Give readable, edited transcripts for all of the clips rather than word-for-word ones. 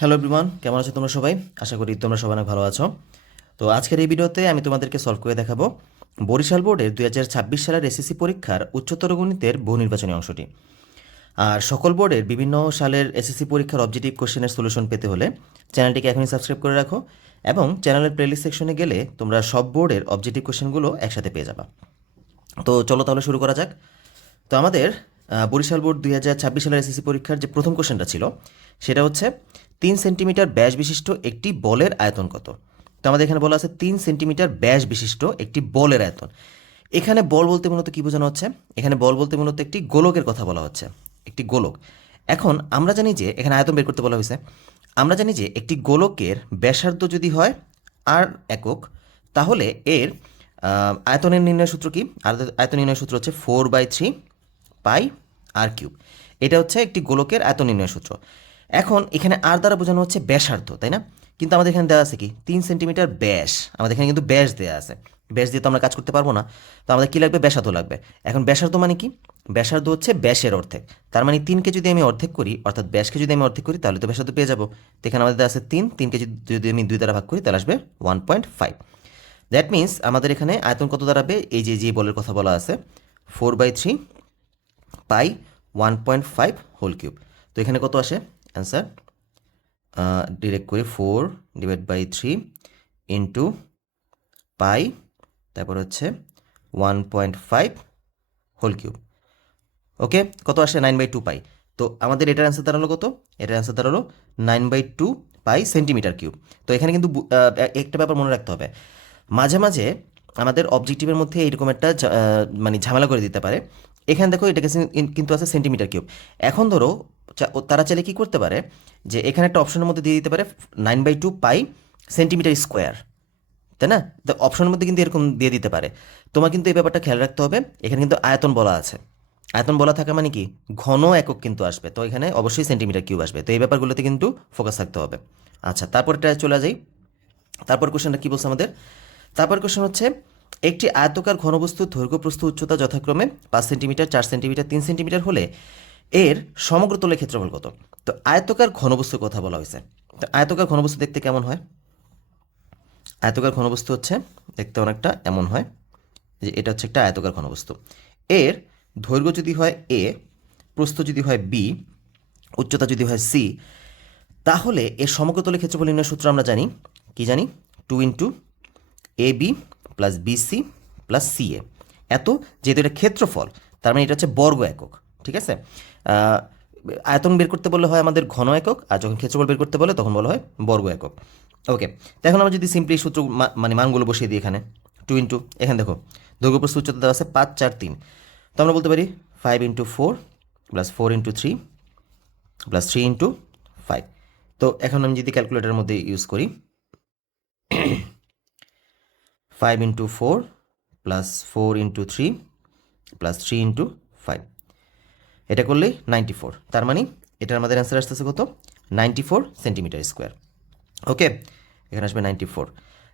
Hello everyone, কেমন আছো তোমরা সবাই? আশা করি তোমরা সবাই অনেক ভালো আছো। তো আজকের এই ভিডিওতে আমি তোমাদেরকে সলভ করে দেখাবো বরিশাল বোর্ডের 2026 সালের এসএসসি পরীক্ষার উচ্চতর গণিতের বহু নির্বাচনী অংশটি। আর সকল বোর্ডের বিভিন্ন সালের এসএসসি পরীক্ষার অবজেক্টিভ কোশ্চেনের সলিউশন পেতে হলে চ্যানেলটিকে এখনই সাবস্ক্রাইব করে রাখো এবং চ্যানেলের প্লেলিস্ট সেকশনে গেলে তোমরা সব বোর্ডের অবজেক্টিভ কোশ্চেনগুলো একসাথে পেয়ে যাবা। তো চলো তাহলে শুরু করা যাক। তো আমাদের বরিশাল বোর্ড 2026 সালের এসএসসি পরীক্ষার যে প্রথম কোশ্চেনটা ছিল সেটা হচ্ছে 3 সেন্টিমিটার ব্যাস বিশিষ্ট একটি বলের আয়তন কত। তো আমাদের এখানে বলা আছে 3 সেন্টিমিটার ব্যাস বিশিষ্ট একটি বলের আয়তন। এখানে বল বলতে মূলত কী বোঝানো হচ্ছে? এখানে বল বলতে মূলত একটি গোলকের কথা বলা হচ্ছে, একটি গোলক। এখন আমরা জানি যে এখানে আয়তন বের করতে বলা হয়েছে। আমরা জানি যে একটি গোলকের ব্যাসার্ধ যদি হয় আর একক, তাহলে এর আয়তনের নির্ণয় সূত্র কি? আয়তন নির্ণয় সূত্র হচ্ছে 4/3 পাই আর কিউব। এটা হচ্ছে একটি গোলকের আয়তন নির্ণয় সূত্র। এখন এখানে আর দ্বারা বোঝানো হচ্ছে ব্যাসার্ধ, তাই না? কিন্তু আমাদের এখানে দেওয়া আছে কি 3 সেন্টিমিটার ব্যাস, আমাদের এখানে কিন্তু ব্যাস দেওয়া আছে। ব্যাস দিয়ে তো আমরা কাজ করতে পারবো না, তো আমাদের কী লাগবে? ব্যাসার্ধ লাগবে। এখন ব্যাসার্ধ মানে কি? ব্যাসার্ধ হচ্ছে ব্যাসের অর্ধেক। তার মানে 3কে যদি আমি অর্ধেক করি, অর্থাৎ ব্যাসকে যদি আমি অর্ধেক করি, তাহলে তো ব্যাসার্ধ পেয়ে যাবো। তো এখানে আমাদের দেওয়া আছে 3কে যদি আমি 2 দ্বারা ভাগ করি তাহলে আসবে 1.5। দ্যাট মিনস আমাদের এখানে আয়তন কত দাঁড়াবে? এই যে বলের কথা বলা আছে 4/3 পাই 1.5 হোল কিউব। তো এখানে কত আসে অ্যান্সার? ডিরেক্ট করি 4/3 ইন্টু পাই, তারপর হচ্ছে 1.5 হোল কিউব। ওকে, কত আসে? 9/2 পাই। তো আমাদের এটার অ্যান্সার দাঁড়ালো কত? এটার অ্যান্সার দাঁড়ালো 9/2 পাই সেন্টিমিটার কিউব। তো এখানে কিন্তু একটা ব্যাপার মনে রাখতে হবে, মাঝে মাঝে আমাদের অবজেক্টিভের মধ্যে এইরকম একটা মানে ঝামেলা করে দিতে পারে। এখানে দেখো এটাকে কিন্তু আছে সেন্টিমিটার কিউব। এখন ধরো তারা চাইলে কী করতে পারে, যে এখানে একটা অপশনের মধ্যে দিয়ে দিতে পারে 9/2 পাই সেন্টিমিটার স্কোয়ার, তাই না? তো অপশনের মধ্যে কিন্তু এরকম দিয়ে দিতে পারে। তোমার কিন্তু এই ব্যাপারটা খেয়াল রাখতে হবে। এখানে কিন্তু আয়তন বলা আছে, আয়তন বলা থাকা মানে কি ঘন একক কিন্তু আসবে, তো এখানে অবশ্যই সেন্টিমিটার কিউব আসবে। তো এই ব্যাপারগুলোতে কিন্তু ফোকাস থাকতে হবে। আচ্ছা, তারপরটা চলে যাই। তারপর কোশ্চেনটা কী বলছে আমাদের? তারপর কোশ্চেন হচ্ছে একটি আয়তকার ঘনবস্তুর দৈর্ঘ্য প্রস্থ উচ্চতা যথাক্রমে 5 সেন্টিমিটার, 4 সেন্টিমিটার, 3 সেন্টিমিটার হলে এর সমগ্র তলের ক্ষেত্রফল কত? তো আয়তকার ঘনবস্তুর কথা বলা হয়েছে। তো আয়তকার ঘনবস্তু দেখতে কেমন হয়? আয়তকার ঘনবস্তু হচ্ছে দেখতে অনেকটা এমন হয়, যে এটা হচ্ছে একটা আয়তকার ঘনবস্তু। এর দৈর্ঘ্য যদি হয় এ, প্রস্থ যদি হয় বি, উচ্চতা যদি হয় সি, তাহলে এর সমগ্র তলের ক্ষেত্রফল নির্ণয়ের সূত্র আমরা জানি। কি জানি? 2 into a b plus b c plus c a. এত, যেহেতু এটা ক্ষেত্রফল, তার মানে এটা হচ্ছে বর্গ একক। ঠিক আছে? আয়তন বের করতে বললে হয় আমাদের ঘন একক, আর যখন ক্ষেত্রফল বের করতে বলে তখন বলা হয় বর্গ একক। ওকে, তো এখন আমরা যদি সিম্পলি সূত্র মানে মানগুলো বসিয়ে দিই এখানে 2 ইন্টু, এখানে দেখো দৈর্ঘ্য প্রস্থ উচ্চতা দেওয়া আছে 5, 4, 3। তো আমরা বলতে পারি 5 into 4 plus 4 into 3 plus 3 into 5। তো এখন আমি যদি ক্যালকুলেটারের মধ্যে ইউজ করি 5 into 4 plus 4 into 3 plus 3 into 5, এটা করলেই 94। তার মানে এটার আমাদের অ্যান্সার আসতেছে কত? 94 সেন্টিমিটার স্কোয়ার। ওকে, এখানে আসবে 94।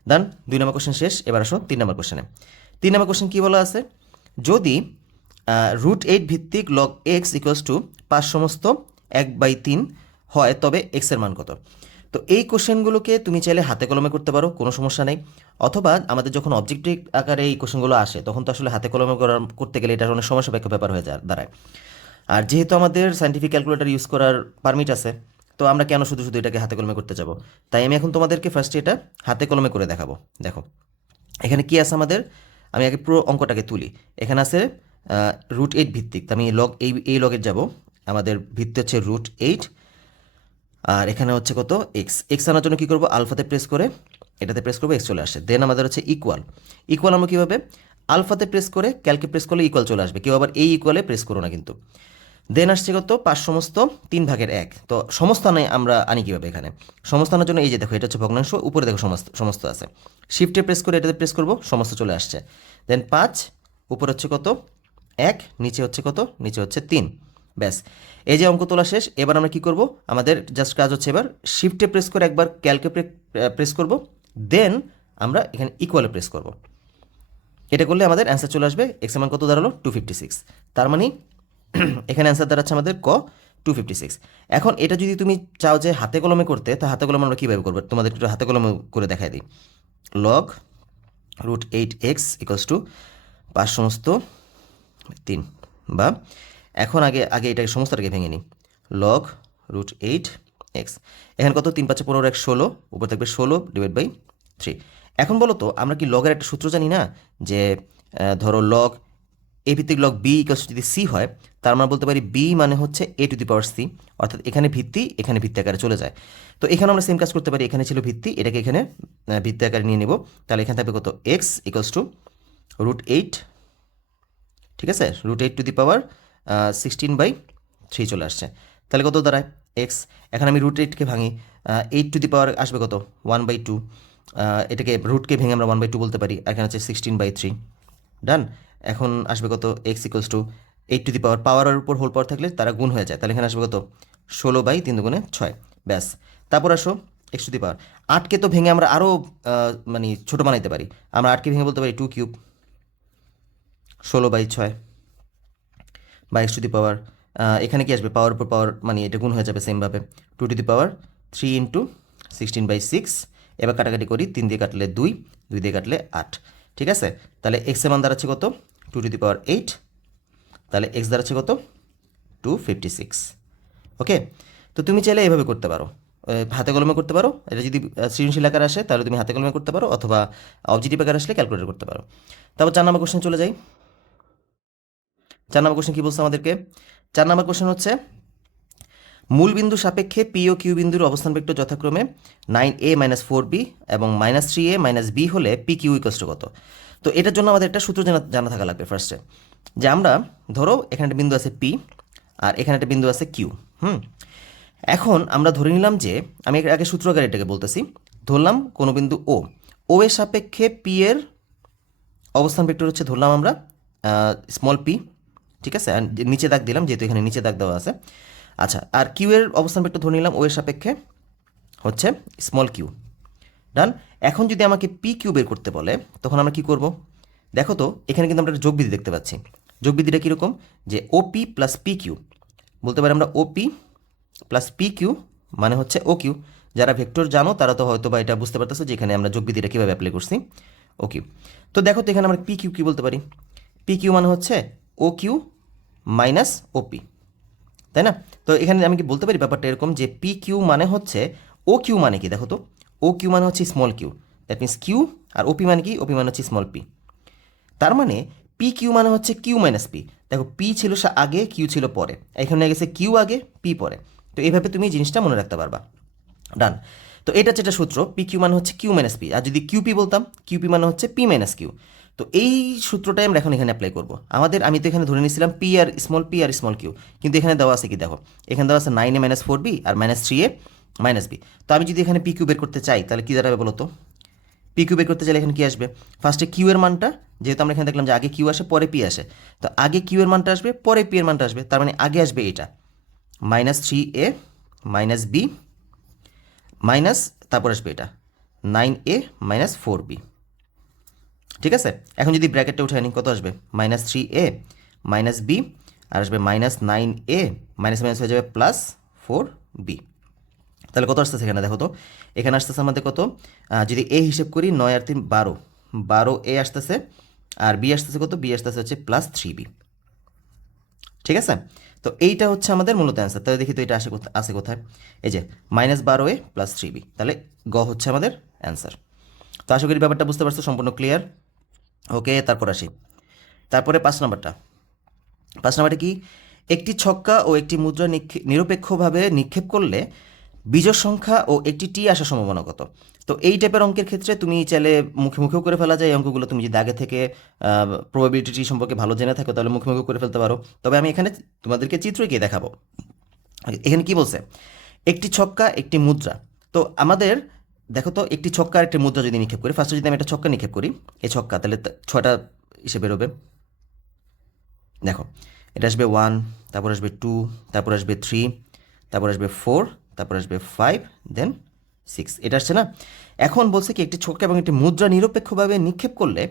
দেন 2 নম্বর কোশ্চেন শেষ। এবার আসো 3 নম্বর কোশ্চেনে। 3 নম্বর কোশ্চেন কী বলা আছে? যদি √8 ভিত্তিক লগ এক্স ইকুয়ালস টু 5 সমস্ত 1/3 হয়, তবে এক্সের মান কত? তো এই কোশ্চেনগুলোকে তুমি চাইলে হাতে কলমে করতে পারো, কোনো সমস্যা নেই। অথবা আমাদের যখন অবজেক্টিভ আকারে এই কোশ্চেনগুলো আসে তখন তো আসলে হাতে কলমে করতে গেলে এটা অনেক সময় সাপেক্ষ ব্যাপার হয়ে দাঁড়ায়। আর যেহেতু আমাদের সায়েন্টিফিক ক্যালকুলেটর ইউজ করার পারমিট আছে, তো আমরা কেন শুধু শুধু এটাকে হাতে কলমে করতে যাব? তাই আমি এখন তোমাদেরকে ফার্স্টে এটা হাতে কলমে করে দেখাবো। দেখো এখানে কি আছে আমাদের, আমি আগে পুরো অঙ্কটাকে তুলি। এখানে আছে √8 ভিত্তিক, তো আমি এই লগের যাব। আমাদের ভিত্তি হচ্ছে √8, আর এখানে হচ্ছে কত? এক্স আনার জন্য কী করবো? আলফাতে প্রেস করে এটাতে প্রেস করবো, এক্স চলে আসে। দেন আমাদের হচ্ছে ইকুয়াল। ইকুয়াল আমরা কীভাবে? আলফাতে প্রেস করে ক্যালকে প্রেস করলে ইকুয়াল চলে আসবে, কেউ আবার এই ইকুয়ালে প্রেস করো না কিন্তু। দেন আসছে কত? 5 সমস্ত 3/1। তো সমস্থানে আমরা আনি কীভাবে? এখানে সমস্থানের জন্য এই যে দেখো এটা হচ্ছে ভগ্নাংশ, উপরে দেখো সমস্ত আছে। শিফটে প্রেস করে এটাতে প্রেস করবো, সমস্ত চলে আসছে। দেন 5, উপরে হচ্ছে কত? 1, নিচে হচ্ছে কত? নিচে হচ্ছে 3। ব্যাস, এই যে অঙ্ক তোলা শেষ। এবার আমরা কি করব? আমাদের জাস্ট কাজ হচ্ছে এবার শিফটে প্রেস করে একবার ক্যালকে প্রেস করব, দেন আমরা এখানে ইকুয়ালে প্রেস করব। এটা করলে আমাদের অ্যান্সার চলে আসবে। এক্স এর মান কত দাঁড়ালো? 256। তার মানে এখানে অ্যান্সার দাঁড়াচ্ছে আমাদের ক 256। এখন এটা যদি তুমি চাও যে হাতে কলমে করতে, তা হাতে কলমে আমরা কীভাবে করবো তোমাদের একটু হাতে কলমে করে দেখাই দিই। লগ √8x ইকুয়ালস টু 5/3, বা এখন আগে আগে এটাকে সমস্তটাকে ভেঙে নিই। লগ √8x, এখানে কত, 3 5 15 1 16, উপর থাকবে 16/3। এখন বলো তো আমরা কি লগের একটা সূত্র জানি না, যে ধরো লগ এ ভিত্তিক লগ বি ইকুয়ালস যদি সি হয়, তার আমরা বলতে পারি বি মানে হচ্ছে a⁻c, অর্থাৎ এখানে ভিত্তি আকারে চলে যায়। তো এখানে আমরা সেম কাজ করতে পারি, এখানে ছিল ভিত্তি, এটাকে এখানে ভিত্তি আকারে নিয়ে নেব। তাহলে এখানে থাকবে কত, এক্স ইকুয়ালস টু √8, ঠিক আছে, √8⁻16/3 চলে আসছে। তাহলে কত দাঁড়ায় এক্স। এখন আমি √8কে ভাঙি, 8 আসবে কত, 1/2। এটাকে রুটকে ভেঙে আমরা 1/2 বলতে পারি, এখানে হচ্ছে 16/3। ডান। এখন আসবে কত, এক্স ইকুয়ালস টু 8 পাওয়ারের উপর হোল পাওয়ার থাকলে তারা গুণ হয়ে যায়, তাহলে এখানে আসবে কত, 16/3 × 6। ব্যাস। তারপর আসো x⁻। 8কে তো ভেঙে আমরা আরও মানে ছোটো বানাইতে পারি, আমরা 8কে ভেঙে বলতে পারি 2³ 16/6, বা x⁻। এখানে কি আসবে, পাওয়ার উপর পাওয়ার, মানে এটা গুণ হয়ে যাবে সেমভাবে, 2³ 3 × 16/6। এবার কাটাকাটি করি, 3 দিয়ে কাটলে 2, 2 দিয়ে কাটলে 8, ঠিক আছে। তাহলে x এর মান দাঁড়াচ্ছে কত, 2⁸, তাহলে x দাঁড়াচ্ছে কত, 256। ওকে। তো তুমি চাইলে এভাবে করতে পারো, হাতে কলমে করতে পারো। এটা যদি সৃজনশীল আকারে আসে তাহলে তুমি হাতে কলমে করতে পারো, অথবা অবজেক্টিভ আকারে আসলে ক্যালকুলেটর করতে পারো। তারপর 4 নম্বর কোশ্চেন চলে যাই। 4 নম্বর কোশ্চেন কী বলছে আমাদেরকে? 4 নম্বর কোশ্চেন হচ্ছে, মূল বিন্দু সাপেক্ষে পি ও কিউ বিন্দুর অবস্থান ভেক্টর যথাক্রমে 9a - 4b এবং -3a - b হলে পি কিউ ইকুয়ালস টু কত। তো এটার জন্য আমাদের একটা সূত্র জানা থাকা লাগবে ফার্স্টে, যে আমরা ধরো এখানে একটা বিন্দু আছে পি, আর এখানে একটা বিন্দু আছে কিউ। এখন আমরা ধরে নিলাম যে, আমি আগে সূত্র আকারে এটাকে বলতেছি, ধরলাম কোনো বিন্দু ও এর সাপেক্ষে পি এর অবস্থান ভেক্টর হচ্ছে, ধরলাম আমরা স্মল পি, ঠিক আছে, আর নিচে দাগ দিলাম যেহেতু এখানে নিচে দাগ দেওয়া আছে। আচ্ছা, আর কিউ এর অবস্থান ভেক্টর ধরে নিলাম ও এর সাপেক্ষে হচ্ছে স্মল কিউ। ডান। এখন যদি আমাকে পি কিউ বের করতে বলে, তখন আমরা কি করব? দেখো তো এখানে কিন্তু আমরা একটা যোগবিধি দেখতে পাচ্ছি। যোগবিধিটা কীরকম, যে ওপি প্লাস পি কিউ, বলতে পারি আমরা ওপি প্লাস পি কিউ মানে হচ্ছে ও কিউ। যারা ভেক্টর জানো তারা তো হয়তো বা এটা বুঝতে পারতেছো যে এখানে আমরা যোগবিধিটা কীভাবে অ্যাপ্লাই করছি, ও কিউ। তো দেখো তো এখানে আমরা পি কিউ কী বলতে পারি, পি কিউ মানে হচ্ছে ও কিউ মাইনাস ওপি, তাই না? তো এখানে আমি কি বলতে পারি ব্যাপারটা এরকম, যে পি কিউ মানে হচ্ছে ও কিউ মানে কি, দেখো তো ও কিউ মানে হচ্ছে small q, that means q, আর ওপি মানে কি, ওপি মানে হচ্ছে স্মল পি। তার মানে পি কিউ মানে হচ্ছে কিউ মাইনাস পি। দেখো পি ছিল আগে, কিউ ছিল পরে, এখানে গেছে কিউ আগে পি পরে। তো এইভাবে তুমি জিনিসটা মনে রাখতে পারবা। ডান। তো এটা হচ্ছে একটা সূত্র, পি কিউ মানে হচ্ছে কিউ মাইনাস পি, আর যদি কিউপি বলতাম, কিউপি মানে হচ্ছে পি মাইনাস কিউ। তো এই সূত্রটাই আমরা এখন এখানে অ্যাপ্লাই করবো। আমি তো এখানে ধরে নিয়েছিলাম পি আর স্মল কিউ, কিন্তু এখানে দেওয়া আছে কি, দেখো এখানে দেওয়া আছে 9a - 4b আর -3a - b। তো আমি যদি এখানে পি কিউ বের করতে চাই, তাহলে কী দাঁড়াবে বলো তো? পি কিউ বের করতে চাইলে এখানে কি আসবে, ফার্স্টে কিউ এর মানটা, যেহেতু আমরা এখানে দেখলাম যে আগে কিউ আসে পরে পি আসে, তো আগে কিউ এর মানটা আসবে পরে পি এর মানটা আসবে, তার মানে আগে আসবে এটা -3a - b মাইনাস, তারপর আসবে এটা 9a - 4b, ঠিক আছে। এখন যদি ব্র্যাকেটটা উঠে আনি, কত আসবে, -3a - b, আর আসবে -9a, মাইনাস মাইনাস হয়ে যাবে +4b। তাহলে কত আসতেছে এখানে, দেখো তো এখানে আসতেছে আমাদের কত, যদি এ হিসেব করি 9 আর 3 12, 12a আসতেছে, আর বি আসতেছে কত, বি আসতেছে হচ্ছে +3b, ঠিক আছে। তো এইটা হচ্ছে আমাদের মূলত অ্যান্সার। তাহলে দেখি তো এটা আসে কোথায়, এই যে -12a + 3b, তাহলে গ হচ্ছে আমাদের অ্যান্সার। তো আশা করি ব্যাপারটা বুঝতে পারছো, সম্পূর্ণ ক্লিয়ার। ওকে, তারপর আসি, তারপরে 5 নম্বরটা। 5 নম্বরটা কি, একটি ছক্কা ও একটি মুদ্রা নিরপেক্ষভাবে নিক্ষেপ করলে বিজোড় সংখ্যা ও একটি টি আসার সম্ভাবনা কত। তো এই টাইপের অঙ্কের ক্ষেত্রে তুমি চাইলে মুখে মুখেও করে ফেলা যায় এই অঙ্কগুলো, তুমি যদি আগে থেকে প্রবাবিলিটি সম্পর্কে ভালো জেনে থাকো তাহলে মুখে মুখেও করে ফেলতে পারো। তবে আমি এখানে তোমাদেরকে চিত্র এঁকে দেখাবো। এখানে কি বলছে, একটি ছক্কা একটি মুদ্রা। তো আমাদের দেখো তো, একটি ছক্কা আর একটি মুদ্রা যদি নিক্ষেপ করি, ফার্স্টে যদি আমি একটা ছক্কা নিক্ষেপ করি, এই ছক্কা, তাহলে 6টা হিসেবে বেরোবে। দেখো এটা আসবে 1, তারপর আসবে 2, তারপর আসবে 3, তারপর আসবে 4, তারপর আসবে 5, দেন 6, এটা আসছে না। এখন বলছে কি, একটি ছক্কা এবং একটি মুদ্রা নিরপেক্ষভাবে নিক্ষেপ করলে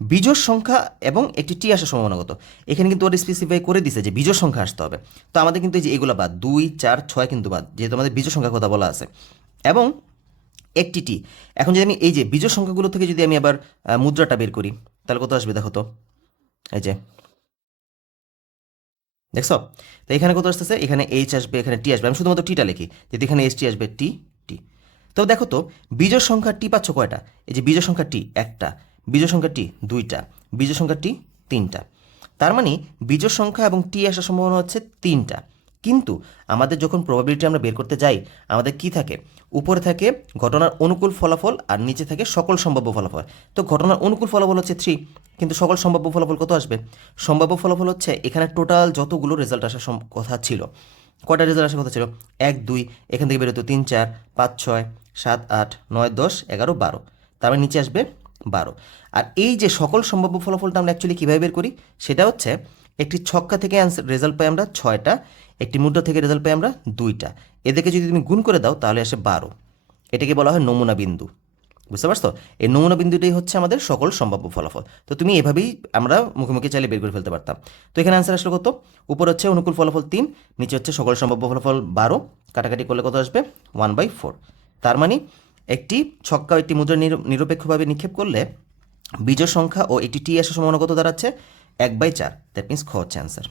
বিজোড় সংখ্যা এবং একটি টি আসার সম্ভাবনা কত। এখানে কিন্তু ওরা স্পেসিফাই করে দিছে যে বিজোড় সংখ্যা আসতে হবে। তো আমাদের কিন্তু এই যে এগুলো বাদ, 2, 4, 6 কিন্তু বাদ, যেহেতু আমাদের বিজোড় সংখ্যার কথা বলা আছে, এবং একটি টি। এখন যদি আমি এই যে বিজোড় সংখ্যাগুলো থেকে যদি আমি আবার মুদ্রাটা বের করি, তাহলে কত আসবে দেখো তো, এই যে দেখছো। তো এখানে কত আসতেছে, এখানে এইচ আসবে, এখানে টি আসবে। আমি শুধুমাত্র টিটা লিখি, যদি এখানে এইচ টি আসবে, টি টি। তো দেখো তো বিজোড় সংখ্যা টি পাচ্ছ কয়টা, এই যে বিজোড় সংখ্যা টি একটা, বিজোড় সংখ্যা টি দুইটা, বিজোড় সংখ্যা টি তিনটা। তার মানে বিজোড় সংখ্যা এবং টি আসার সম্ভাবনা হচ্ছে তিনটা। কিন্তু আমাদের যখন প্রবাবিলিটি আমরা বের করতে যাই, আমাদের কি থাকে, উপরে থাকে ঘটনার অনুকূল ফলাফল আর নিচে থাকে সকল সম্ভাব্য ফলাফল। তো ঘটনার অনুকূল ফলাফল হচ্ছে 3, কিন্তু সকল সম্ভাব্য ফলাফল কত আসবে, সম্ভাব্য ফলাফল হচ্ছে এখানে টোটাল যতগুলো রেজাল্ট আসার কথা ছিল, কয়টা রেজাল্ট আসার কথা ছিল, 1, 2, এখান থেকে বেরোতো 3, 4, 5, 6, 7, 8, 9, 10, 11, 12, তার মানে নিচে আসবে 12। আর এই যে সকল সম্ভাব্য ফলাফলটা আমরা অ্যাকচুয়ালি কীভাবে বের করি, সেটা হচ্ছে একটি ছক্কা থেকে রেজাল্ট পাই আমরা 6টা, একটি মুদ্রা থেকে রেজাল্ট পাই আমরা 2টা, এদেরকে যদি তুমি গুণ করে দাও তাহলে আসে 12। এটাকে বলা হয় নমুনা বিন্দু। বুঝতে পারছো, এই নমুনা বিন্দুটাই হচ্ছে আমাদের সকল সম্ভাব্য ফলাফল। তো তুমি এভাবেই আমরা মুখোমুখি চাইলে বের করে ফেলতে পারতাম। তো এখানে আনসার আসলে কত, উপর হচ্ছে অনুকূল ফলাফল 3, নিচে হচ্ছে সকল সম্ভাব্য ফলাফল 12, কাটাকাটি করলে কত আসবে 1/4। তার মানে একটি ছক্কা ও একটি মুদ্রা নিরপেক্ষভাবে নিক্ষেপ করলে বিজোড় সংখ্যা ও একটি টি আসার সম্ভাবনা কত দাঁড়াচ্ছে 1/4। দ্যাট মিনস খ হচ্ছে অ্যান্সার।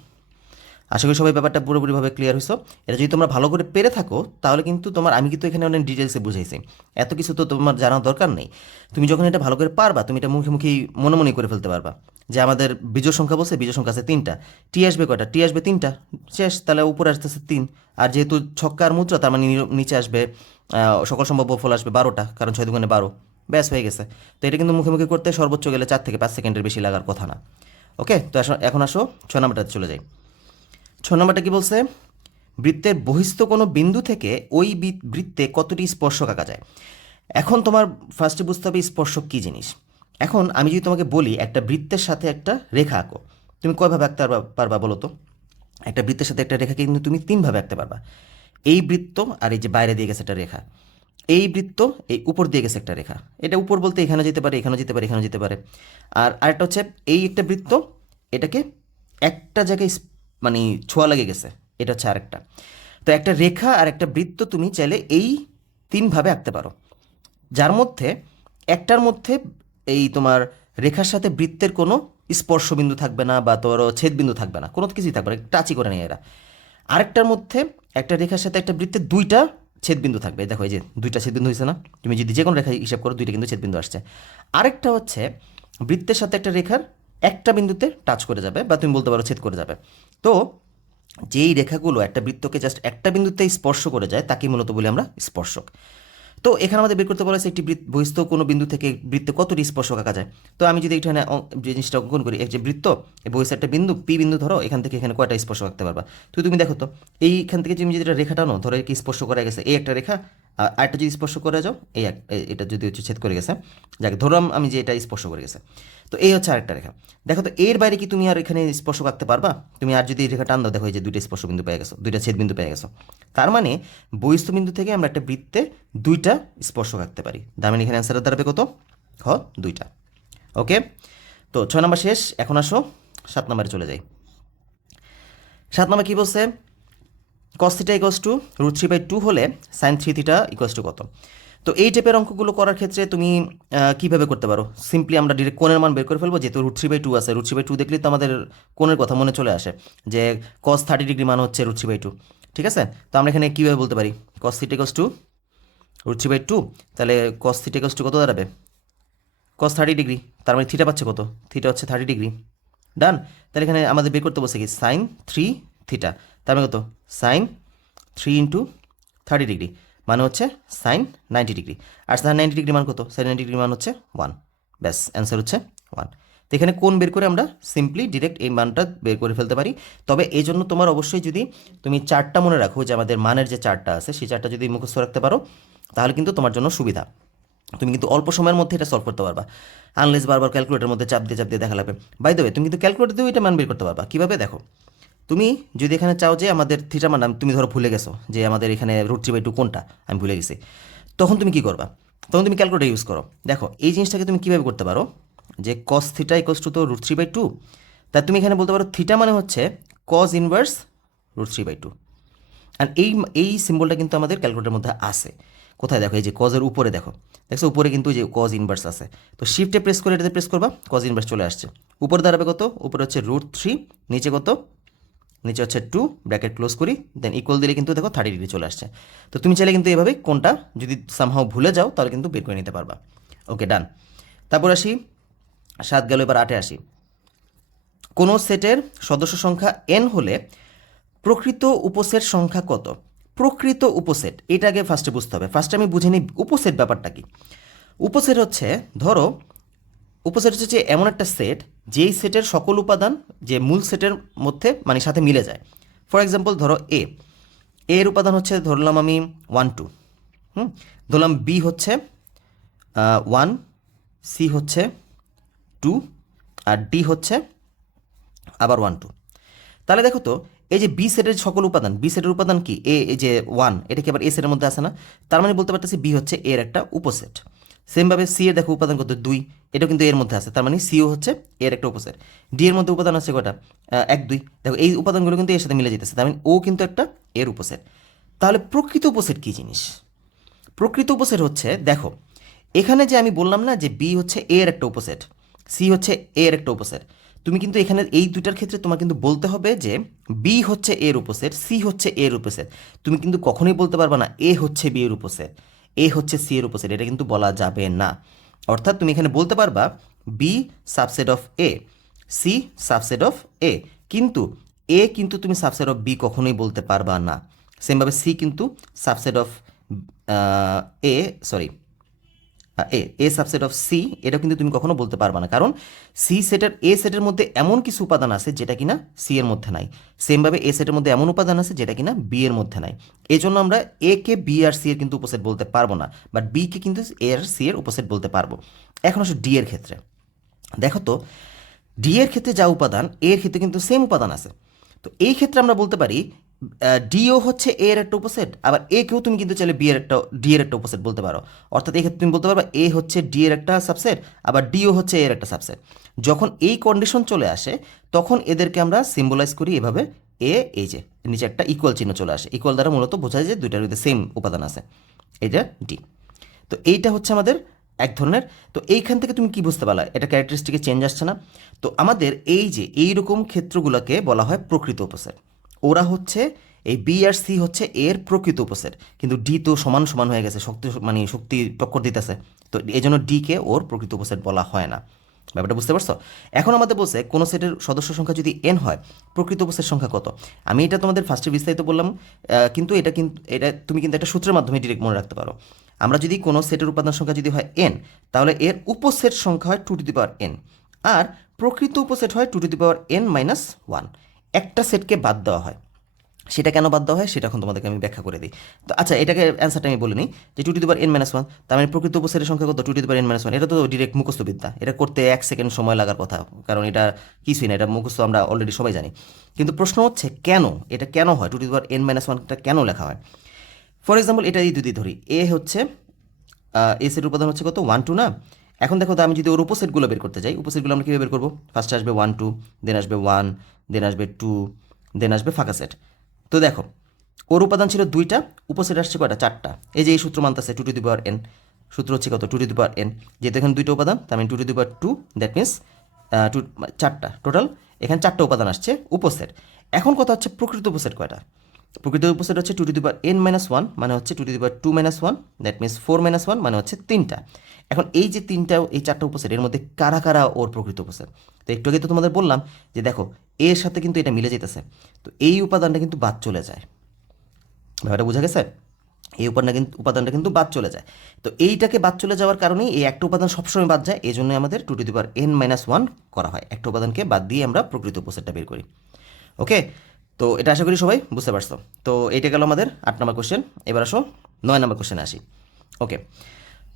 আশা করি সবাই ব্যাপারটা পুরোপুরিভাবে ক্লিয়ার হয়েছো। এটা যদি তোমরা ভালো করে পেরে থাকো তাহলে কিন্তু তোমার, আমি কিন্তু এখানে অনেক ডিটেলসে বুঝাইছি, এত কিছু তো তোমার জানার দরকার নেই। তুমি যখন এটা ভালো করে পারবা, তুমি এটা মুখে মুখেই মনে মনে করে ফেলতে পারবা যে আমাদের বিজোড় সংখ্যা বলছে, বিজোড় সংখ্যা আছে 3টা, টি আসবে কয়টা, টি আসবে 3টা, শেষ। তাহলে উপরে আসতেছে 3, আর যেহেতু ছক্কা আর মুদ্রা, তার মানে নিচে আসবে সকল সম্ভাব্য ফল আসবে 12টা, কারণ 6 দুগুণে 12, ব্যাস হয়ে গেছে। তো এটা কিন্তু মুখে মুখে করতে সর্বোচ্চ গেলে 4 থেকে 5 সেকেন্ডের বেশি লাগার কথা না। ওকে, তো এখন আসো 6 নাম্বারটাতে চলে যাই। 6 নম্বরটা কি বলছে, বৃত্তের বহিস্থ কোনো বিন্দু থেকে ওই বৃত্তে কতটি স্পর্শক আঁকা যায়। এখন তোমার ফার্স্টে বুঝতে হবে স্পর্শক কী জিনিস। এখন আমি যদি তোমাকে বলি একটা বৃত্তের সাথে একটা রেখা আঁকো, তুমি কয়ভাবে আঁকতে পারবা বলো তো। একটা বৃত্তের সাথে একটা রেখাকে কিন্তু তুমি 3ভাবে আঁকতে পারবা। এই বৃত্ত আর এই যে বাইরে দিয়ে গেছে একটা রেখা, এই বৃত্ত, এই উপর দিয়ে গেছে একটা রেখা। এটা উপর বলতে এখানে যেতে পারে, এখানে যেতে পারে, এখানে যেতে পারে। আর আরেকটা হচ্ছে এই একটা বৃত্ত, এটাকে একটা জায়গায় মানে ছোঁয়া লেগে গেছে, এটা হচ্ছে আরেকটা। তো একটা রেখা আর একটা বৃত্ত তুমি চাইলে এই 3ভাবে আঁকতে পারো, যার মধ্যে একটার মধ্যে এই তোমার রেখার সাথে বৃত্তের কোনো স্পর্শবিন্দু থাকবে না, বা তোর ছেদবিন্দু থাকবে না, কোনো কিছুই থাকবে না, টাচই করে নেই এরা। আরেকটার মধ্যে একটা রেখার সাথে একটা বৃত্তের 2টা ছেদবিন্দু থাকবে, দেখো এই যে 2টা ছেদবিন্দু হয়েছে না, তুমি যদি যে কোনো রেখা হিসাব করো 2টা কিন্তু ছেদবিন্দু আসছে। আরেকটা হচ্ছে বৃত্তের সাথে একটা রেখার একটা বিন্দুতে টাচ করে যাবে, বা তুমি বলতে পারো ছেদ করে যাবে। তো যেই রেখাগুলো একটা বৃত্তকে জাস্ট একটা বিন্দুতে স্পর্শ করে যায় তাকে মূলত বলি আমরা স্পর্শক। তো এখানে আমাদের বের করতে বলা হয়েছে একটি বহিস্থ কোনো বিন্দু থেকে বৃত্তে কতটি স্পর্শক আঁকা যায়। তো আমি যদি এখানে জিনিসটা অঙ্কন করি, এক যে বৃত্ত, এই বহিস্থ একটা বিন্দু পি বিন্দু ধরো, এখান থেকে এখানে কয়টা স্পর্শক আঁকতে পারবা। তো তুমি দেখো তো এইখান থেকে তুমি যদি এটা রেখাটা নাও, ধরো কি স্পর্শ করা গেছে এই একটা রেখা, আর আরেকটা যদি স্পর্শ করে যাও, এটা যদি হচ্ছে ছেদ করে গেছে, যাকে ধরলাম আমি যে এটা স্পর্শ করে গেছে, তো এই হচ্ছে আরেকটা রেখা। দেখো তো এর বাইরে কি তুমি আর এখানে স্পর্শ আঁকতে পারবা, তুমি আর যদি এই রেখা টান দাও, দেখো এই যে 2টা স্পর্শ বিন্দু পেয়ে গেছো, 2টা ছেদ বিন্দু পেয়ে গেছো। তার মানে বহিস্থ বিন্দু থেকে আমরা একটা বৃত্তে 2টা স্পর্শক আঁকতে পারি। তার মানে এখানে অ্যান্সার দাঁড়াবে কত, খ 2টা। ওকে, তো 6 নাম্বার শেষ। এখন আসো 7 নাম্বারে চলে যাই। 7 নাম্বার কি বলছে, cos θ = √3/2 হলে sin 3θ = কত। তো এই টাইপের অঙ্কগুলো করার ক্ষেত্রে তুমি কীভাবে করতে পারো, সিম্পলি আমরা ডিরেক্ট কোণের মান বের করে ফেলবো, যেহেতু √3/2 আছে, √3/2 দেখলেই তো আমাদের কোণের কথা মনে চলে আসে, যে cos 30 ডিগ্রি মান হচ্ছে √3/2। ঠিক আছে, তো আমরা এখানে কীভাবে বলতে পারি, cos θ = √3/2, তাহলে cos θ = কত দাঁড়াবে, cos 30 ডিগ্রি, তার মানে থিটা পাচ্ছে কত, থিটা হচ্ছে 30 ডিগ্রি। ডান। তাহলে এখানে আমাদের বের করতে বসে কি sin 3θ, তার মানে কত sin 3 × 30 ডিগ্রি মানে হচ্ছে sin 90 ডিগ্রি। আর sin 90 ডিগ্রি মান কত, sin 90 ডিগ্রি মান হচ্ছে 1। ব্যাস অ্যান্সার হচ্ছে 1। তো এখানে কোণ বের করে আমরা সিম্পলি ডিরেক্ট এই মানটা বের করে ফেলতে পারি। তবে এই জন্য তোমার অবশ্যই যদি তুমি চার্টটা মনে রাখো, যে আমাদের মানের যে চার্টটা আছে সেই চার্টটা যদি মুখস্থ রাখতে পারো তাহলে কিন্তু তোমার জন্য সুবিধা, তুমি কিন্তু অল্প সময়ের মধ্যে এটা সলভ করতে পারবা, আনলেস বারবার ক্যালকুলেটারের মধ্যে চাপ দিয়ে দেখা লাগবে। বাই দ্য ওয়ে, তুমি কিন্তু ক্যালকুলেটর দিয়েও এটা মান বের করতে পারবা। কীভাবে দেখো, তুমি যদি এখানে চাও যে আমাদের থিটা মান, তুমি ধরো ভুলে গেছো যে আমাদের এখানে √3/2 কোনটা, আমি ভুলে গেছি, তখন তুমি কি করবা, তখন তুমি ক্যালকুলেটর ইউজ করো। দেখো এই জিনিসটাকে তুমি কীভাবে করতে পারো, যে কস থিটা ইকোয়াস টু তো √3/2, তা তুমি এখানে বলতে পারো থিটা মানে হচ্ছে কজ ইনভার্স √3/2। আর এই সিম্বলটা কিন্তু আমাদের ক্যালকুলেটারের মধ্যে আছে। কোথায় দেখো, এই যে কজের উপরে দেখছো উপরে কিন্তু এই যে কজ ইনভার্স আছে। তো শিফটে প্রেস করে এটাতে প্রেস করবা, কজ ইনভার্স চলে আসছে। উপরে দাঁড়াবে কত, উপরে হচ্ছে √3, নিচে কত, নিচে হচ্ছে 2, ব্র্যাকেট ক্লোজ করি, দেন ইকুয়াল দিলে কিন্তু দেখো 30 ডিগ্রি চলে আসছে। তো তুমি চাইলে কিন্তু এভাবে কোনটা যদি সামহাও ভুলে যাও তাহলে কিন্তু বের করে নিতে পারবা। ওকে, ডান। তারপর আসি 7 গেল, এবার 8-এ আসি। কোনো সেটের সদস্য সংখ্যা n হলে প্রকৃত উপসেট সংখ্যা কত? প্রকৃত উপসেট, এটা আগে ফার্স্টে বুঝতে হবে। ফার্স্টে আমি বুঝে নিই উপসেট ব্যাপারটা কি। উপসেট হচ্ছে, ধরো উপসেট হচ্ছে যে এমন একটা সেট যেই সেটের সকল উপাদান যে মূল সেটের মধ্যে মানে সাথে মিলে যায়। ফর এক্সাম্পল ধরো এর উপাদান হচ্ছে ধরলাম আমি 1 2, ধরলাম বি হচ্ছে 1, সি হচ্ছে 2, আর ডি হচ্ছে আবার 1 2। তাহলে দেখো তো, এই যে বি সেটের সকল উপাদান, বি সেটের উপাদান কি এই যে 1, এটা কি আবার এ সেটের মধ্যে আসে না? তার মানে বলতে পারতেছি বি হচ্ছে এর একটা উপসেট। সেমভাবে সি এর দেখো উপাদান কত 2, এটা কিন্তু এর মধ্যে আছে, তার মানে সিও হচ্ছে এর একটা উপসেট। ডি এর মধ্যে উপাদান আছে কয়টা, 1 2, দেখো এই উপাদানগুলো কিন্তু এর সাথে মিলে যেতেছে, তার মানে ও কিন্তু একটা এর উপসেট। তাহলে প্রকৃত উপসেট কি জিনিস? প্রকৃত উপসেট হচ্ছে, দেখো এখানে যে আমি বললাম না যে বি হচ্ছে এর একটা উপসেট, সি হচ্ছে এর একটা উপসেট, তুমি কিন্তু এখানে এই দুটার ক্ষেত্রে তোমার কিন্তু বলতে হবে যে বি হচ্ছে এর উপসেট, সি হচ্ছে এর উপসেট। তুমি কিন্তু কখনোই বলতে পারবে না এ হচ্ছে বি এর উপসেট, এ হচ্ছে সি এর উপসেট, এটা কিন্তু বলা যাবে না। অর্থাৎ তুমি এখানে বলতে পারবা b subset of a, c subset of a, কিন্তু এ কিন্তু তুমি সাবসেট অফ বি কখনোই বলতে পারবা না। সেমভাবে সি কিন্তু subset of A, sorry A subset of C, এটা কিন্তু তুমি কখনো বলতে পারবা না, কারণ সি সেটের এ সেটের মধ্যে এমন কিছু উপাদান আছে যেটা কিনা সি এর মধ্যে নাই। সেমভাবে এ সেটের মধ্যে এমন উপাদান আছে যেটা কিনা বি এর মধ্যে নাই। এই জন্য আমরা এ কে বি আর সি এর কিন্তু উপসেট বলতে পারবো না, বাট বি কে কিন্তু এ আর সি এর উপসেট বলতে পারবো। এখন আসো ডি এর ক্ষেত্রে। দেখো তো, ডি এর ক্ষেত্রে যা উপাদান এর ক্ষেত্রে কিন্তু সেম উপাদান আছে। তো এই ক্ষেত্রে আমরা বলতে পারি ডিও হচ্ছে এ এর একটা উপসেট, আবার এ কেও তুমি কিন্তু চাইলে বি এর একটা ডি এর একটা উপসেট বলতে পারো। অর্থাৎ এই ক্ষেত্রে তুমি বলতে পারবে এ হচ্ছে ডি এর একটা সাবসেট, আবার ডিও হচ্ছে এর একটা সাবসেট। যখন এই কন্ডিশন চলে আসে তখন এদেরকে আমরা সিম্বলাইজ করি এভাবে, এই যে নিচে একটা ইকুয়াল চিহ্ন চলে আসে, ইকুয়াল দ্বারা মূলত বোঝায় যে দুইটার মধ্যে সেম উপাদান আছে, এটা ডি। তো এইটা হচ্ছে আমাদের এক ধরনের। তো এইখান থেকে তুমি কি বুঝতে পারলা, এটা ক্যারেক্টারিস্টিকে চেঞ্জ আসছে না? তো আমাদের এই যে এইরকম ক্ষেত্রগুলোকে বলা হয় প্রকৃত উপসেট। ওরা হচ্ছে এই বি আর সি হচ্ছে এর প্রকৃত উপসেট, কিন্তু ডি তো সমান সমান হয়ে গেছে, শক্তি টক্কর দিতেছে, তো এই জন্য ডিকে ওর প্রকৃত উপসেট বলা হয় না। ব্যাপারটা বুঝতে পারছো? এখন আমাদের বলছে কোনো সেটের সদস্য সংখ্যা যদি এন হয় প্রকৃত উপসেট সংখ্যা কত। আমি এটা তোমাদের ফার্স্টে বিস্তারিত বললাম, কিন্তু এটা তুমি কিন্তু একটা সূত্রের মাধ্যমে ডিরেক্ট মনে রাখতে পারো। আমরা যদি কোনো সেটের উপাদান সংখ্যা যদি হয় এন, তাহলে এর উপসেট সংখ্যা হয় 2n, আর প্রকৃত উপসেট হয় 2n-1। একটা সেটকে বাদ দেওয়া হয়, সেটা কেন বাদ দেওয়া হয় সেটা এখন তোমাদেরকে আমি ব্যাখ্যা করে দিই। তো আচ্ছা, এটাকে অ্যান্সারটা আমি বলে নিই যে 2n-1, তার মানে প্রকৃত উপসেটের সংখ্যা কত, 2n-1। এটা তো ডিরেক্ট মুখস্থ বিদ্যা, এটা করতে 1 সেকেন্ড সময় লাগার কথা, কারণ এটা কিছুই না, এটা মুখস্থ আমরা অলরেডি সবাই জানি। কিন্তু প্রশ্ন হচ্ছে কেন এটা কেন হয়, 2n-1টা কেন লেখা হয়? ফর এক্সাম্পল এটা এই দুটি ধরি, এ হচ্ছে এ সেটের উপাদান হচ্ছে কত 1 2 না? এখন দেখো তো, আমি যদি ওর উপসেটগুলো বের করতে যাই, উপসেটগুলো আমরা কীভাবে বের করবো? ফার্স্টে আসবে 1 2, দেন আসবে 1, দেন আসবে 2, দেন আসবে ফাঁকা সেট। তো দেখো ওর উপাদান ছিল 2টা, উপসেট আসছে কয়টা, 4টা। এই যে এই সূত্র মানতেছে 2n, সূত্র হচ্ছে কত 2n, যেহেতু এখানে 2টা উপাদান তার মানে 2, দ্যাট মিনস 4টা টোটাল, এখানে 4টা উপাদান আসছে উপসেট। এখন কথা হচ্ছে প্রকৃত উপসেট কয়টা? প্রকৃত উপসেট হচ্ছে 2n-1, মানে হচ্ছে 2 - 1, দ্যাট মিনস 4 - 1 মানে হচ্ছে 3টা। এখন এই যে 3টা, এই 4টা উপসেট, এর মধ্যে কারা কারা ওর প্রকৃত উপসেট? তো একটু আগে তো তোমাদের বললাম যে দেখো এর সাথে কিন্তু এটা মিলে যেতেছে, তো এই উপাদানটা কিন্তু বাদ চলে যায়। ব্যাপারটা বোঝা গেছে? এই উপাদানটা কিন্তু বাদ চলে যায়। তো এইটাকে বাদ চলে যাওয়ার কারণেই এই একটা উপাদান সবসময় বাদ যায়, এই জন্য আমাদের 2n-1 করা হয়, একটা উপাদানকে বাদ দিয়ে আমরা প্রকৃত উপসেটটা বের করি। ওকে, তো এটা আশা করি সবাই বুঝতে পারছো। তো এইটা গেল আমাদের 8 নম্বর কোশ্চেন। এবার আসো 9 নম্বর কোশ্চেনে আসি। ওকে,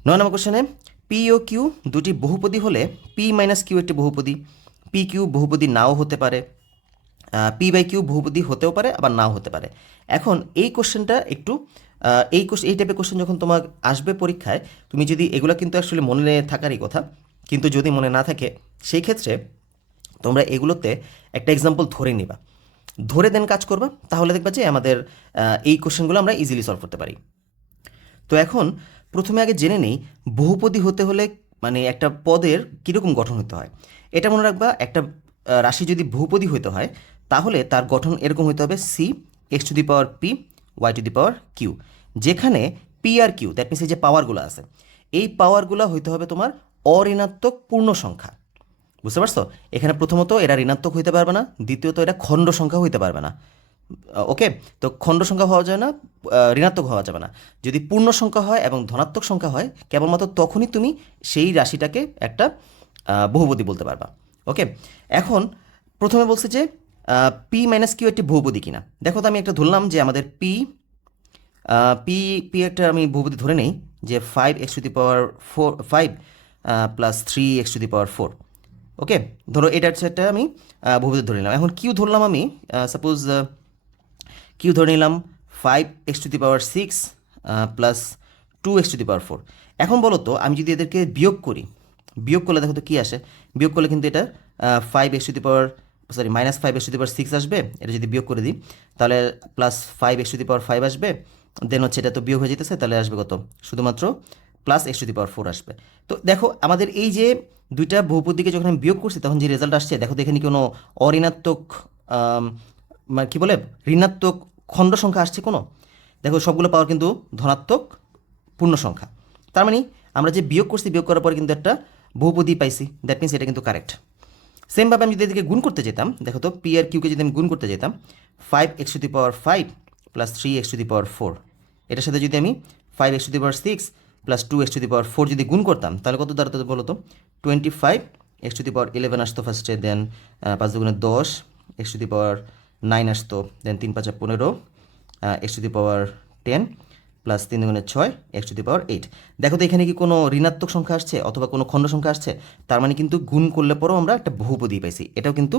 9 নম্বর কোশ্চেনে পি ও কিউ দুটি বহুপদী হলে পি মাইনাস কিউ একটি বহুপদী, পি কিউ বহুপদী নাও হতে পারে, পি বাই কিউ বহুপদী হতেও পারে আবার নাও হতে পারে। এখন এই কোশ্চেনটা একটু এই টাইপের কোশ্চেন যখন তোমার আসবে পরীক্ষায়, তুমি যদি এগুলো কিন্তু আসলে মনে থাকারই কথা, কিন্তু যদি মনে না থাকে সেই ক্ষেত্রে তোমরা এগুলোতে একটা এক্সাম্পল ধরে নিবা, ধরে দেন কাজ করবা, তাহলে দেখবা যে আমাদের এই কোশ্চেনগুলো আমরা ইজিলি সলভ করতে পারি। তো এখন প্রথমে আগে জেনে নেই বহুপদী হতে হলে মানে একটা পদের কীরকম গঠন হতে হয়। এটা মনে রাখবা, একটা রাশি যদি বহুপদী হতে হয় তাহলে তার গঠন এরকম হতে হবে c x to the power p y to the power q, যেখানে পি আর কিউ দ্যাট মিনস এই যে পাওয়ারগুলো আছে এই পাওয়ারগুলো হইতে হবে তোমার অঋণাত্মক পূর্ণ সংখ্যা। বুঝতে পারছো? এখানে প্রথমত এরা ঋণাত্মক হইতে পারবে না, দ্বিতীয়ত এটা খণ্ড সংখ্যা হইতে পারবে না। ওকে, তো খণ্ড সংখ্যা হওয়া যায় না, ঋণাত্মক হওয়া যাবে না। যদি পূর্ণ সংখ্যা হয় এবং ধনাত্মক সংখ্যা হয় কেবলমাত্র তখনই তুমি সেই রাশিটাকে একটা বহুপদী বলতে পারবা। ওকে, এখন প্রথমে বলছে যে পি মাইনাস কিউ একটি বহুপদী কিনা। দেখো তো আমি একটা ধরলাম যে আমাদের পি পি পি একটা আমি বহুপদী ধরে নেই যে 5x to the power 5 plus 3x to the power 4। Okay, ধরো এটা হচ্ছে একটা আমি বহুপদী ধরে নিলাম। এখন কিউ ধরলাম আমি সাপোজ কিউ ধরে নিলাম 5x to the power 6 plus 2x to the power 4। এখন বলো তো আমি যদি এদেরকে বিয়োগ করি, বিয়োগ করলে দেখো তো কী আসে। বিয়োগ করলে কিন্তু এটা 5x to the power minus 5x to the power 6 আসবে। এটা যদি বিয়োগ করে দিই তাহলে plus 5x to the power 5 আসবে। দেন হচ্ছে এটা তো বিয়োগ হয়ে যেতেছে, তাহলে আসবে কত, শুধুমাত্র plus x to the power 4 আসবে। তো দেখো আমাদের এই যে দুইটা বহুপদীকে যখন আমি বিয়োগ করছি তখন যে রেজাল্ট আসছে, দেখো তো এখানে কোনো অঋণাত্মক মানে কী বলে ঋণাত্মক খণ্ড সংখ্যা আসছে কোনো? দেখো সবগুলো পাওয়ার কিন্তু ধনাত্মক পূর্ণ সংখ্যা। তার মানে আমরা যে বিয়োগ করছি, বিয়োগ করার পরে কিন্তু একটা বহুপদী পাইছি, দ্যাট মিনস এটা কিন্তু কারেক্ট। সেমভাবে আমি যদি এদিকে গুণ করতে যেতাম, দেখো তো পি আর কিউকে যদি আমি গুণ করতে যেতাম 5x to the power 5 plus 3x to the power 4, এটার সাথে যদি আমি 5x to the power 6 plus 2x to the power 4 যদি গুণ করতাম তাহলে কত দাঁড়াতো বলো তো? 25x টু দি পাওয়ার 11 আসতো ফার্স্টে, দেন 5 দুগুণে 10, x টু দি পাওয়ার 9 আসতো, দেন 3 5 15, x to the power 10 plus 3 দুগুণে 6, x টু দি পাওয়ার 8। দেখো তো এখানে কি কোনো ঋণাত্মক সংখ্যা আসছে অথবা কোনো খণ্ড সংখ্যা আসছে? তার মানে কিন্তু গুণ করলে পরেও আমরা একটা বহুপদী পাইছি, এটাও কিন্তু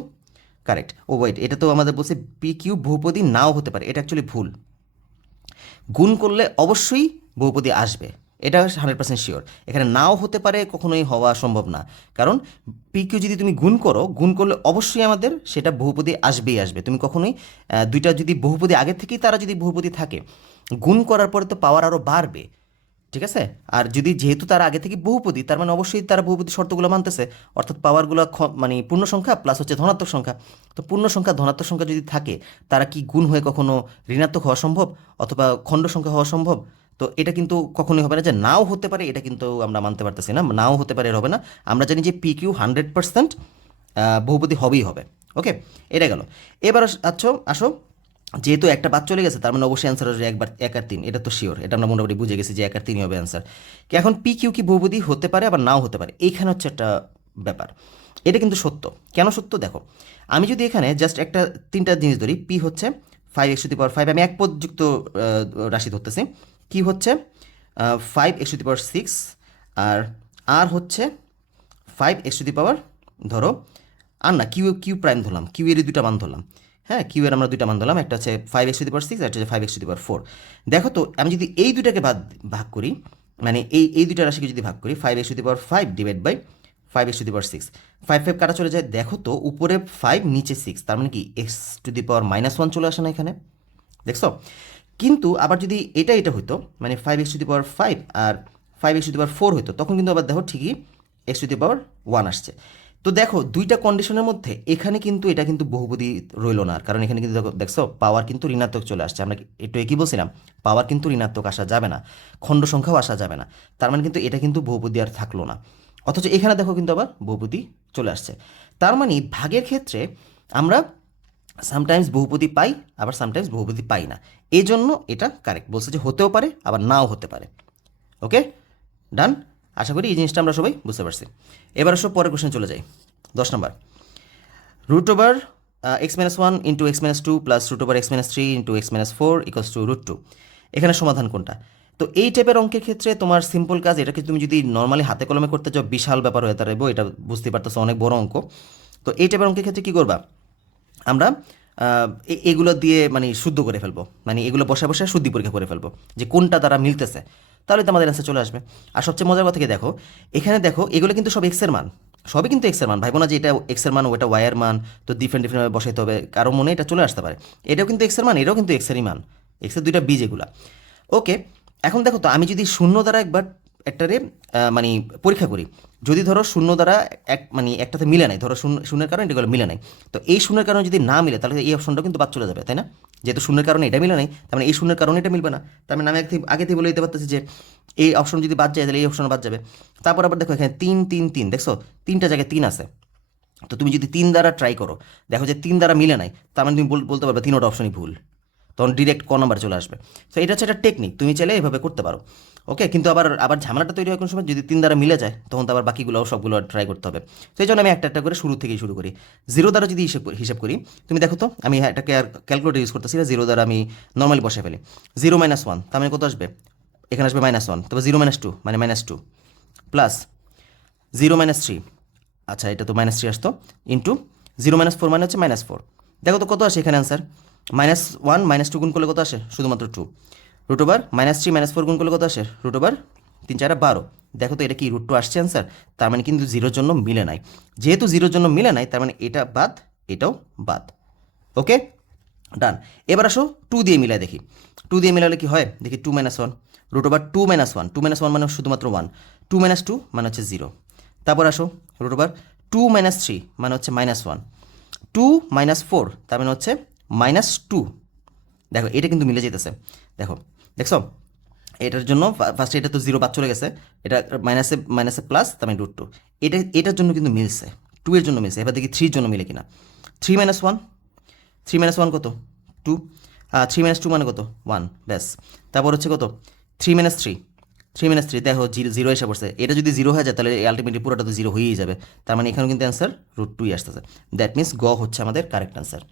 কারেক্ট। ও ওয়েট, এটা তো আমাদের বলছে পি কিউ বহুপদী নাও হতে পারে, এটা অ্যাকচুয়ালি ভুল। গুণ করলে অবশ্যই বহুপদী আসবে, এটা 100% শিওর। এখানে নাও হতে পারে, কখনোই হওয়া সম্ভব না, কারণ পি কিউ যদি তুমি গুণ করো, গুণ করলে অবশ্যই আমাদের সেটা বহুপদী আসবেই আসবে। তুমি কখনোই দুইটা যদি বহুপদী আগে থেকেই তারা যদি বহুপদী থাকে, গুণ করার পরে তো পাওয়ার আরও বাড়বে, ঠিক আছে? আর যদি যেহেতু তারা আগে থেকে বহুপদী, তার মানে অবশ্যই তারা বহুপদী শর্তগুলো মানতেছে, অর্থাৎ পাওয়ারগুলো মানে পূর্ণ সংখ্যা প্লাস হচ্ছে ধনাত্মক সংখ্যা। তো পূর্ণ সংখ্যা ধনাত্মক সংখ্যা যদি থাকে, তারা কি গুণ হয়ে কখনো ঋণাত্মক হওয়া সম্ভব অথবা খণ্ড সংখ্যা হওয়া সম্ভব? তো এটা কিন্তু কখনোই হবে না। যে নাও হতে পারে এটা কিন্তু আমরা মানতে পারতেছি না, নাও হতে পারে এর হবে না। আমরা জানি যে পি কিউ 100% বহুপদী হবেই হবে। ওকে, এটা গেল। এবার আসো যেহেতু একটা বাদ চলে গেছে তার মানে অবশ্যই অ্যান্সার আসবে একবার 1 আর 3, এটা তো শিওর, এটা আমরা মোটামুটি বুঝে গেছি যে 1 আর 3 হবে অ্যান্সার। এখন পি কিউ কি বহুপদী হতে পারে আবার নাও হতে পারে, এইখানে হচ্ছে একটা ব্যাপার। এটা কিন্তু সত্য। কেন সত্য দেখো, আমি যদি এখানে জাস্ট একটা 3টা জিনিস ধরি, পি হচ্ছে 5x টু দি পাওয়ার 5, আমি এক পদযুক্ত রাশি ধরতেছি। কি হচ্ছে 5x টু দি পাওয়ার 6, আর আর হচ্ছে 5x টু দি পাওয়ার, ধরো আর না কিউ কিউ প্রাইম ধরলাম, কিউ এর দুইটা মান ধরলাম। হ্যাঁ, কিউ এর আমরা দুইটা মান ধরলাম, একটা হচ্ছে 5x টু দি পাওয়ার 6 আর একটা হচ্ছে 5x টু দি পাওয়ার 4। দেখো তো আমি যদি এই দুইটাকে ভাগ করি, মানে এই দুইটা রাশিকে যদি ভাগ করি, 5x to the power 5 divide by 5x to the power 6, 5 5 কাটা চলে যায়। দেখো তো উপরে 5 নিচে 6, তার মানে কি x টু দি পাওয়ার -1 চলে আসে না এখানে? দেখছো? কিন্তু আবার যদি এটা হইতো, মানে 5x to the power 5 R 5x to the power 4 হইতো, তখন কিন্তু আবার দেখো ঠিকই x টু দি পাওয়ার 1 আসছে। তো দেখো দুইটা কন্ডিশনের মধ্যে এখানে কিন্তু এটা কিন্তু বহুপদী রইল না, কারণ এখানে কিন্তু দেখছো পাওয়ার কিন্তু ঋণাত্মক চলে আসছে। আমরা একটু একই বলছিলাম, পাওয়ার কিন্তু ঋণাত্মক আসা যাবে না, খণ্ড সংখ্যাও আসা যাবে না, তার মানে কিন্তু এটা কিন্তু বহুপদী আর থাকলো না। অথচ এখানে দেখো কিন্তু আবার বহুপদী চলে আসছে। তার মানে ভাগের ক্ষেত্রে আমরা সামটাইমস বহুপদী পাই, আবার সামটাইমস বহুপদী পাই না, এই জন্য এটা কারেক্ট বলছে যে হতেও পারে আবার নাও হতে পারে। ওকে, ডান। আশা করি এই জিনিসটা আমরা সবাই বুঝতে পারছি। এবার সব পরের কোশ্চেন চলে যাই। 10 নম্বর, √(x - 1 × x - 2 plus √(x - 3 × x - 4 = √2)। এখানে সমাধান কোনটা? তো এই টাইপের অঙ্কের ক্ষেত্রে তোমার সিম্পল কাজ, এটাকে তুমি যদি নর্মালি হাতে কলমে করতে চাও বিশাল ব্যাপার হয়ে দাঁড়াবো, এটা বুঝতে পারতেছো অনেক বড় অঙ্ক। তো এই টাইপের অঙ্কের ক্ষেত্রে কী করবা, আমরা এগুলো দিয়ে মানে শুদ্ধ করে ফেলবো, মানে এগুলো বসে বসে শুদ্ধি পরীক্ষা করে ফেলবো যে কোনটা দ্বারা মিলতেছে। তাহলে তো আমাদের অ্যান্সার চলে আসবে। আর সবচেয়ে মজার কথা কি দেখো, এখানে দেখো এগুলো কিন্তু সব এক্সের মান, সবই কিন্তু এক্সের মান, ভাইবো না যে এটা এক্সের মান ওটা ওয়াইয়ের মান, তো ডিফারেন্ট ডিফারেন্টভাবে বসাইতে হবে, কারো মনে এটা চলে আসতে পারে। এটাও কিন্তু এক্সের মান, এটাও কিন্তু এক্সেরই মান, এক্সের দুইটা বীজ এগুলা। ওকে, এখন দেখো তো আমি যদি শূন্য দ্বারা একবার একটারে মানে পরীক্ষা করি, যদি ধরো শূন্য দ্বারা মানে একটাতে মিলে নাই, ধরো শূন্যের কারণে এটাগুলো মিলে নাই, তো এই শূন্যের কারণে যদি না মিলে তাহলে এই অপশনটা কিন্তু বাদ চলে যাবে, তাই না? যেহেতু শূন্যের কারণে এটা মিলে নাই, তার মানে এই শূন্যের কারণে এটা মিলবে না, তার মানে আমি আগে থেকে বলে দিতে পারতেছি যে এই অপশন যদি বাদ যায় তাহলে এই অপশন বাদ যাবে। তারপর আবার দেখো এখানে 3 3 3, দেখছো 3টা জায়গায় 3 আছে, তো তুমি যদি 3 দ্বারা ট্রাই করো, দেখো যে 3 দ্বারা মিলে নাই, তার মানে তুমি বলতে পারবে 3টা অপশনই ভুল, তখন ডিরেক্ট ক নাম্বার চলে আসবে। তো এটা হচ্ছে একটা টেকনিক, তুমি চাইলে এভাবে করতে পারো। ওকে, কিন্তু আবার আবার ঝামেলাটা তৈরি হয় কোন সময়, যদি 3 দ্বারা মিলে যায় তখন তো আবার বাকিগুলোও সবগুলো ট্রাই করতে হবে। তো এই জন্য আমি একটা একটা করে শুরু থেকেই শুরু করি। 0 দ্বারা যদি হিসাব করি, তুমি দেখো তো আমি এটাকে আর ক্যালকুলেটর ইউজ করতেছি না, 0 দ্বারা আমি নর্মালি বসে ফেলি। 0 - 1 তার মানে কত আসবে, এখানে আসবে -1, তবে 0 - 2 মানে -2, প্লাস 0 - 3, আচ্ছা এটা তো -3 আসতো, ইন্টু 0 - 4 মানে হচ্ছে -4। দেখো তো কত আসে এখানে অ্যান্সার, -1 -2 গুণ করলে কত আসে, শুধুমাত্র 2, √3 -4 গুণ করলে কত আসে, √3 4 12। দেখো তো এটা কি √2 আসছে অ্যান্সার, তার মানে কিন্তু 0-র জন্য মিলে নাই, যেহেতু 0-র জন্য মিলে নাই তার মানে এটা বাদ, এটাও বাদ। ওকে, ডান। এবার আসো 2 দিয়ে মিলাই দেখি, 2 দিয়ে মিলালে কি হয় দেখি, 2 - 1 √2 - 1, 2 - 1 মানে শুধুমাত্র 1, 2 - 2 মানে হচ্ছে 0। তারপর আসো √2 - 3 মানে হচ্ছে -1, 2 - 4 তার মানে হচ্ছে -2। দেখো এটা কিন্তু মিলে যেতেছে, দেখো দেখছো, এটার জন্য ফার্স্টে এটা তো 0 বাদ চলে গেছে, এটা মাইনাসে মাইনাসে প্লাস, তার মানে √2, এটার জন্য কিন্তু মিলছে, 2 এর জন্য মিলছে। এবার দেখি 3 এর জন্য মিলে কিনা, 3 - 1, 3 - 1 কত, 2, 3 - 2 মানে কত, 1, ব্যাস। তারপর হচ্ছে কত, 3 - 3, 3 - 3 দেখো 0 এসে পড়ছে, এটা যদি 0 হয়ে যায় তাহলে আলটিমেটলি পুরোটা তো 0 হয়েই যাবে, তার মানে এখানে কিন্তু অ্যান্সার √2ই আসতেছে। দ্যাট মিনস গ হচ্ছে আমাদের কারেক্ট অ্যান্সার।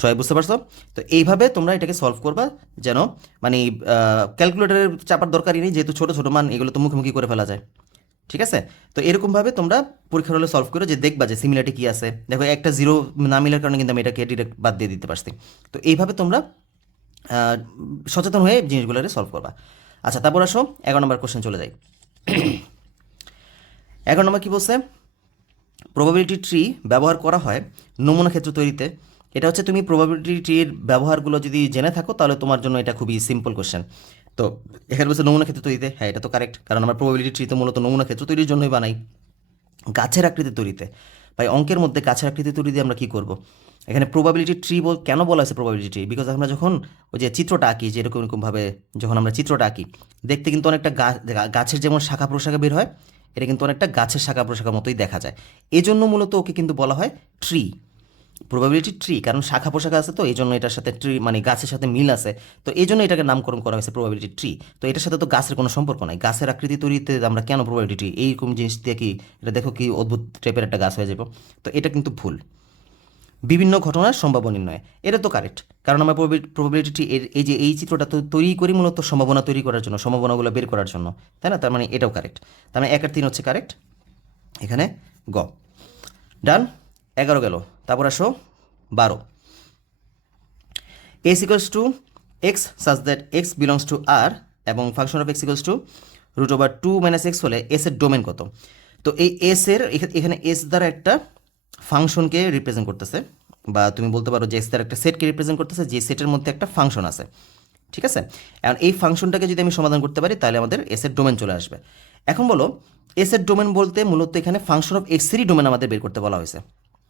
সবাই বুঝতে পারছো? তো এইভাবে তোমরা এটাকে সলভ করবা, যেন মানে ক্যালকুলেটারের চাপার দরকারই নেই, যেহেতু ছোটো ছোটো মান এগুলো তো মুখোমুখি করে ফেলা যায়। ঠিক আছে, তো এরকমভাবে তোমরা পরীক্ষার হলে সলভ করে যে দেখবা যে সিমিলারিটি কী আছে। দেখো একটা 0 না মিলার কারণে কিন্তু আমি এটাকে ডিরেক্ট বাদ দিয়ে দিতে পারছি। তো এইভাবে তোমরা সচেতন হয়ে জিনিসগুলোরে সলভ করবা। আচ্ছা, তারপর আসো 11 নম্বর কোশ্চেন চলে যাই। 11 নম্বর কী বলছে, প্রবাবিলিটি ট্রি ব্যবহার করা হয় নমুনা ক্ষেত্র তৈরিতে। এটা হচ্ছে তুমি প্রবাবিলিটি ট্রির ব্যবহারগুলো যদি জেনে থাকো তাহলে তোমার জন্য এটা খুবই সিম্পল কোশ্চেন। তো এখানে বলছে নমুনা ক্ষেত্র তৈরিতে, হ্যাঁ এটা তো কারেক্ট, কারণ আমরা প্রবাবিলিটি ট্রি তো মূলত নমুনা ক্ষেত্র তৈরির জন্যই বানাই। গাছের আকৃতি তৈরিতে, ভাই অঙ্কের মধ্যে গাছের আকৃতি তৈরি দিয়ে আমরা কী করব? এখানে প্রবাবিলিটি ট্রি কেন বলা হয়েছে প্রবাবিলিটি ট্রি? বিকজ আমরা যখন ওই যে চিত্রটা আঁকি, যে এরকমভাবে যখন আমরা চিত্রটা আঁকি, দেখতে কিন্তু অনেকটা গাছের যেমন শাখা প্রশাখা বের হয়, এটা কিন্তু অনেকটা গাছের শাখা প্রশাখার মতোই দেখা যায়। এজন্য মূলত ওকে কিন্তু বলা হয় ট্রি, প্রবাবিলিটি ট্রি, কারণ শাখা পোশাখা আছে, তো এই জন্য এটার সাথে ট্রি মানে গাছের সাথে মিল আছে, তো এই জন্য এটাকে নামকরণ করা হয়েছে প্রবাবিলিটি ট্রি। তো এটার সাথে তো গাছের কোনো সম্পর্ক নাই, গাছের আকৃতি তৈরিতে আমরা কেন প্রবাবিলিটি ট্রি, এইরকম জিনিস দিয়ে কি এটা দেখো কি অদ্ভুত টাইপের একটা গাছ হয়ে যাব, তো এটা কিন্তু ভুল। বিভিন্ন ঘটনার সম্ভাবনা নির্ণয়, এটা তো কারেক্ট, কারণ আমরা প্রবাবিলিটি ট্রি এই যে এই চিত্রটা তো তৈরি করি মূলত সম্ভাবনা তৈরি করার জন্য, সম্ভাবনাগুলো বের করার জন্য, তাই না? তার মানে এটাও কারেক্ট, তার মানে 1 আর 3 হচ্ছে কারেক্ট, এখানে গ। ডান, 11 গেল। তারপর আসো 12, s equals to x such that x belongs to r এবং function of x equals to √2 - x হলে s এর ডোমেন কত? তো এই s এর এখানে s দ্বারা একটা ফাংশনকে রিপ্রেজেন্ট করতেছে, বা তুমি বলতে পারো যে s দ্বারা একটা সেটকে রিপ্রেজেন্ট করতেছে, যে সেটের মধ্যে একটা ফাংশন আছে। ঠিক আছে, এখন এই ফাংশনটাকে যদি আমি সমাধান করতে পারি তাহলে আমাদের s এর ডোমেন চলে আসবে। এখন বলো s এর ডোমেন বলতে মূলত এখানে ফাংশন অফ x এরই ডোমেন আমাদের বের করতে বলা হয়েছে।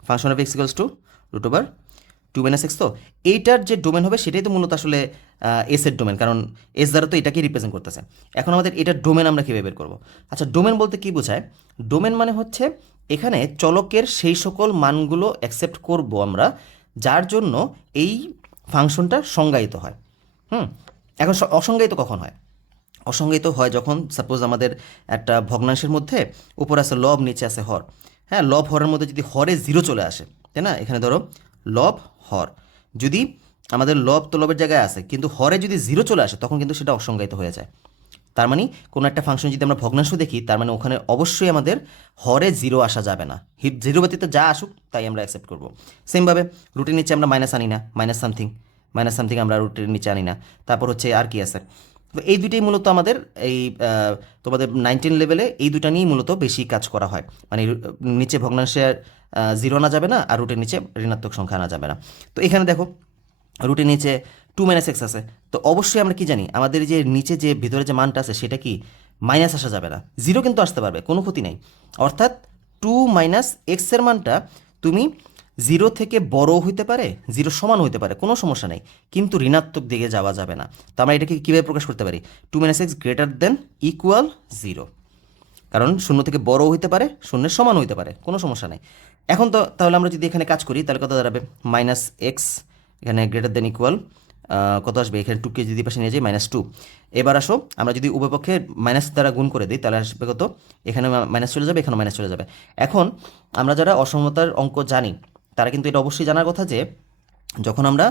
Function of x equals to √2 - x, তো এইটার যে ডোমেন হবে সেটাই তো মূলত আসলে এস এর ডোমেন, কারণ এস দ্বারা তো এটাকে রিপ্রেজেন্ট করতেছে। এখন আমাদের এটার ডোমেন আমরা কীভাবে বের করবো? আচ্ছা, ডোমেন বলতে কী বোঝায়? ডোমেন মানে হচ্ছে এখানে চলকের সেই সকল মানগুলো অ্যাকসেপ্ট করব আমরা যার জন্য এই ফাংশনটা সংজ্ঞায়িত হয়। এখন অসংজ্ঞায়িত কখন হয়? অসংজ্ঞায়িত হয় যখন সাপোজ আমাদের একটা ভগ্নাংশের মধ্যে উপর আছে লব, নিচে আছে হর। হ্যাঁ, লব হরের মধ্যে যদি হরে 0 চলে আসে, তাই না? এখানে ধরো লব হর, যদি আমাদের লব তো লবের জায়গায় আছে কিন্তু হরে যদি 0 চলে আসে তখন কিন্তু সেটা অসংজ্ঞায়িত হয়ে যায়। তার মানে কোনো একটা ফাংশন যদি আমরা ভগ্নাংশ দেখি তার মানে ওখানে অবশ্যই আমাদের হরে 0 আসা যাবে না, 0 ব্যতীত যা আসুক তাই আমরা অ্যাকসেপ্ট করবো। সেমভাবে রুটের নিচে আমরা মাইনাস আনি না, মাইনাস সামথিং আমরা রুটের নিচে আনি না। তারপর হচ্ছে আর কি আছে, তো এই দুইটাই মূলত আমাদের এই তোমাদের 19 লেভেলে এই দুটা নিয়েই মূলত বেশি কাজ করা হয়, মানে নিচে ভগ্নাংশে জিরো আনা যাবে না, আর রুটের নিচে ঋণাত্মক সংখ্যা আনা যাবে না। তো এখানে দেখো রুটের নিচে 2 - x আছে, তো অবশ্যই আমরা কি জানি আমাদের যে নিচে যে ভিতরে যে মানটা আছে সেটা কি মাইনাস আসা যাবে না, জিরো কিন্তু আসতে পারবে, কোনো ক্ষতি নেই। অর্থাৎ 2 - x এর মানটা তুমি জিরো থেকে বড় হইতে পারে, জিরো সমান হইতে পারে, কোনো সমস্যা নেই, কিন্তু ঋণাত্মক দিকে যাওয়া যাবে না। তো আমরা এটাকে কীভাবে প্রকাশ করতে পারি? 2 - x গ্রেটার দেন ইকুয়াল 0, কারণ শূন্য থেকে বড় হইতে পারে, শূন্যের সমান হইতে পারে, কোনো সমস্যা নেই। এখন তো তাহলে আমরা যদি এখানে কাজ করি তাহলে কত দাঁড়াবে? -x এখানে গ্রেটার দেন ইকুয়াল কত আসবে? এখানে 2কে যদি পাশে নিয়ে যাই -2। এবার আসো আমরা যদি উভয়পক্ষে মাইনাস দ্বারা গুণ করে দিই তাহলে আসবে কত? এখানে মাইনাস চলে যাবে, এখানে মাইনাস চলে যাবে। এখন আমরা যারা অসমতার অঙ্ক জানি তারা কিন্তু এটা অবশ্যই জানার কথা যে যখন আমরা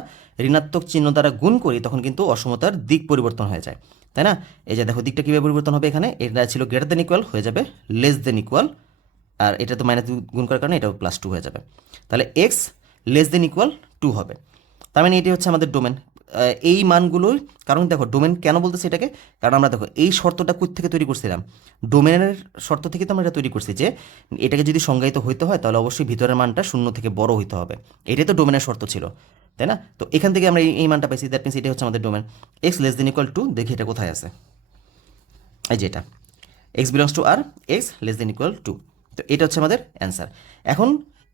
ঋণাত্মক চিহ্ন দ্বারা গুণ করি তখন কিন্তু অসমতার দিক পরিবর্তন হয়ে যায়, তাই না? এই যে দেখো দিকটা কীভাবে পরিবর্তন হবে, এখানে এটা ছিল গ্রেটার দেন ইকুয়াল হয়ে যাবে লেস দেন ইকুয়াল, আর এটা তো মাইনাস গুণ করার কারণে এটাও +2 হয়ে যাবে। তাহলে এক্স লেস দেন ইকুয়াল 2 হবে। তার মানে এটি হচ্ছে আমাদের ডোমেন। এই মানগুলোর কারণ দেখো ডোমেন কেন বলতেছে এটাকে, কারণ আমরা দেখো এই শর্তটা কোথা থেকে তৈরি করছিলাম, ডোমেনের শর্ত থেকে তো আমরা এটা তৈরি করছি যে এটাকে যদি সংজ্ঞায়িত হইতে হয় তাহলে অবশ্যই ভিতরের মানটা 0 থেকে বড় হইতে হবে, এটাই তো ডোমেনের শর্ত ছিল, তাই না? তো এখান থেকে আমরা এই মানটা পাইছি, দ্যাট মিনস এটা হচ্ছে আমাদের domain. X less than equal 2, দেখি এটা কোথায় আছে, এই যে এটা x belongs to R, x less than equal 2। তো এটা হচ্ছে আমাদের অ্যান্সার। এখন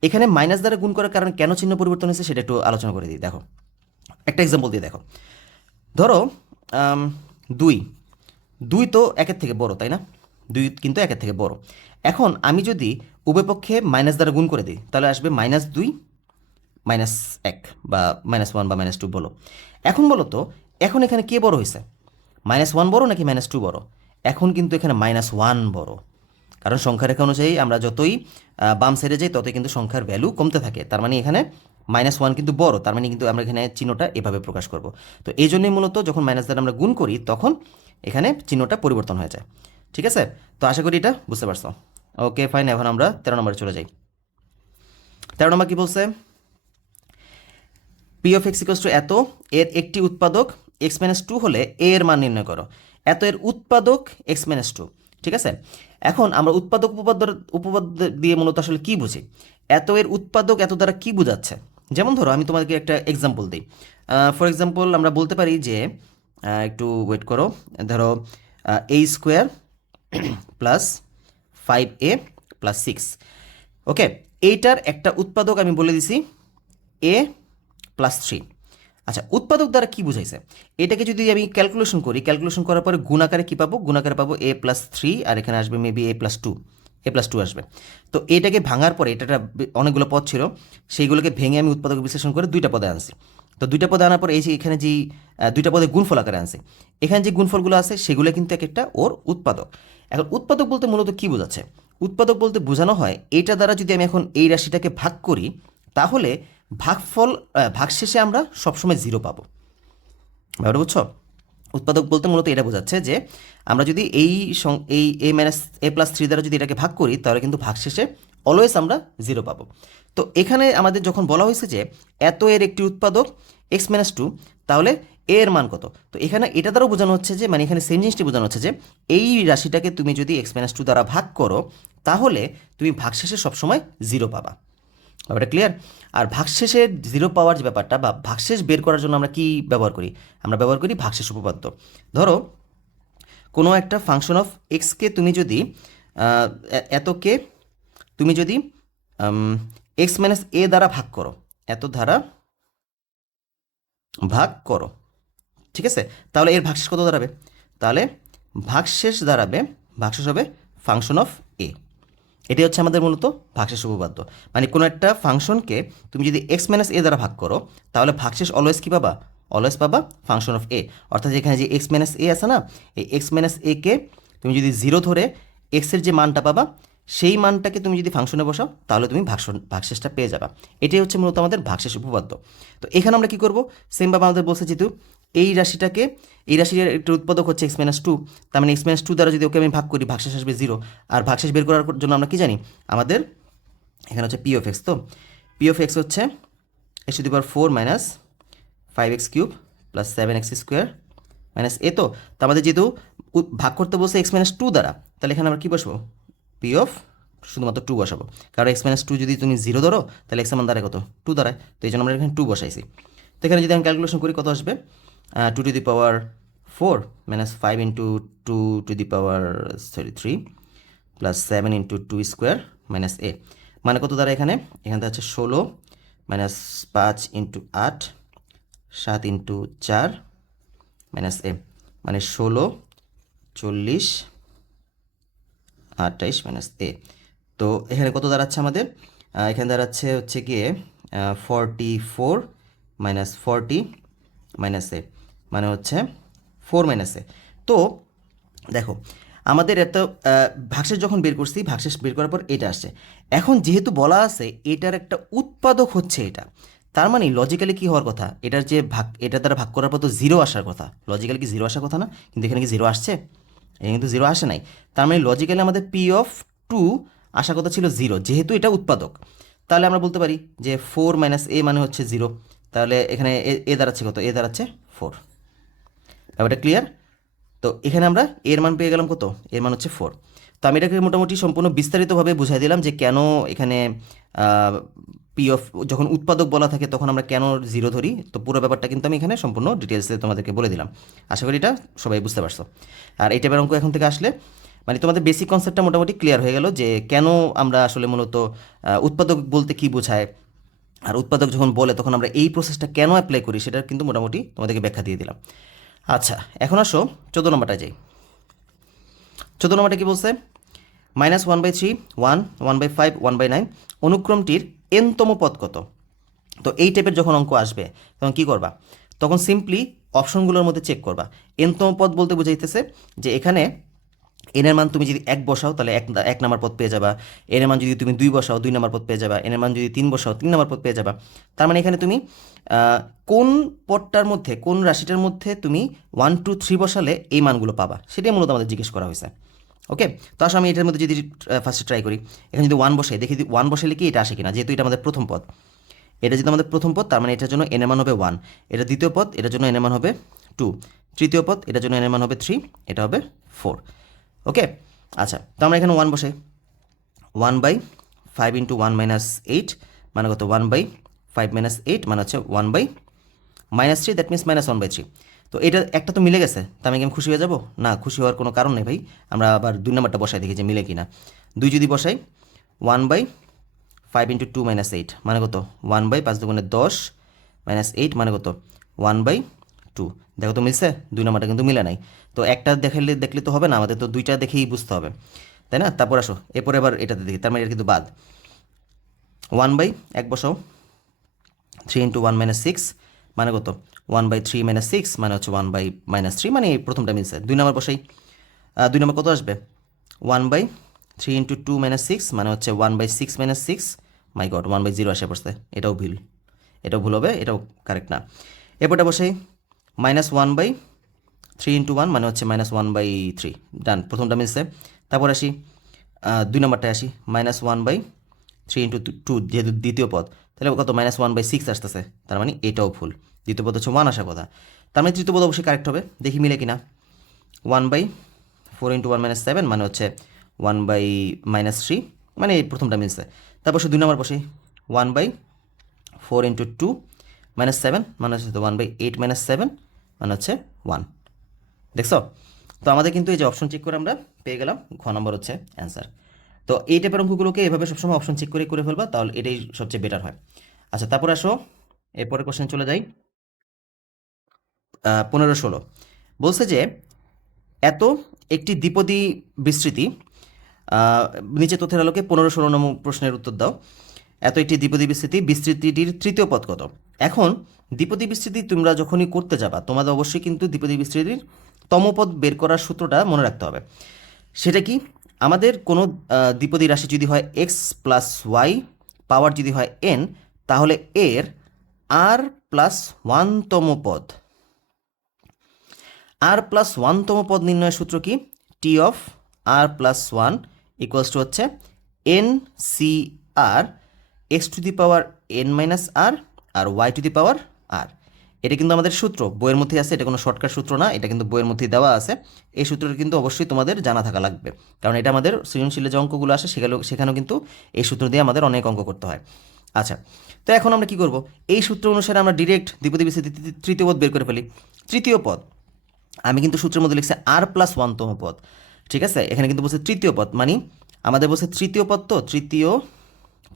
এখানে মাইনাস দ্বারা গুণ করার কারণে কেন চিহ্ন পরিবর্তন হয়েছে সেটা একটু আলোচনা করে দিই। দেখো একটা এক্সাম্পল দিয়ে দেখো, ধরো 2 2 তো 1-এর থেকে বড়, তাই না? 2 কিন্তু 1-এর থেকে বড়। এখন আমি যদি উভয়পক্ষে মাইনাস দ্বারা গুণ করে দিই তাহলে আসবে -2 -1 বা -1 বা -2 বলো। এখন বলো তো এখন এখানে কে বড় হয়েছে, -1 বড় নাকি -2 বড়? এখন কিন্তু এখানে -1 বড়, কারণ সংখ্যা রেখা অনুযায়ী আমরা যতই বাম সাইডে যাই ততই কিন্তু সংখ্যার ভ্যালু কমতে থাকে, তার মানে এখানে -1 কিন্তু বড়, তার মানে কিন্তু আমরা এখানে চিহ্নটা এভাবে প্রকাশ করব। তো এই জন্যই মূলত যখন মাইনাস দ্বারা আমরা গুণ করি তখন এখানে চিহ্নটা পরিবর্তন হয়ে যায়। ঠিক আছে, তো আশা করি এটা বুঝতে পারছো। ওকে ফাইন, এখন আমরা 13 নম্বরে চলে যাই। 13 নম্বর কি বলছে? p(x) এত এর একটি উৎপাদক x-2 হলে a এর মান নির্ণয় করো। এত এর উৎপাদক x-2, ঠিক আছে? এখন আমরা উৎপাদক উপপাদ্য দিয়ে মূলত আসলে কি বুঝি, এত এর উৎপাদক এত দ্বারা কি বোঝাচ্ছে? যেমন ধরো আমি তোমাদেরকে একটা এক্সাম্পল দিই। ফর এক্সাম্পল আমরা বলতে পারি যে একটু ওয়েট করো, ধরো a² প্লাস 5a প্লাস 6। ওকে, এইটার একটা উৎপাদক আমি বলে দিছি a প্লাস 3। আচ্ছা, উৎপাদক দ্বারা কি বুঝাইছে? এটাকে যদি আমি ক্যালকুলেশন করি, ক্যালকুলেশন করার পরে গুণাকারে কি পাবো? গুণাকারে পাবো a প্লাস 3, আর এখানে আসবে মেবি a প্লাস 2 আসবে। তো এটাকে ভাঙার পরে এটা অনেকগুলো পদ ছিল, সেইগুলোকে ভেঙে আমি উৎপাদক বিশ্লেষণ করে 2টা পদে আনছি। তো 2টা পদে আনার পরে এই যে এখানে যেই 2টা পদে গুণফল আকারে আনছি, এখানে যে গুণফলগুলো আছে সেগুলো কিন্তু এক একটা ওর উৎপাদক। এখন উৎপাদক বলতে মূলত কি বোঝাচ্ছে? উৎপাদক বলতে বোঝানো হয় এইটা দ্বারা যদি আমি এখন এই রাশিটাকে ভাগ করি তাহলে ভাগশেষে আমরা সবসময় 0 পাবো। ব্যাপারটা বুঝছো? উৎপাদক বলতে মূলত এটা বোঝাচ্ছে যে আমরা যদি এই a-3 দ্বারা যদি এটাকে ভাগ করি তাহলে কিন্তু ভাগশেষে অলওয়েজ আমরা 0 পাবো। তো এখানে আমাদের যখন বলা হয়েছে যে এত এর একটি উৎপাদক x-2, তাহলে a এর মান কত? তো এখানে এটা দ্বারাও বোঝানো হচ্ছে যে মানে এখানে সেম জিনিসটি বোঝানো হচ্ছে যে এই রাশিটাকে তুমি যদি x-2 দ্বারা ভাগ করো তাহলে তুমি ভাগশেষে সবসময় 0 পাবা। ব্যাপারটা ক্লিয়ার? আর ভাগশেষের 0 পাওয়ার যে ব্যাপারটা বা ভাগশেষ বের করার জন্য আমরা কি ব্যবহার করি? আমরা ব্যবহার করি ভাগশেষ উপপাদ্য। ধরো কোনো একটা ফাংশন অফ এক্সকে তুমি যদি এতকে তুমি যদি x-a দ্বারা ভাগ করো, এত দ্বারা ভাগ করো, ঠিক আছে? তাহলে এর ভাগশেষ কত দাঁড়াবে? তাহলে ভাগশেষ হবে ফাংশন অফ এ। এটি হচ্ছে আমাদের মূলত ভাগশেষ উপপাদ্য। মানে কোনো একটা ফাংশনকে তুমি যদি x-a দ্বারা ভাগ করো তাহলে ভাগশেষ অলওয়েজ কী পাবা? অলওয়েজ পাবা ফাংশন অফ এ। অর্থাৎ এখানে যে x-a আছে না, এই x-a কে তুমি যদি 0 ধরে এক্সের যে মানটা পাবা সেই মানটাকে তুমি যদি ফাংশনে বসাও তাহলে তুমি ভাগশেষটা পেয়ে যাবা। এটাই হচ্ছে মূলত আমাদের ভাগশেষ উপপাদ্য। তো এখানে আমরা কী করব? সেমভাবে আমাদের বলছে যেহেতু এই রাশির একটা উৎপাদক হচ্ছে x-2, তার মানে x-2 দ্বারা যদি ওকে আমি ভাগ করি ভাগশেষ আসবে 0। আর ভাগশেষ বের করার জন্য আমরা কি জানি? আমাদের এখানে হচ্ছে p(x), তো p(x) হচ্ছে x⁴ - 5x³ + 7x² মাইনাস এ। তো আমাদের যেহেতু ভাগ করতে বলছে এক্স মাইনাস টু দ্বারা, তাহলে এখানে আমরা কী বসবো, পি অফ শুধুমাত্র টু বসাবো, কারণ এক্স মাইনাস টু যদি তুমি জিরো ধরো তাহলে এক্স মান দাঁড়ায় কত, টু দাঁড়ায়। তো এই জন্য আমরা এখানে টু বসাইছি। তো এখানে যদি আমি ক্যালকুলেশন করি কত আসবে, two to the power four minus five into two to the power three plus seven into two square minus a, মানে কত দ্বারা এখানে হচ্ছে 16 minus 5 into 8 7 into 4 minus a, মানে 16 40 28 মাইনাস এ। তো এখানে কত দাঁড়াচ্ছে আমাদের, এখানে দাঁড়াচ্ছে হচ্ছে গিয়ে 44 মাইনাস 40 মাইনাস এ, মানে হচ্ছে 4 মাইনাস এ। তো দেখো আমাদের এত ভাগশেষ যখন বের করছি, ভাগশেষ বের করার পর এটা আসছে। এখন যেহেতু বলা আছে এটার একটা উৎপাদক হচ্ছে এটা, তার মানে লজিক্যালি কী হওয়ার কথা, এটার যে ভাগ, এটা দ্বারা ভাগ করার পর তো জিরো আসার কথা, লজিক্যালি কি জিরো আসার কথা না, কিন্তু এখানে কি জিরো আসছে, এখানে কিন্তু জিরো আসে নাই। তার মানে লজিক্যালি আমাদের পি অফ টু আসার কথা ছিল জিরো, যেহেতু এটা উৎপাদক। তাহলে আমরা বলতে পারি যে ফোর মাইনাস এ মানে হচ্ছে জিরো, তাহলে এখানে এ দাঁড়াচ্ছে কত, এ দাঁড়াচ্ছে ফোর। ব্যাপারটা ক্লিয়ার? তো এখানে আমরা এর মান পেয়ে গেলাম কত, এর মান হচ্ছে ফোর। তো আমি এটাকে মোটামুটি সম্পূর্ণ বিস্তারিতভাবে বুঝাই দিলাম যে কেন এখানে পি অফ যখন উৎপাদক বলা থাকে তখন আমরা কেন জিরো ধরি। তো পুরো ব্যাপারটা কিন্তু আমি এখানে সম্পূর্ণ ডিটেলসে তোমাদেরকে বলে দিলাম। আশা করি এটা সবাই বুঝতে পারছো। আর এই টাইপের অঙ্ক এখন থেকে আসলে মানে তোমাদের বেসিক কনসেপ্টটা মোটামুটি ক্লিয়ার হয়ে গেল যে কেন আমরা আসলে মূলত উৎপাদক বলতে কী বোঝায়, আর উৎপাদক যখন বলে তখন আমরা এই প্রসেসটা কেন অ্যাপ্লাই করি সেটা কিন্তু মোটামুটি তোমাদেরকে ব্যাখ্যা দিয়ে দিলাম। আচ্ছা, এখন আসো 14 নম্বরটা যাই। 14 নম্বরটা কি বলছে, মাইনাস 1/3 1 1/5 1/9 অনুক্রমটির এনতম পদ কত। তো এই টাইপের যখন অঙ্ক আসবে তখন কি করবা, তখন সিম্পলি অপশনগুলোর মধ্যে চেক করবা। এনতম পদ বলতে বুঝাইতেছে যে এখানে এনের মান তুমি যদি এক বসাও তাহলে এক নাম্বার পদ পেয়ে যাবা, এনের মান যদি তুমি দুই বসাও 2 নাম্বার পদ পেয়ে যাবা, এনের মান যদি 3 বসাও 3 নাম্বার পদ পেয়ে যাবা। তার মানে এখানে তুমি কোন পদটার মধ্যে, কোন রাশিটার মধ্যে তুমি 1 2 3 বসালে এই মানগুলো পাবা, সেটাই মূলত আমাদের জিজ্ঞেস করা হয়েছে। ওকে, তো আসলে আমি এটার মধ্যে যদি ফার্স্টে ট্রাই করি, এখানে যদি 1 বসাই দেখি 1 বসালে কি এটা আসে কিনা, যেহেতু এটা আমাদের প্রথম পদ, এটা যদি আমাদের প্রথম পদ তার মানে এটার জন্য এনের মান হবে 1, এটা দ্বিতীয় পদ এটার জন্য এনের মান হবে 2, তৃতীয় পদ এটার জন্য এনের মান হবে 3, এটা হবে 4। ওকে, আচ্ছা, তো আমরা এখানে 1 বসাই, 1/5 ইন্টু 1 মাইনাস 8 মানে কত, 1/5 মাইনাস 8 মানে হচ্ছে 1/-3, দ্যাট মিনস -1/3। তো এটা একটা তো মিলে গেছে, তা আমি কি আমি খুশি হয়ে যাব না, খুশি হওয়ার কোনো কারণ নেই ভাই। আমরা আবার 2 নাম্বারটা বসাই দেখি যে মিলে কিনা। 2 যদি বসাই 1/5 ইন্টু 2 মাইনাস 8 মানে কত, 1/5 দুগুণে 10 মাইনাস 8 মানে কত, 1/2। দেখো তো মিলছে, 2 নাম্বারটা কিন্তু মিলে নাই। তো একটা দেখলে তো হবে না, আমাদের তো দুইটা দেখেই বুঝতে হবে, তাই না? তারপর আসো এরপরে আবার এটাতে দেখি, তার মানে এটা কিন্তু বাদ। 1/1 বসাও, 3 ইন্টু 1 মাইনাস 6 মানে কত, 1/3 মাইনাস 6 মানে হচ্ছে 1/-3, মানে এই প্রথমটা মিলছে। 2 নাম্বার বসাই, 2 নাম্বার কত আসবে, 1/3 ইন্টু 2 মাইনাস 6 মানে হচ্ছে 1/6 মাইনাস 6, মাই গড 1/0 আসে পড়ছে, এটাও ভুল, এটাও ভুল হবে, এটাও কারেক্ট না। এরপরটা বসাই -1/3 ইন্টু 1 মানে হচ্ছে -1/3, ডান, প্রথমটা মিলছে। তারপর আসি 2 নাম্বারটায় আসি, -1/3 ইন্টু 2 যেহেতু দ্বিতীয় পদ, তাহলে কত, -1/6 আসতেছে, তার মানে এটাও ভুল, দ্বিতীয় পদ হচ্ছে 1 আসার কথা, তার মানে তৃতীয় পদ অবশ্যই কারেক্ট হবে, দেখি মিলে কিনা। 1/4 ইন্টু 1 মাইনাস 7 মানে হচ্ছে 1/-3, মানে এই প্রথমটা মিলছে। তারপর 2 নাম্বার বসি, 1/4 ইন্টু 2 মাইনাস 7 মানে হচ্ছে 1/8 মাইনাস 7 মানে হচ্ছে 1। দেখছো? তো আমাদের কিন্তু এই যে অপশন চেক করে আমরা পেয়ে গেলাম ঘ নম্বর হচ্ছে অ্যান্সার। তো এই টাইপের অঙ্কগুলোকে এভাবে সবসময় অপশন চেক করে ফেলবা, তাহলে এটাই সবচেয়ে বেটার হয়। আচ্ছা, তারপর আসো এরপরে কোশ্চেন চলে যাই। 15-16 বলছে যে এত একটি দ্বিপদী বিস্তৃতি, নিচে তথ্যের আলোকে 15-16 নম্বর প্রশ্নের উত্তর দাও। এত একটি দ্বিপদী বিস্তৃতিটির তৃতীয় পদ কত। এখন দ্বিপদী বিস্তৃতি তোমরা যখনই করতে যাবা তোমাদের অবশ্যই কিন্তু দ্বিপদী বিস্তৃতির তমপদ বের করার সূত্রটা মনে রাখতে হবে। সেটা কি, আমাদের কোনো দ্বিপদী রাশি যদি হয় এক্স প্লাস ওয়াই পাওয়ার যদি হয় এন, তাহলে এর r+1তম পদ, r+1তম পদ নির্ণয়ের সূত্র কি, T of r+1 equals to হচ্ছে NCR x to the power n minus r r y to the power r. এটা কিন্তু আমাদের সূত্র বইয়ের মধ্যেই আছে, এটা কোনো শর্টকাট সূত্র না, এটা কিন্তু বইয়ের মধ্যেই দেওয়া আছে। এই সূত্রটা কিন্তু অবশ্যই তোমাদের জানা থাকা লাগবে, কারণ এটা আমাদের সৃজনশীলে যে অঙ্কগুলো আসে সেখানেও কিন্তু এই সূত্র দিয়ে আমাদের অনেক অঙ্ক করতে হয়। আচ্ছা, তো এখন আমরা কি করব, এই সূত্র অনুসারে আমরা ডিরেক্ট দ্বিপদী বিস্তৃতি তৃতীয় পদ বের করে ফেলি। তৃতীয় পদ আমি কিন্তু সূত্রের মধ্যে লিখছি r+1তম পদ, ঠিক আছে। এখানে কিন্তু বলছে তৃতীয় পদ, মানে আমাদের বলছে তৃতীয় পদ, তো তৃতীয়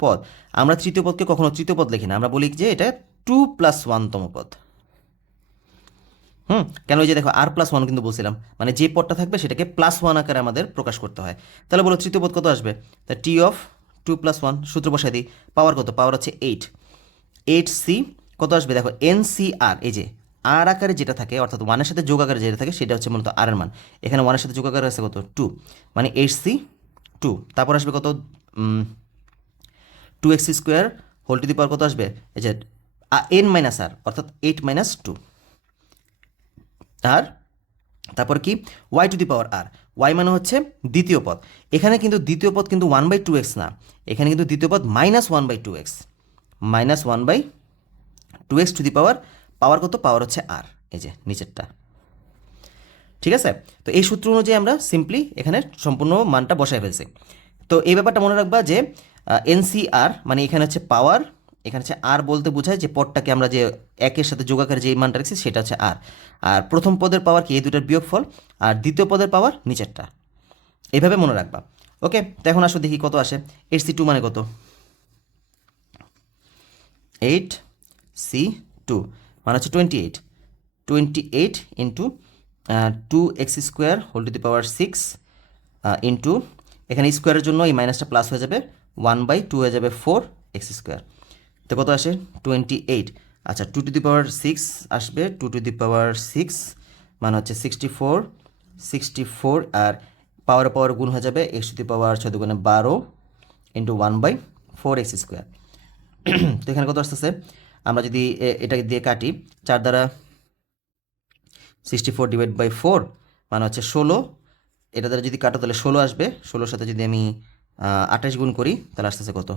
পদ, আমরা তৃতীয় পদকে কখনো তৃতীয় পদ লিখি না, আমরা বলি যে এটা 2+1তম পদ। কেন, ওই যে দেখো r+1 কিন্তু বলছিলাম, মানে যে পদটা থাকবে সেটাকে +1 আকারে আমাদের প্রকাশ করতে হয়। তাহলে বলো তৃতীয় পদ কত আসবে, তা t(2+1) সূত্র বসাই দিই। পাওয়ার কত, পাওয়ার হচ্ছে 8c কত আসবে দেখো, NCR, এই যে আর আকারে যেটা থাকে অর্থাৎ 1-এর সাথে যোগ আকারে যেটা থাকে সেটা হচ্ছে মূলত r এর মান। এখানে 1-এর সাথে যোগ আকারে আছে কত, 2, মানে 8c2। তারপর আসবে কত, 2x² হোল টু দি পাওয়ার কত আসবে, এই যে n-r অর্থাৎ 8 - 2। আর তারপর কি, y to the power r, y মানে হচ্ছে দ্বিতীয় পদ। এখানে কিন্তু দ্বিতীয় পদ কিন্তু 1/2x না, এখানে কিন্তু দ্বিতীয় পদ -1/2x, -1/2x টু দি পাওয়ার, পাওয়ার কত, পাওয়ার হচ্ছে r, এই যে নিচেরটা, ঠিক আছে। তো এই সূত্র অনুযায়ী আমরা সিম্পলি এখানে সম্পূর্ণ মানটা বসায় ফেলছি। তো এই ব্যাপারটা মনে রাখবা যে NCR মানে এখানে হচ্ছে পাওয়ার, এখানে হচ্ছে আর বলতে বোঝায় যে পদটাকে আমরা যে একের সাথে যোগ আকারে যে মানটা রাখছি সেটা হচ্ছে আর। আর প্রথম পদের পাওয়ার কি, এই দুটার বিয়োগফল, আর দ্বিতীয় পদের পাওয়ার নিচেরটা, এইভাবে মনে রাখবা। ওকে, তো এখন আসো দেখি কত আসে। 8c2 মানে কত, 8c2 মানে হচ্ছে 28 into 2x² whole to the power 6 into, এখানে স্কোয়ারের জন্য এই মাইনাসটা প্লাস হয়ে যাবে, 1/2 হয়ে যাবে 4x²। তো কত আসে 28। আচ্ছা, 2 টু দি পাওয়ার 6 আসবে, 2 টু দি পাওয়ার 6 মানে হচ্ছে 64 আর পাওয়ার গুণ হয়ে যাবে x টু দি পাওয়ার 6 দুগুণে 12 ইন্টু 1/4x²। তো এখানে কত আসতেছে, আমরা যদি এটাকে দিয়ে কাটি, 4 দ্বারা 64 / 4 মানে হচ্ছে 16, এটা দ্বারা যদি কাটো তাহলে 16 আসবে, 16-র সাথে যদি আমি 28 গুণ করি তাহলে আসতেছে কত,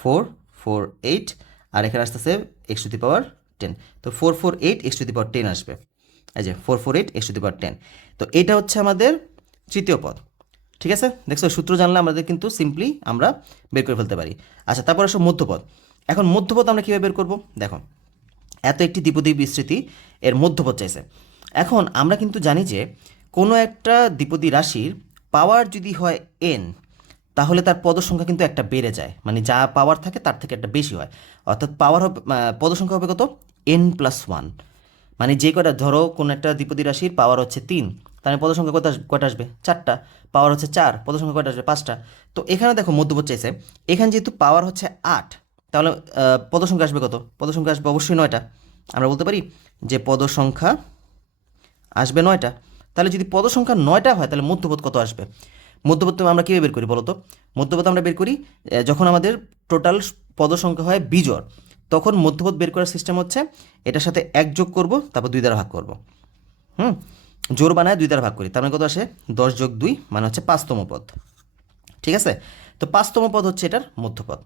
448, আর এখানে আসতেছে x টু দি পাওয়ার 10। তো 448 x টু দি পাওয়ার 10 আসবে, এই যে 448 x টু দি পাওয়ার 10। তো এটা হচ্ছে আমাদের তৃতীয় পদ, ঠিক আছে। দেখছো, সূত্র জানলে আমাদের কিন্তু সিম্পলি আমরা বের করে ফেলতে পারি। আচ্ছা, তারপর আসো মধ্যপদ। এখন মধ্যপদ আমরা কীভাবে বের করব, দেখো এত একটি দ্বিপদী বিস্তৃতি, এর মধ্যপদ চাইছে। এখন আমরা কিন্তু জানি যে কোনো একটা দ্বিপদী রাশির পাওয়ার যদি হয় n, তাহলে তার পদ সংখ্যা কিন্তু একটা বেড়ে যায়, মানে যা পাওয়ার থাকে তার থেকে একটা বেশি হয়, অর্থাৎ পাওয়ার হবে, পদ সংখ্যা হবে কত, n+1। মানে যে কটা, ধরো কোনো একটা দ্বিপদী রাশির পাওয়ার হচ্ছে 3, তাহলে পদ সংখ্যা কয়টা আসবে, 4টা। পাওয়ার হচ্ছে 4, পদ সংখ্যা কয়টা আসবে, 5টা। তো এখানে দেখো মধ্যপদ চাইছে, এখানে যেহেতু পাওয়ার হচ্ছে 8, তাহলে পদ সংখ্যা আসবে কত, পদ সংখ্যা আসবে অবশ্যই 9টা। আমরা বলতে পারি যে পদ সংখ্যা আসবে 9টা। তাহলে যদি পদ সংখ্যা 9টা হয় তাহলে মধ্যপদ কত আসবে। মধ্যপদ আমরা কীভাবে বের করি বলো তো, মধ্যপদ আমরা বের করি যখন আমাদের টোটাল পদ সংখ্যা হয় বিজোড়, তখন মধ্যপদ বের করার সিস্টেম হচ্ছে এটার সাথে 1 যোগ করব, তারপর 2 দ্বারা ভাগ করব। জোর বানায় 2 দ্বারা ভাগ করি, তার মানে কত আসে, 10 যোগ 2 মানে হচ্ছে 5তম পদ, ঠিক আছে। তো 5তম পদ হচ্ছে এটার মধ্যপদ,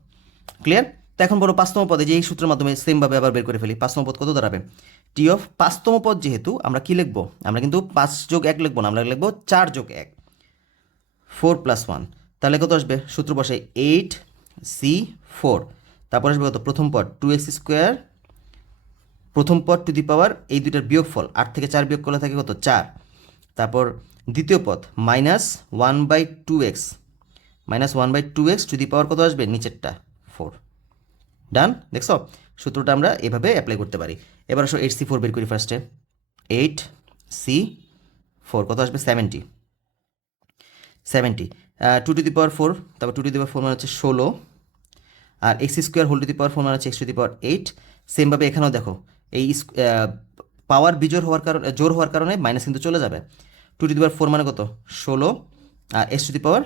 ক্লিয়ার। তো এখন বলো 5তম পদে যে এই সূত্রের মাধ্যমে সেমভাবে আবার বের করে ফেলি, 5তম পদ কত দাঁড়াবে, t(5)তম পদ যেহেতু আমরা কি লিখবো, আমরা কিন্তু 5 যোগ 1 লিখবো না, আমরা লিখবো 4 যোগ 1, 4 + 1। তাহলে কত আসবে, সূত্র বসাই, 8c4, তারপর আসবে কত, প্রথম পদ 2x², প্রথম পদ টু দি পাওয়ার এই দুইটার বিয়োগফল, 8 থেকে 4 বিয়োগ করলে থাকে কত, 4। তারপর দ্বিতীয় পদ -1/2x, -1/2x টু দি পাওয়ার কত আসবে, নিচেরটা 4। ডান, দেখছো সূত্রটা আমরা এভাবে অ্যাপ্লাই করতে পারি। এবার আসো 8c4 বের করি ফার্স্টে, 8c4 কত আসবে, 70, 2 টু দি পাওয়ার 4, তারপর 2 টু দি পাওয়ার 4 মানে হচ্ছে 16, আর x² whole to the power 4 মানে হচ্ছে x টু দি পাওয়ার 8। সেমভাবে এখানেও দেখো এই পাওয়ার বিজোড় হওয়ার কারণে, জোর হওয়ার কারণে মাইনাস কিন্তু চলে যাবে। 2 টু দি পাওয়ার 4 মানে কত, 16, আর x টু দি পাওয়ার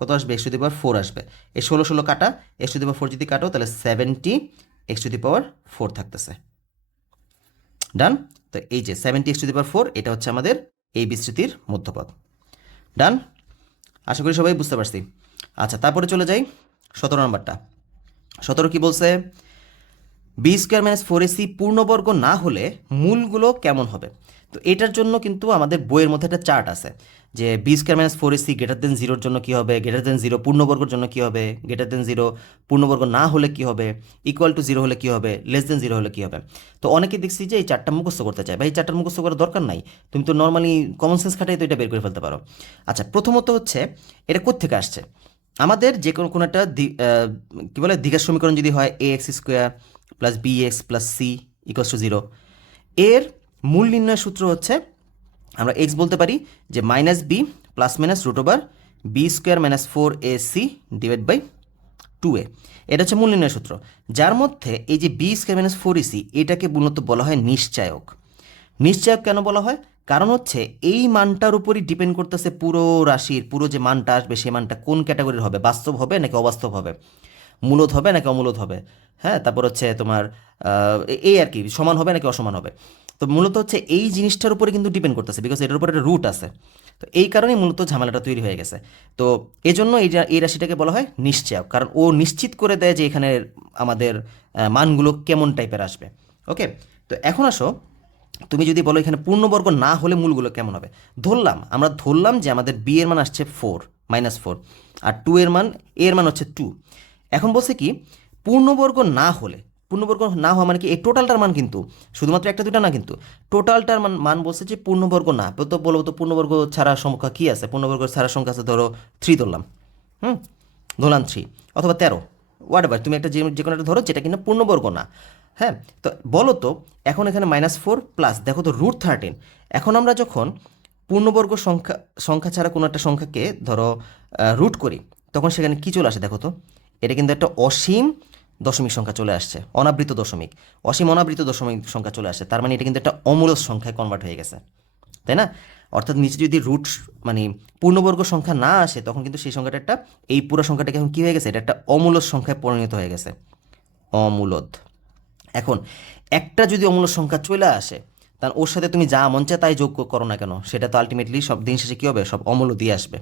কত আসবে, x টু দি পাওয়ার 4 আসবে। এই 16 কাটা, x টু দি পাওয়ার 4 যদি কাটো তাহলে 70 x টু দি পাওয়ার 4 থাকতেছে। ডান। তো এই যে 70 x টু দি পাওয়ার 4, এটা হচ্ছে আমাদের এই বিস্তৃতির মধ্যপদ। ডান, আশা করি সবাই বুঝতে পারছি। আচ্ছা, তারপরে চলে যাই 17 নম্বরটা। 17 কি বলছে, B square minus four AC পূর্ণবর্গ না হলে মূলগুলো কেমন হবে। তো এটার জন্য কিন্তু আমাদের বইয়ের মধ্যে একটা চার্ট আছে যে B square minus four AC greater than জিরোর জন্য কী হবে, গ্রেটার দেন জিরো পূর্ণবর্গের জন্য কী হবে, গ্রেটার দেন জিরো পূর্ণবর্গ না হলে কী হবে, ইকুয়াল টু জিরো হলে কী হবে, লেস দেন জিরো হলে কী হবে। তো অনেকে দেখছি যে এই চারটা মুখস্থ করতে চায়, বা এই চারটার মুখস্থ করার দরকার নাই, তুমি তো নর্মালি কমন সেন্স খাটাই তো এটা বের করে ফেলতে পারো। আচ্ছা, প্রথমত হচ্ছে এটা কোত্থেকে আসছে। আমাদের যে কোনো একটা কী বলে দ্বিঘাত সমীকরণ যদি হয় a x square plus b x plus c equals to zero, এর মূল নির্ণয় সূত্র হচ্ছে আমরা এক্স বলতে পারি যে minus b plus minus root over b square minus four a c divide by two a. এটা হচ্ছে মূল নির্ণয় সূত্র, যার মধ্যে এই যে B square minus four a c এটাকে মূলত বলা হয় নিশ্চায়ক। নিশ্চায়ক কেন বলা হয়, কারণ হচ্ছে এই মানটার উপরই ডিপেন্ড করতেছে পুরো রাশির পুরো যে মানটা আসবে সেই মানটা কোন ক্যাটাগরির হবে, বাস্তব হবে নাকি অবাস্তব হবে, মূলত হবে নাকি অমূলত হবে, হ্যাঁ, তারপর হচ্ছে তোমার এই আর কি সমান হবে নাকি অসমান হবে। তো মূলত হচ্ছে এই জিনিসটার উপরে কিন্তু ডিপেন্ড করতেছে, বিকজ এটার উপরে একটা রুট আছে। তো এই কারণেই মূলত ঝামেলাটা তৈরি হয়ে গেছে। তো এজন্য এই রাশিটাকে বলা হয় নিশ্চয়ক, কারণ ও নিশ্চিত করে দেয় যে এখানে আমাদের মানগুলো কেমন টাইপের আসবে। ওকে, তো এখন আসো, তুমি যদি বলো এখানে পূর্ণবর্গ না হলে মূলগুলো কেমন হবে। আমরা ধরলাম যে আমাদের বি এর মান আসছে ফোর মাইনাস ফোর, আর টু এর মান এর মান হচ্ছে টু। এখন বলছে কি পূর্ণবর্গ না হলে, পূর্ণবর্গ না হওয়া মানে কি এই টোটালটার মান কিন্তু শুধুমাত্র একটা দুটা না, কিন্তু টোটালটার মান মান বলছে যে পূর্ণবর্গ না। তো বলবো তো পূর্ণবর্গ ছাড়া সংখ্যা কী আছে, পূর্ণবর্গ ছাড়া সংখ্যা আছে ধরো থ্রি ধরলাম, ধরলাম থ্রি অথবা তেরো, হোয়াট এভার তুমি একটা যে কোনো একটা ধরো যেটা কিনা পূর্ণবর্গ না। হ্যাঁ, তো বলো তো এখন এখানে মাইনাস ফোর প্লাস দেখো তো রুট থার্টিন। এখন আমরা যখন পূর্ণবর্গ সংখ্যা সংখ্যা ছাড়া কোনো একটা সংখ্যাকে ধরো রুট করি, তখন সেখানে কী চলে আসে দেখো তো, এটা কিন্তু একটা অসীম দশমিক সংখ্যা চলে আসছে, অনাবৃত দশমিক, অসীম অনাবৃত দশমিক সংখ্যা চলে আসছে। তার মানে এটা কিন্তু একটা অমূলদ সংখ্যায় কনভার্ট হয়ে গেছে, তাই না। অর্থাৎ নিচে যদি রুট মানে পূর্ণবর্গ সংখ্যা না আসে, তখন কিন্তু সেই সংখ্যাটা একটা এই পুরো সংখ্যাটাকে এখন কী হয়ে গেছে, এটা একটা অমূলদ সংখ্যায় পরিণত হয়ে গেছে, অমূলদ। এখন একটা যদি অমূলদ সংখ্যা চলে আসে, তাহলে ওর সাথে তুমি যা মন চায় তাই যোগ করো না কেন, সেটা তো আলটিমেটলি সব দিন শেষে কী হবে, সব অমূলদ দিয়ে আসবে,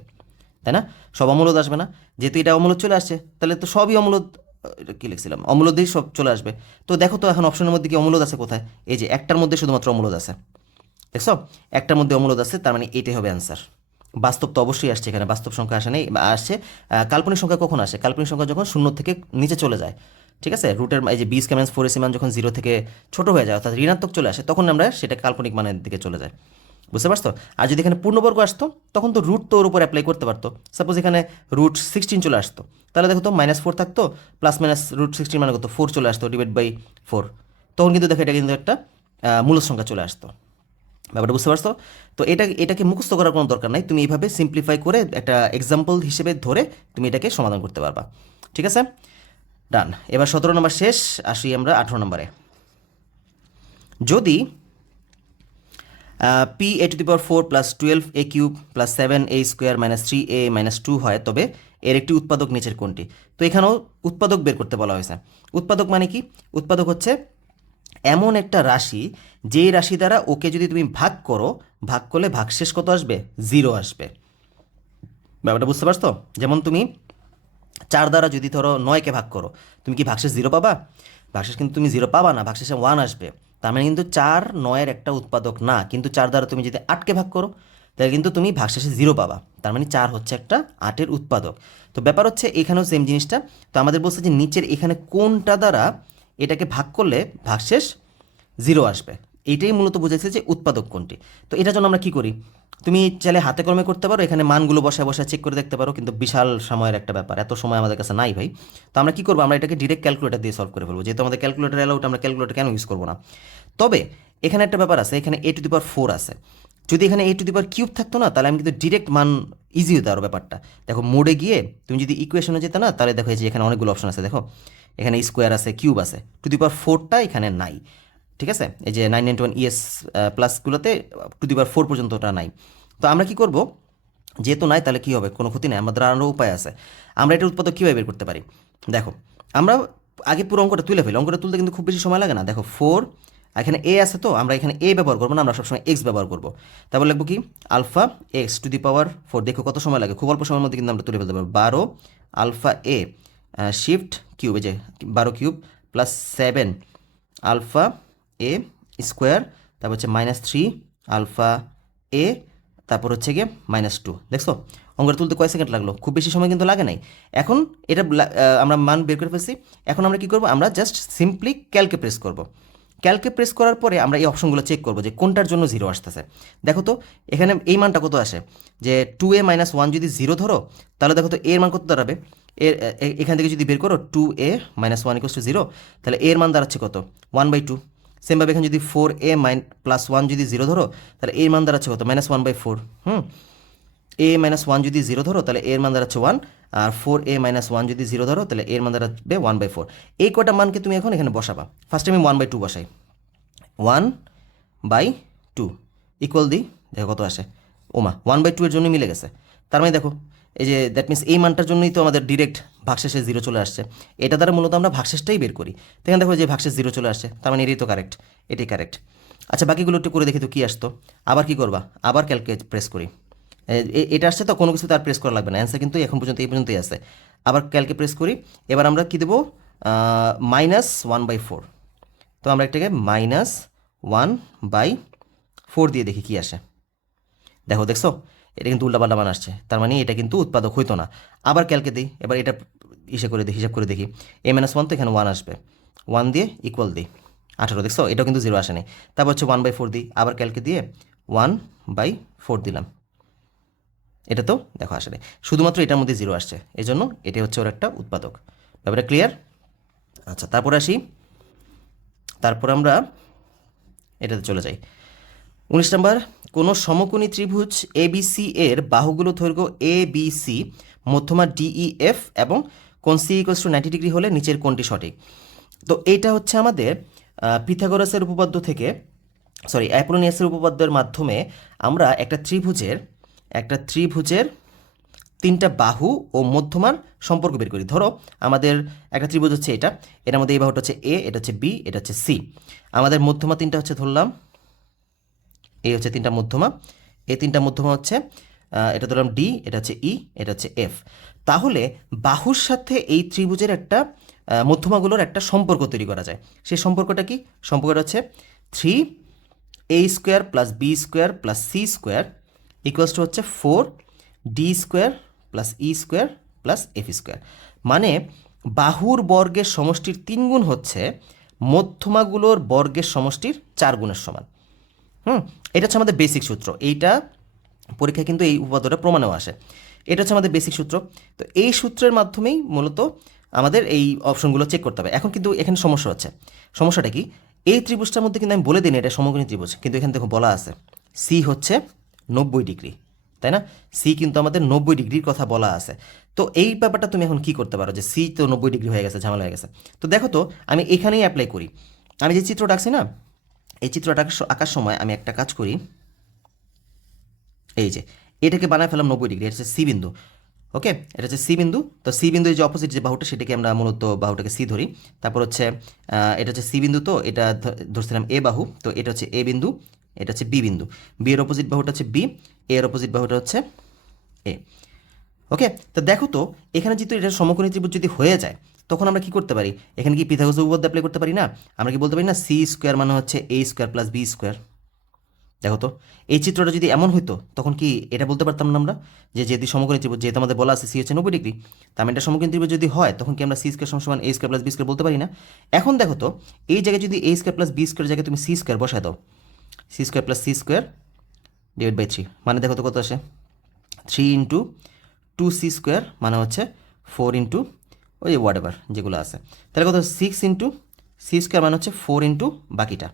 তাই না। সব অমূলদ আসবে না, যেহেতু এটা অমূলদ চলে আসছে তাহলে তো সবই অমূলদ, এটা কী লিখছিলাম, অমূলদ দিয়েই সব চলে আসবে। তো দেখো তো এখন অপশনের মধ্যে কি অমূলদ আছে কোথায়, এই যে একটার মধ্যে শুধুমাত্র অমূলদ আছে, দেখছো একটার মধ্যে অমূলদ আছে, তার মানে এটাই হবে অ্যান্সার। বাস্তব তো অবশ্যই আসছে, এখানে বাস্তব সংখ্যা আসে নেই, আসছে কাল্পনিক সংখ্যা কখন আসে, কাল্পনিক সংখ্যা যখন শূন্য থেকে নিচে চলে যায়, ঠিক আছে। রুটের এই যে বিশ ক্যামেন্স ফোর এসি মান যখন জিরো থেকে ছোট হয়ে যায় অর্থাৎ ঋণাত্মক চলে আসে, তখন আমরা সেটা কাল্পনিক মানের দিকে চলে যায়, বুঝতে পারছো। আর যদি এখানে পূর্ণবর্গ আসতো তখন তো রুট তো ওর উপর অ্যাপ্লাই করতে পারতো। সাপোজ এখানে রুট সিক্সটিন চলে আসতো, তাহলে দেখো তো মাইনাস ফোর থাকতো, প্লাস মাইনাস রুট সিক্সটিন মানে কত, ফোর চলে আসতো, ডিভাইড বাই ফোর, তখন কিন্তু দেখো এটা কিন্তু একটা মূলদ সংখ্যা চলে আসতো। ব্যাপারটা বুঝতে পারছো। তো এটাকে মুখস্থ করার কোনো দরকার নাই, তুমি এইভাবে সিম্পলিফাই করে একটা এক্সাম্পল হিসেবে ধরে তুমি এটাকে সমাধান করতে পারবা, ঠিক আছে। ডান, এবার 17 নম্বর শেষ, আসি আমরা 18 নম্বরে। যদি P A two the power four plus 12a cube plus 7a square minus 3a minus 2 হয়, তবে এর একটি উৎপাদক নিচের কোনটি। তো এখানেও উৎপাদক বের করতে বলা হয়েছে। উৎপাদক মানে কি, উৎপাদক হচ্ছে এমন একটা রাশি যেই রাশি দ্বারা ওকে যদি তুমি ভাগ করো, ভাগ করলে ভাগশেষ কত আসবে, জিরো আসবে। ব্যাপারটা বুঝতে পারছো। যেমন তুমি 4 দ্বারা যদি ধরো 9কে ভাগ করো, তুমি কি ভাগশেষ জিরো পাবা, ভাগশেষ কিন্তু তুমি জিরো পাবা না, ভাগশেষে 1 আসবে। তার মানে কিন্তু 4 9-এর একটা উৎপাদক না, কিন্তু 4 দ্বারা তুমি যদি 8কে ভাগ করো তাহলে কিন্তু তুমি ভাগশেষে জিরো পাবা, তার মানে 4 হচ্ছে একটা 8-এর উৎপাদক। তো ব্যাপার হচ্ছে এখানেও সেম জিনিসটা। তো আমাদের বলছে যে নিচের এখানে কোনটা দ্বারা এটাকে ভাগ করলে ভাগশেষ জিরো আসবে, এইটাই মূলত বোঝাচ্ছে যে উৎপাদক কোনটি। তো এটার জন্য আমরা কি করি, তুমি চাইলে হাতে কলমে করতে পারো, এখানে মানগুলো বসায় বসায় চেক করে দেখতে পারো, কিন্তু বিশাল সময়ের একটা ব্যাপার, এত সময় আমাদের কাছে নাই ভাই। তো আমরা কি করবো, আমরা এটাকে ডিরেক্ট ক্যালকুলেটার দিয়ে সলভ করে ফেলবো, যেহেতু আমাদের ক্যালকুলেটার অ্যালাউড, আমরা ক্যালকুলেটার কেন ইউজ করবো না। তবে এখানে একটা ব্যাপার আছে, এখানে এ টু দি পাওয়ার ফোর আছে, যদি এখানে এ টু দি পাওয়ার কিউব থাকতো না তাহলে আমি কিন্তু ডিরেক্ট মান ইজি হতো আরও ব্যাপারটা। দেখো মোডে গিয়ে তুমি যদি ইকুয়েশনে যেতে না, তাহলে দেখো যে এখানে অনেকগুলো অপশন আছে, দেখো এখানে স্কোয়ার আছে, কিউব আছে, টু দি পাওয়ার ফোরটা এখানে নাই, ঠিক আছে। এই যে 991 ইএস প্লাসগুলোতে টু দি পাওয়ার ফোর পর্যন্ত ওটা নাই। তো আমরা কি করব, যেহেতু নাই তাহলে কী হবে, কোনো ক্ষতি নেই, আমাদের আরও উপায় আছে। আমরা এটার উৎপাদক কীভাবে বের করতে পারি, দেখো আমরা আগে পুরো অঙ্কটা তুলে ফেলি, অঙ্কটা তুলতে কিন্তু খুব বেশি সময় লাগে না। দেখো ফোর, এখানে এ আছে, তো আমরা এখানে এ ব্যবহার করবো না, আমরা সবসময় এক্স ব্যবহার করবো। তারপর লিখবো কি alpha x to the power four, দেখো কত সময় লাগে, খুব অল্প সময়ের মধ্যে কিন্তু আমরা তুলে ফেলতে পারবো। 12 আলফা এ শিফট কিউব, এই যে 12 কিউব প্লাস 7 আলফা এ স্কোয়ার, তারপর হচ্ছে -3 আলফা এ, তারপর হচ্ছে গিয়ে -2। দেখছো অঙ্কটা তুলতে কয় সেকেন্ড লাগলো? খুব বেশি সময় কিন্তু লাগে নাই। এখন এটা আমরা মান বের করে ফেলছি। এখন আমরা কি করব? আমরা জাস্ট সিম্পলি ক্যালকে প্রেস করব। ক্যালকে প্রেস করার পরে আমরা এই অপশনগুলো চেক করব যে কোনটার জন্য 0 আসতেছে। দেখো তো এখানে এই মানটা কত আসে, যে 2a - 1 যদি 0 ধরো, তাহলে দেখো তো এর মান কত দাঁড়াবে? এখান থেকে যদি বের করো 2a - 1 = 0, তাহলে এর মান দাঁড়াচ্ছে কত? 1/2। সেমভাবে এখানে যদি 4a + 1 যদি 0 ধরো, তাহলে এর মান দাঁড়াচ্ছে কত? -1/4। a - 1 যদি 0 ধরো, তাহলে এর মান দাঁড়াচ্ছে 1, আর 4a - 1 যদি 0 ধরো, তাহলে এর মান দাঁড়াবে 1/4। এই কটা মানকে তুমি এখন এখানে বসাবা। ফার্স্টে আমি 1/2 বসাই। 1/2 ইকুয়াল দিই, দেখো কত আসে। ওমা 1/2 এর জন্য মিলে গেছে। তার মানে দেখো এই যে দ্যাট মিনস এই মানটার জন্যই তো আমাদের ডিরেক্ট ভাগশেষে 0 চলে আসছে। এটা দ্বারা মূলত আমরা ভাগশেষটাই বের করি। তো এখানে দেখো যে ভাগশেষ 0 চলে আসছে, তার মানে এটাই তো কারেক্ট, এটাই কারেক্ট। আচ্ছা বাকিগুলো একটু করে দেখি তো কী আসতো। আবার কি করবা? আবার ক্যালকুলেট প্রেস করি। এটা আসছে তো, কোনো কিছু তার প্রেস করা লাগবে না, অ্যান্সার কিন্তু এখন পর্যন্ত এই পর্যন্তই আছে। আবার ক্যালকে প্রেস করি। এবার আমরা কি দেবো? -1/4। তো আমরা এটাকে -1/4 দিয়ে দেখি কি আসে। দেখছো এটা কিন্তু উল্টাপাল্টা মান আসছে, তার মানে এটা কিন্তু উৎপাদক হইতো না। আবার ক্যালকে দিই, এবার এটা হিসাব করে দেখি। a - 1 তো এখানে 1 আসবে, 1 দিয়ে ইকুয়াল দিই 18। দেখছো এটাও কিন্তু 0 আসেনি। তারপর হচ্ছে 1/4 দিই, আবার ক্যালকে দিয়ে 1/4 দিলাম। এটা তো দেখো আসলে শুধুমাত্র এটার মধ্যে 0 আসছে, এই জন্য এটা হচ্ছে ওর একটা উৎপাদক। ব্যাপারটা ক্লিয়ার? আচ্ছা তারপর আসি, তারপর আমরা এটাতে চলে যাই। 19 নম্বর, কোনো সমকোণী ত্রিভুজ ABC এর বাহুগুলো দৈর্ঘ্য ABC, মধ্যমা DEF এবং কোণ C = 90 ডিগ্রি হলে নিচের কোণটি সঠিক। তো এইটা হচ্ছে আমাদের পিথাগোরাসের উপপাদ্য থেকে, অ্যাপোলোনিয়াসের উপপাদ্যের মাধ্যমে আমরা একটা ত্রিভুজের 3টা বাহু ও মধ্যমার সম্পর্ক বের করি। ধরো আমাদের একটা ত্রিভুজ হচ্ছে এটা, এটার মধ্যে এই বাহুটা হচ্ছে A, এটা হচ্ছে B, এটা হচ্ছে C। আমাদের মধ্যমা 3টা হচ্ছে, ধরলাম এই হচ্ছে 3টা মধ্যমা, এই 3টা মধ্যমা হচ্ছে এটা ধরলাম D, এটা হচ্ছে E, এটা হচ্ছে F। তাহলে বাহুর সাথে এই ত্রিভুজের একটা মধ্যমাগুলোর একটা সম্পর্ক তৈরি করা যায়। সেই সম্পর্কটা কি? সম্পর্কটা হচ্ছে 3a² + b² + c² হচ্ছে 4d² + e² + f²। মানে বাহুর বর্গের সমষ্টির 3 গুণ হচ্ছে মধ্যমাগুলোর বর্গের সমষ্টির 4 গুণের সমান। এটা হচ্ছে আমাদের বেসিক সূত্র। এইটা পরীক্ষায় কিন্তু এই উপপাদ্যটা প্রমাণেও আসে। এটা হচ্ছে আমাদের বেসিক সূত্র। তো এই সূত্রের মাধ্যমেই মূলত আমাদের এই অপশনগুলো চেক করতে হবে। এখন কিন্তু এখানে সমস্যা হচ্ছে। সমস্যাটা কি? এই ত্রিভুজটার মধ্যে কিন্তু আমি বলে দিই এটা সমকোণী ত্রিভুজ, কিন্তু এখানে দেখো বলা আছে সি হচ্ছে 90 ডিগ্রি, তাই না? সি কিন্তু আমাদের 90 ডিগ্রির কথা বলা আছে। তো এই ব্যাপারটা তুমি এখন কি করতে পারো, যে সি তো 90 ডিগ্রি হয়ে গেছে, ঝামেলা হয়ে গেছে। তো দেখো তো আমি এখানেই অ্যাপ্লাই করি। আমি যে চিত্রটা আঁকছি না, এই চিত্রটা আঁকার সময় আমি একটা কাজ করি, এই যে এটাকে বানায় ফেলাম 90 ডিগ্রি, এটা হচ্ছে সি বিন্দু। ওকে, এটা হচ্ছে সি বিন্দু। তো সি বিন্দু যে অপোজিট যে বাহুটা, সেটাকে আমরা মূলত বাহুটাকে সি ধরি। তারপর হচ্ছে এটা হচ্ছে সি বিন্দু, তো এটা ধরছিলাম এ বাহু, তো এটা হচ্ছে এ বিন্দু, এটা হচ্ছে বি বিন্দু। বি এর অপোজিট বাহুটা হচ্ছে বি, এর অপোজিট বাহুটা হচ্ছে এ। ওকে, তো দেখো তো এখানে যেহেতু এটা সমকোণী ত্রিভুজ যদি হয়ে যায়, তখন আমরা কি করতে পারি? এখানে কি পিথাগোরাসের উপপাদ্য অ্যাপ্লাই করতে পারি না? আমরা কি বলতে পারি না c² মানে হচ্ছে a² + b²? দেখো তো এই চিত্রটা যদি এমন হইতো, তখন কি এটা বলতে পারতাম না আমরা যে যেহেতু সমকোণী ত্রিভুজ, যেহেতু আমাদের বলা আছে সি হচ্ছে 90 ডিগ্রি, তার মানে এটা সমকোণী ত্রিভুজ যদি হয়, তখন কি আমরা c² = a² + b² বলতে পারি না? এখন দেখো তো এই জায়গায় যদি a² + b² জায়গায় তুমি c² বসায় দাও, c² + c² / 3, মানে দেখো তো কত আসে? 3 × 2c² মানে হচ্ছে 4 × ওই হোয়াট এভার যেগুলো আছে, তাহলে কত? 6 × c² মানে হচ্ছে 4 × বাকিটা।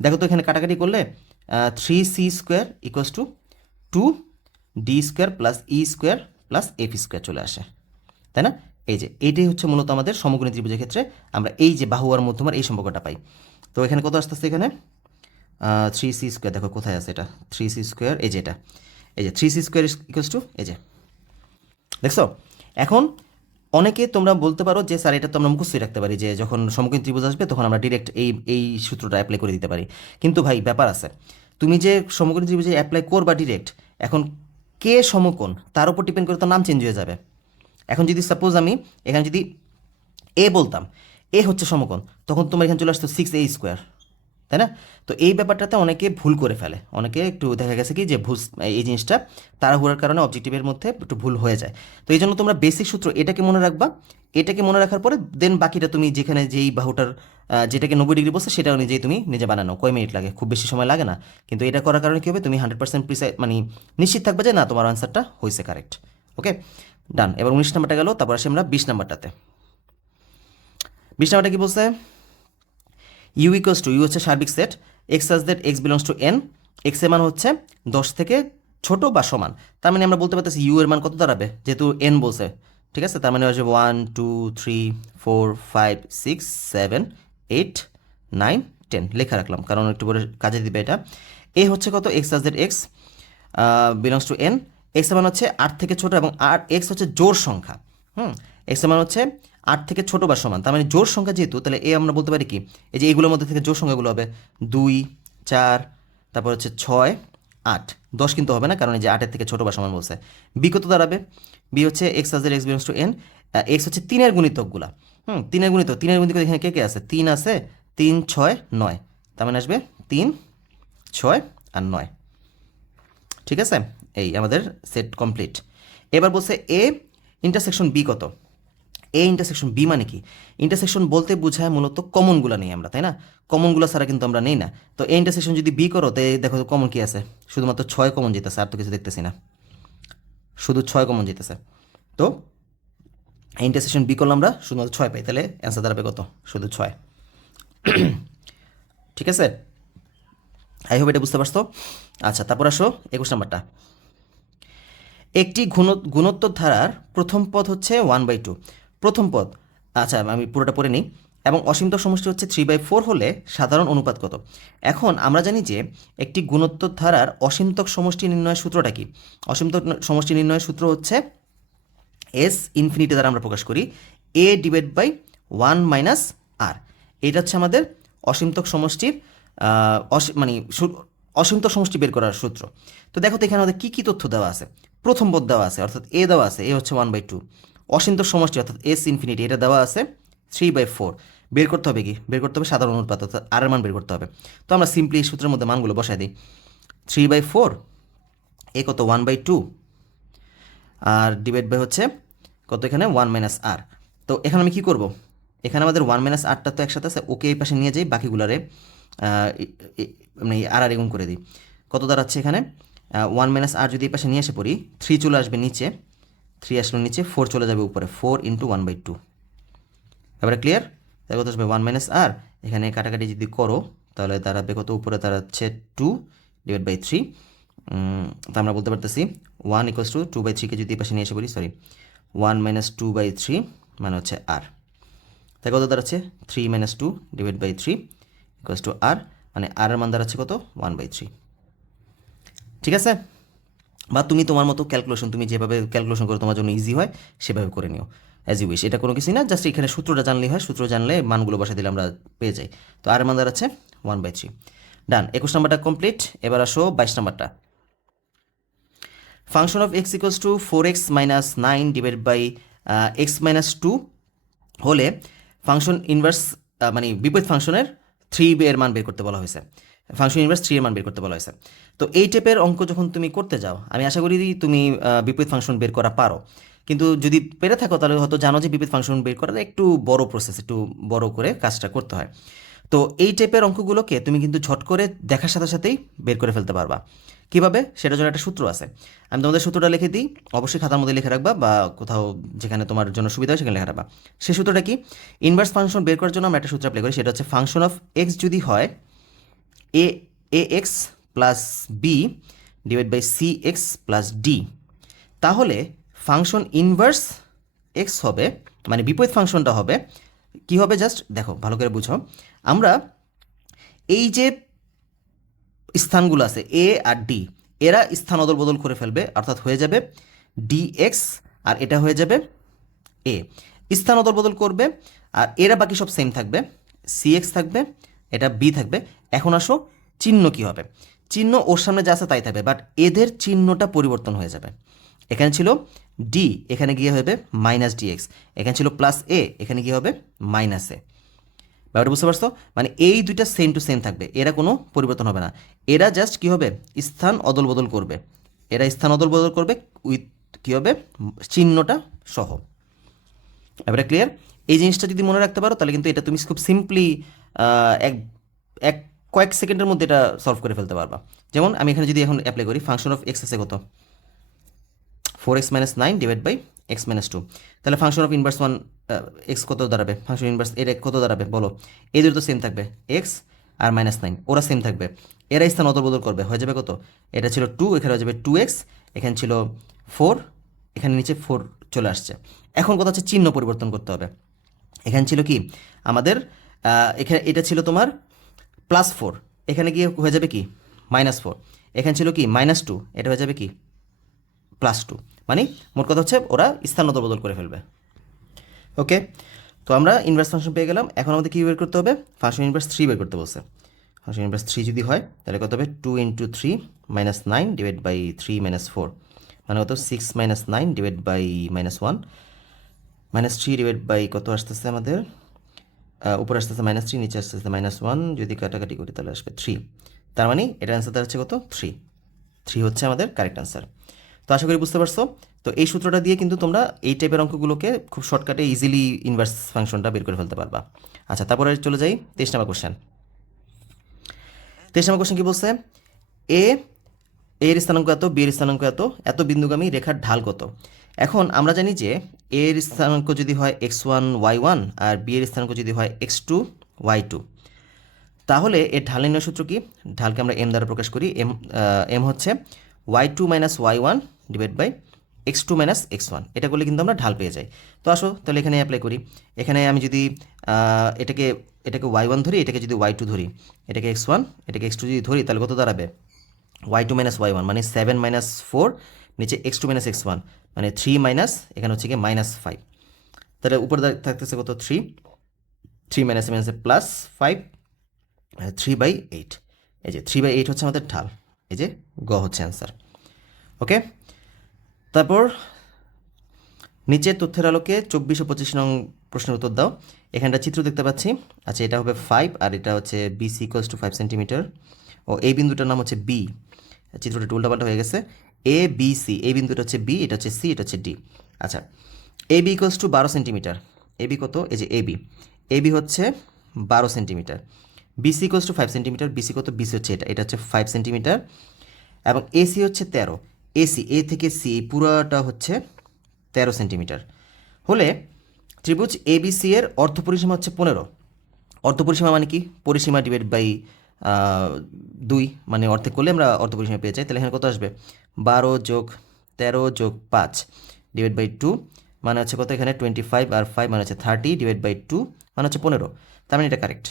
দেখো তো এখানে কাটাকাটি করলে 3c² = 2d² + e² + f² চলে আসে, তাই না? এই যে এইটাই হচ্ছে মূলত আমাদের সমকোণী ত্রিভুজের ক্ষেত্রে আমরা এই যে বাহু আর মধ্যমার এই সম্পর্কটা পাই। তো এখানে কত আসতেছে? এখানে 3c², দেখো কোথায় আছে এটা? 3c², এই যে এটা, এই যে 3c² = এই যে, দেখছো? এখন অনেকে তোমরা বলতে পারো যে স্যার এটা তো আমরা মুখস্থই রাখতে পারি, যে যখন সমকোণী ত্রিভুজ আসবে তখন আমরা ডিরেক্ট এই সূত্রটা অ্যাপ্লাই করে দিতে পারি। কিন্তু ভাই ব্যাপার আছে, তুমি যে সমকোণী ত্রিভুজে অ্যাপ্লাই করবা ডিরেক্ট, এখন কে সমকোণ তার উপর ডিপেন্ড করে তো নাম চেঞ্জ হয়ে যাবে। এখন যদি সাপোজ আমি এখানে যদি এ বলতাম, এ হচ্ছে সমকোণ, তখন তোমার এখানে চলে আসতো 6a², তাই না? তো এই ব্যাপারটাতে অনেকে ভুল করে ফেলে, অনেকে একটু দেখা গেছে কি যে ভুল, এই জিনিসটা তাড়াহুড়ার কারণে অবজেক্টিভের মধ্যে একটু ভুল হয়ে যায়। তো এই জন্য তোমরা বেসিক সূত্র এটাকে মনে রাখবা, এটাকে মনে রাখার পরে দেন বাকিটা তুমি যেখানে যেই বাহুটার যেটাকে 90 ডিগ্রি বলছে সেটা অনুযায়ী তুমি নিজে বানানো। কয় মিনিট লাগে? খুব বেশি সময় লাগে না, কিন্তু এটা করার কারণে কী হবে, তুমি 100% প্রিসাইজ মানে নিশ্চিত থাকবে যে না তোমার আনসারটা হয়েছে কারেক্ট। ওকে, ডান। এবার 19 নাম্বারটা গেল, তারপর আসি আমরা 20 নাম্বারটাতে। 20 নাম্বারটা কি বলছে? ইউ ইকুয়ালস টু, ইউ হচ্ছে সার্বিক set, x such that x belongs two N, x এর মান হচ্ছে 10 থেকে ছোট বা সমান। তার মানে আমরা বলতে পারতেছি ইউ এর মান কত দাঁড়াবে, যেহেতু এন বলছে, ঠিক আছে? তার মানে হচ্ছে 1 2 3 4 5 6 7 8 9 10 লেখা রাখলাম, কারণ একটু পরে কাজে দিবে এটা। এ হচ্ছে কত, x such that x belongs two N, x এর মান হচ্ছে 8 থেকে ছোট এবং আর এক্স হচ্ছে জোড় সংখ্যা। এক্স এর মান হচ্ছে 8 থেকে ছোট বা সমান, তার মানে জোড় সংখ্যা যেহেতু, তাহলে এ আমরা বলতে পারি কি, এই যে এগুলোর মধ্যে থেকে জোড় সংখ্যাগুলো হবে 2 4, তারপর হচ্ছে 6 8, 10 কিন্তু হবে না, কারণ এই যে 8-এর থেকে ছোট বা সমান বলছে। বি কত দাঁড়াবে? বি হচ্ছে এক্স সাজের x belongs two N, x হচ্ছে 3-এর গুণিতকগুলা। 3-এর গুণিতক এখানে কে কে আছে? 3 আছে, 3 6 9, তার মানে আসবে 3 6 আর 9। ঠিক আছে, এই আমাদের সেট কমপ্লিট। এবার বলছে এ ইন্টারসেকশন বি কত। এ ইন্টারসেকশন বি মানে কি? ইন্টারসেকশন বলতে বোঝায় মূলত কমনগুলো নেই আমরা, তাই না? কমনগুলো ছাড়া কিন্তু আমরা নেই না। তো এ ইন্টারসেকশন যদি বি করো, তো দেখো কমন কি আছে, শুধুমাত্র 6 কমন যেতেছে, আর তো কিছু দেখতেছি না, শুধু 6 কমন যেতেছে। তো ইন্টারসেকশন বি করলে আমরা শুধুমাত্র 6 পাই, তাহলে অ্যান্সার দাঁড়াবে কত? শুধু 6। ঠিক আছে, আই হোপ এটা বুঝতে পারছো। আচ্ছা, তারপর আসো 21 নাম্বারটা। একটি গুণোত্তর ধারার প্রথম পদ হচ্ছে 1/2, প্রথম পদ, আচ্ছা আমি পুরোটা পড়ে নিই, এবং অসীমতক সমষ্টি হচ্ছে 3/4 হলে সাধারণ অনুপাত কত? এখন আমরা জানি যে একটি গুণোত্তর ধারার অসীমতক সমষ্টি নির্ণয়ের সূত্রটা কি? অসীমতক সমষ্টি নির্ণয়ের সূত্র হচ্ছে এস ইনফিনিটি দ্বারা আমরা প্রকাশ করি এ ডিভাইড বাই 1 মাইনাস আর। এটা হচ্ছে আমাদের অসীমতক সমষ্টির মানে অসীমতক সমষ্টি বের করার সূত্র। তো দেখো তো এখানে আমাদের কী কী তথ্য দেওয়া আছে। প্রথম পদ দেওয়া আছে, অর্থাৎ এ দেওয়া আছে, এ হচ্ছে 1/2। অসীমতক সমষ্টি অর্থাৎ এস ইনফিনিটি এটা দেওয়া আছে 3/4। বের করতে হবে কি? বের করতে হবে সাধারণ অনুপাত, অর্থাৎ আর এর মান বের করতে হবে। তো আমরা সিম্পলি এই সূত্রের মধ্যে মানগুলো বসাই দিই। 3/4 এ কত 1/2, আর ডিভাইড বাই হচ্ছে কত এখানে 1 মাইনাস আর। তো এখানে আমি কী করব, এখানে আমাদের 1 মাইনাস আরটা তো একসাথে আছে, ওকে এই পাশে নিয়ে যাই, বাকিগুলারে মানে আর আর এগুণ করে দিই। কত দাঁড়াচ্ছে এখানে 1 মাইনাস আর, যদি এই পাশে নিয়ে এসে পড়ি 3 চলে আসবে নিচে, 3 আসলো নিচে, 4 চলে যাবে উপরে, 4 ইন্টু 1/2। এবারে ক্লিয়ার? তাহলে কত আসবে 1 মাইনাস আর, এখানে কাটাকাটি যদি করো তাহলে দাঁড়াবে কত, উপরে দাঁড়াচ্ছে 2 ডিভাইড বাই 3। তো আমরা বলতে পারতেছি 1 ইকুয়ালস টু 2/3কে যদি এই পাশে নিয়ে এসে বলি, সরি 1 মাইনাস 2/3 মানে হচ্ছে আর। তাই কত দাঁড়াচ্ছে 3 minus 2 divide by 3 equals to r, মানে আর এর মান দাঁড়াচ্ছে কত 1/3। ঠিক আছে, বা তুমি তোমার মতো ক্যালকুলেশন, তুমি যেভাবে ক্যালকুলেশন করো তোমার জন্য ইজি হয় সেভাবে করে নিও, অ্যাজ ইউ উইশ। এটা কোনো কিছুই না, জাস্ট এখানে সূত্রটা জানলেই হয়, সূত্র জানলে মানগুলো বসা দিলে আমরা পেয়ে যাই। তো আর এর মান দাঁড়াচ্ছে 1/3। ডান, 21 নাম্বারটা কমপ্লিট। এবার আসো 22 নাম্বারটা। Function of x equals to 4x minus 9 divide by x minus 2 হলে ফাংশন ইনভার্স মানে বিপরীত ফাংশনের 3 এর মান বের করতে বলা হয়েছে। ফাংশন ইনভার্স 3 এর মান বের করতে বলা হয়েছে। তো এই টাইপের অঙ্ক যখন তুমি করতে যাও, আমি আশা করি তুমি বিপরীত ফাংশন বের করা পারো, কিন্তু যদি পেরে থাকো তাহলে হয়তো জানো যে বিপরীত ফাংশন বের করার একটু বড় প্রসেস, একটু বড় করে কাজটা করতে হয়। তো এই টাইপের অঙ্কগুলোকে তুমি কিন্তু ঝট করে দেখার সাথে সাথেই বের করে ফেলতে পারবা। কীভাবে? সেটার জন্য একটা সূত্র আছে, আমি তোমাদের সূত্রটা লিখে দিই, অবশ্যই খাতার মধ্যে লিখে রাখবা বা কোথাও যেখানে তোমার জন্য সুবিধা হয় সেখানে লিখে রাখবা। সেই সূত্রটা কি? ইনভার্স ফাংশন বের করার জন্য আমরা একটা সূত্র অ্যাপ্লাই করি, সেটা হচ্ছে ফাংশন অফ এক্স যদি হয় a x plus B divide by c x plus d, তাহলে ফাংশন ইনভার্স এক্স হবে, মানে বিপরীত ফাংশনটা হবে কি হবে, জাস্ট দেখো ভালো করে বুঝো। আমরা এই যে স্থানগুলো আছে এ আর ডি, এরা স্থান অদল বদল করে ফেলবে, অর্থাৎ হয়ে যাবে ডিএক্স আর এটা হয়ে যাবে এ, স্থান অদল বদল করবে, আর এরা বাকি সব সেম থাকবে, সি এক্স থাকবে, এটা বি থাকবে। এখন আসো চিহ্ন কি হবে? চিহ্ন ওর সামনে যা আছে তাই থাকবে, বাট এদের চিহ্নটা পরিবর্তন হয়ে যাবে। এখানে ছিল ডি, এখানে গিয়ে হবে মাইনাস ডিএক্স, এখানে ছিল প্লাস এ, এখানে গিয়ে হবে মাইনাস এ। ব্যাপারটা বুঝতে পারছো? মানে এই দুইটা সেম টু সেম থাকবে, এরা কোনো পরিবর্তন হবে না। এরা জাস্ট কী হবে, স্থান অদল বদল করবে। এরা স্থান অদল বদল করবে উইথ কী হবে, চিহ্নটা সহ। এবারে ক্লিয়ার? এই জিনিসটা যদি মনে রাখতে পারো তাহলে কিন্তু এটা তুমি খুব সিম্পলি এক এক কয়েক সেকেন্ডের মধ্যে এটা সলভ করে ফেলতে পারবা। যেমন আমি এখানে যদি এখন অ্যাপ্লাই করি, ফাংশন অফ এক্স আছে কত, 4x - 9 ডিভাইড বাই x - 2, তাহলে ফাংশন অফ ইনভার্স 1 এক্স কত দাঁড়াবে, ফাংশন ইনভার্স এর কত দাঁড়াবে বলো? এই দুটো তো সেম থাকবে, এক্স আর -9 ওরা সেম থাকবে। এরা স্থান অদল বদল করবে, হয়ে যাবে কত, এটা ছিল 2, এখানে হয়ে যাবে 2x, এখানে ছিল 4, এখানে নিচে 4 চলে আসছে। এখন কথা হচ্ছে চিহ্ন পরিবর্তন করতে হবে। এখানে ছিল কি আমাদের, এখানে এটা ছিল তোমার +4, এখানে গিয়ে হয়ে যাবে কি -4, এখানে ছিল কি -2, এটা হয়ে যাবে কি +2। মানে মোট কথা হচ্ছে ওরা স্থান অদল বদল করে ফেলবে। ওকে, তো আমরা ইনভার্স ফাংশন পেয়ে গেলাম। এখন আমাদের কী বের করতে হবে, ফাংশন ইনভার্স 3 বের করতে বলছে। ফাংশন ইনভার্স 3 যদি হয় তাহলে কত হবে, 2 × 3 - 9 ডিভাইড বাই 3 - 4, মানে কত 6 - 9 ডিভাইড বাই -1, -3 ডিভাইড বাই কত আসতেছে আমাদের, উপরে আসতেছে -3, নিচে আসতেছে -1, যদি কাটাকাটি করি তাহলে আসবে 3। তার মানে এটার অ্যান্সার দাঁড়াচ্ছে কত, 3 হচ্ছে আমাদের কারেক্ট অ্যান্সার। তো আশা করি বুঝতে পারছো। তো এই সূত্রটা দিয়ে কিন্তু তোমরা এই টাইপের অঙ্কগুলোকে খুব শর্টকাটে ইজিলি ইনভার্স ফাংশনটা বের করে ফেলতে পারবা। আচ্ছা, তারপরে চলে যাই 23 নম্বর কোশ্চেন। 23 নম্বর কোশ্চেন কি বলছে, এ এর স্থানাঙ্ক এত, বি এর স্থানাঙ্ক এত, এত বিন্দুগামী রেখার ঢাল কত। এখন আমরা জানি যে এর স্থানাঙ্ক যদি হয় x1 y1 আর বি এর স্থানাঙ্ক যদি হয় x2 y2, তাহলে এর ঢাল নির্ণয় সূত্র কি, ঢালকে আমরা এম দ্বারা প্রকাশ করি। এম হচ্ছে y2 - y1 divide by x2 - x1, এটা করলে কিন্তু আমরা ঢাল পেয়ে যাই। তো আসো তাহলে এখানে অ্যাপ্লাই করি। এখানে আমি যদি এটাকে এটাকে y1 ধরি, এটাকে যদি y2 ধরি, এটাকে x1 এটাকে x2 যদি ধরি, তাহলে কত দাঁড়াবে, y2 - y1 মানে 7 - 4, নিচে x2 - x1 মানে 3 মাইনাস, এখানে হচ্ছে কি -5, তাহলে উপরে থাকতেছে কত 3, 3 - 7 +5, 3/8। এই যে 3/8 হচ্ছে আমাদের ঢাল, এই যে গ হচ্ছে অ্যান্সার। ওকে, তারপর নিচের তথ্যের আলোকে 24 ও 25 নং প্রশ্নের উত্তর দাও। এখানটা চিত্র দেখতে পাচ্ছি। আচ্ছা, এটা হবে 5 আর এটা হচ্ছে BC = 5 সেন্টিমিটার। ও এই বিন্দুটার নাম হচ্ছে বি, চিত্রটা একটু উল্টাপাল্টা হয়ে গেছে। ABC, এই বিন্দুটা হচ্ছে বি, এটা হচ্ছে সি, এটা হচ্ছে ডি। আচ্ছা, AB = 12 সেন্টিমিটার। এবি কত, এই যে এবি হচ্ছে 12 সেন্টিমিটার। BC = 5 সেন্টিমিটার, BC কত, BC হচ্ছে এটা হচ্ছে 5 সেন্টিমিটার। এবং AC হচ্ছে 13, এসি এ থেকে সি এই পুরোটা হচ্ছে 13 সেন্টিমিটার। হলে ত্রিভুজ ABC এর অর্ধপরিসীমা হচ্ছে 15। অর্ধপরিসীমা মানে কি, পরিসীমা ডিভাইড বাই 2, মানে অর্ধেক করলে আমরা অর্ধপরিসীমা পেয়ে যাই। তাহলে এখানে কত আসবে, 12 + 13 + 5 ডিভাইড বাই 2, মানে হচ্ছে কত, এখানে 25 আর 5 মানে হচ্ছে 30 ডিভাইড বাই 2 মানে হচ্ছে 15। তার মানে এটা কারেক্ট।